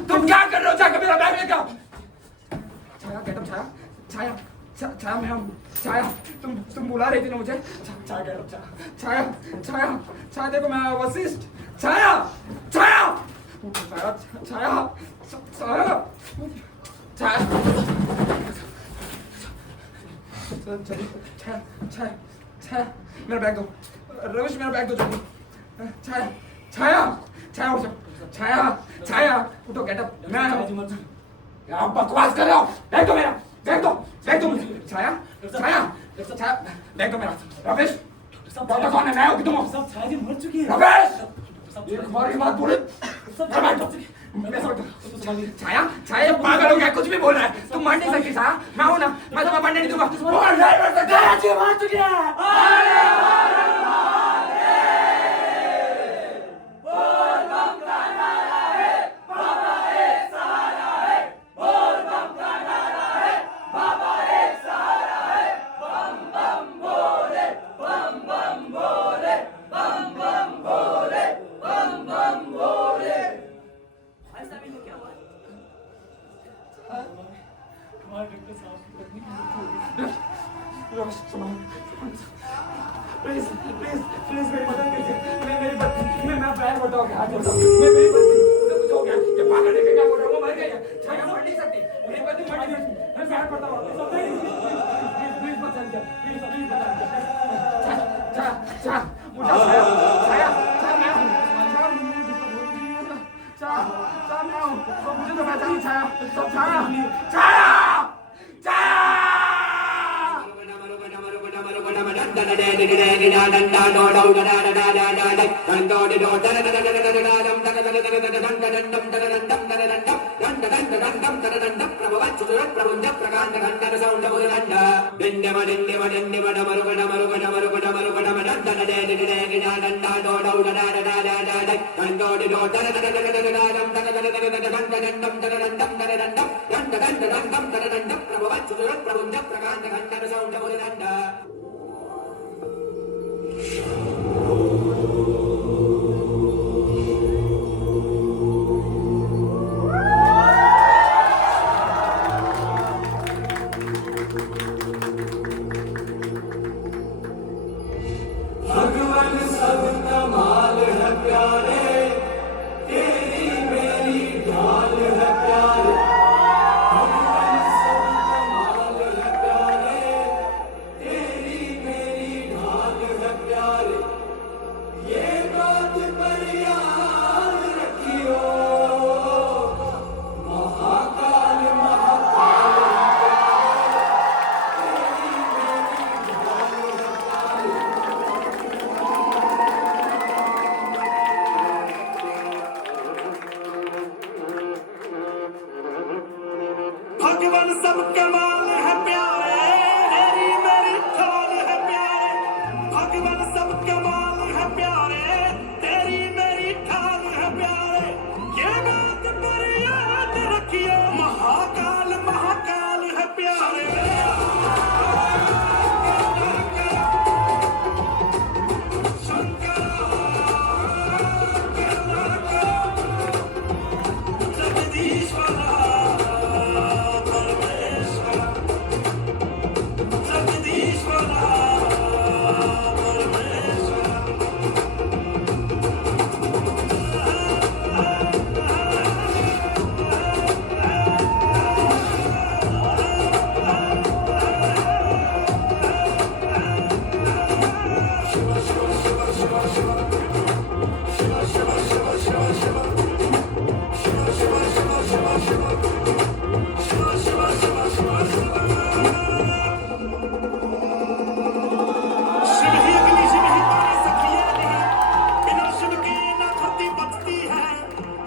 तुम क्या कर रहे हो? जाकर मेरा बैग लेके आओ। छाया, गेट अप छाया। छाया मैं हूँ। छाया, तुम बुला रही थी ना मुझे? छाया गेट अप छाया देखो मैं वशिष्ठ। छाया मेरा बैग दो। रविश मेरा बैग दो जल्दी। छाया उठो, गेट अप। मैं आप बकवास कर रहे हो? बैग दो मेरा, बैग दो मुझे। छाया बैग दो मेरा। रविश डॉक्टर कौन है? मैं हूँ कि तुम हो? सब छाया जी मर चुकी है। रविश एक बार की बात बोले। छाया पागल हो गया, कुछ भी बोल रहा है। तुम मर नहीं सकती छाया, मैं हूं ना, मैं तुम्हें मरने नहीं दूंगा। मर चुकी है। प्लीज मेरी मदद कीजिए। मैं पैर बताओ क्या करता हूँ। मेरी पत्नी कुछ हो गया, ये पागल है क्या बोल रहा हूँ? वो मर गई है। छाया मर नहीं सकती, मेरी पत्नी मर नहीं सकती। मैं प्यार करता हूँ प्लीज मत जान प्लीज मत जान मुझे मुझे तो पहचान छाया सब भगवान सब कमाल है प्यारे, तेरी मेरी ढाल है प्यारे। भगवान सब कमाल है प्यारे, तेरी मेरी ढाल है प्यारे। ये बात पर याद रखियो, महाकाल महाकाल है प्यारे, तेरी मेरी ढाल है प्यारे। भगवान सब कमाल है प्यारे, तेरी मेरी ढाल है प्यारे। भगवान सब कमाल है प्यारे, तेरी मेरी ढाल है प्यारे। ये बात पर याद रखियो, महाकाल महाकाल है प्यारे।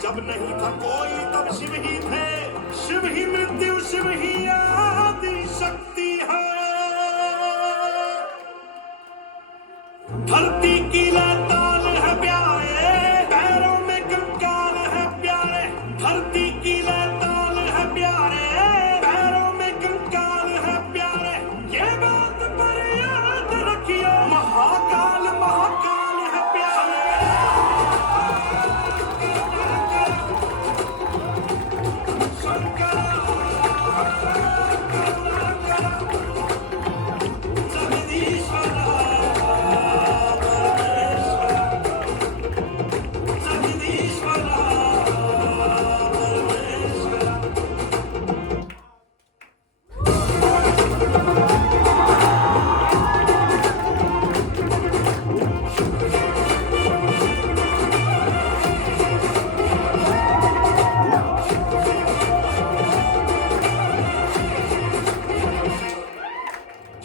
जब नहीं था कोई तब शिव ही थे, शिव ही मृत्यु शिव ही आदि शक्ति है। धरती की लताल है प्यारे, पैरों में कंकाल है प्यारे। धरती की लताल है प्यारे, पैरों में कंकाल है प्यारे। ये बात पर याद रखियो, महाकाल महाकाल है प्यारे।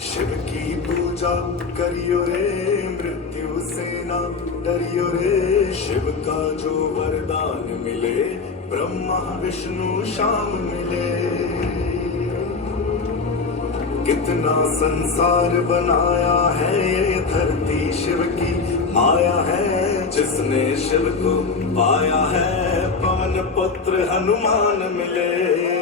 शिव की पूजा करियो रे, मृत्यु से ना डरियो रे। शिव का जो वरदान मिले, ब्रह्मा विष्णु शाम मिले। कितना संसार बनाया है, ये धरती शिव की माया है। जिसने शिव को पाया है, पवन पुत्र हनुमान मिले।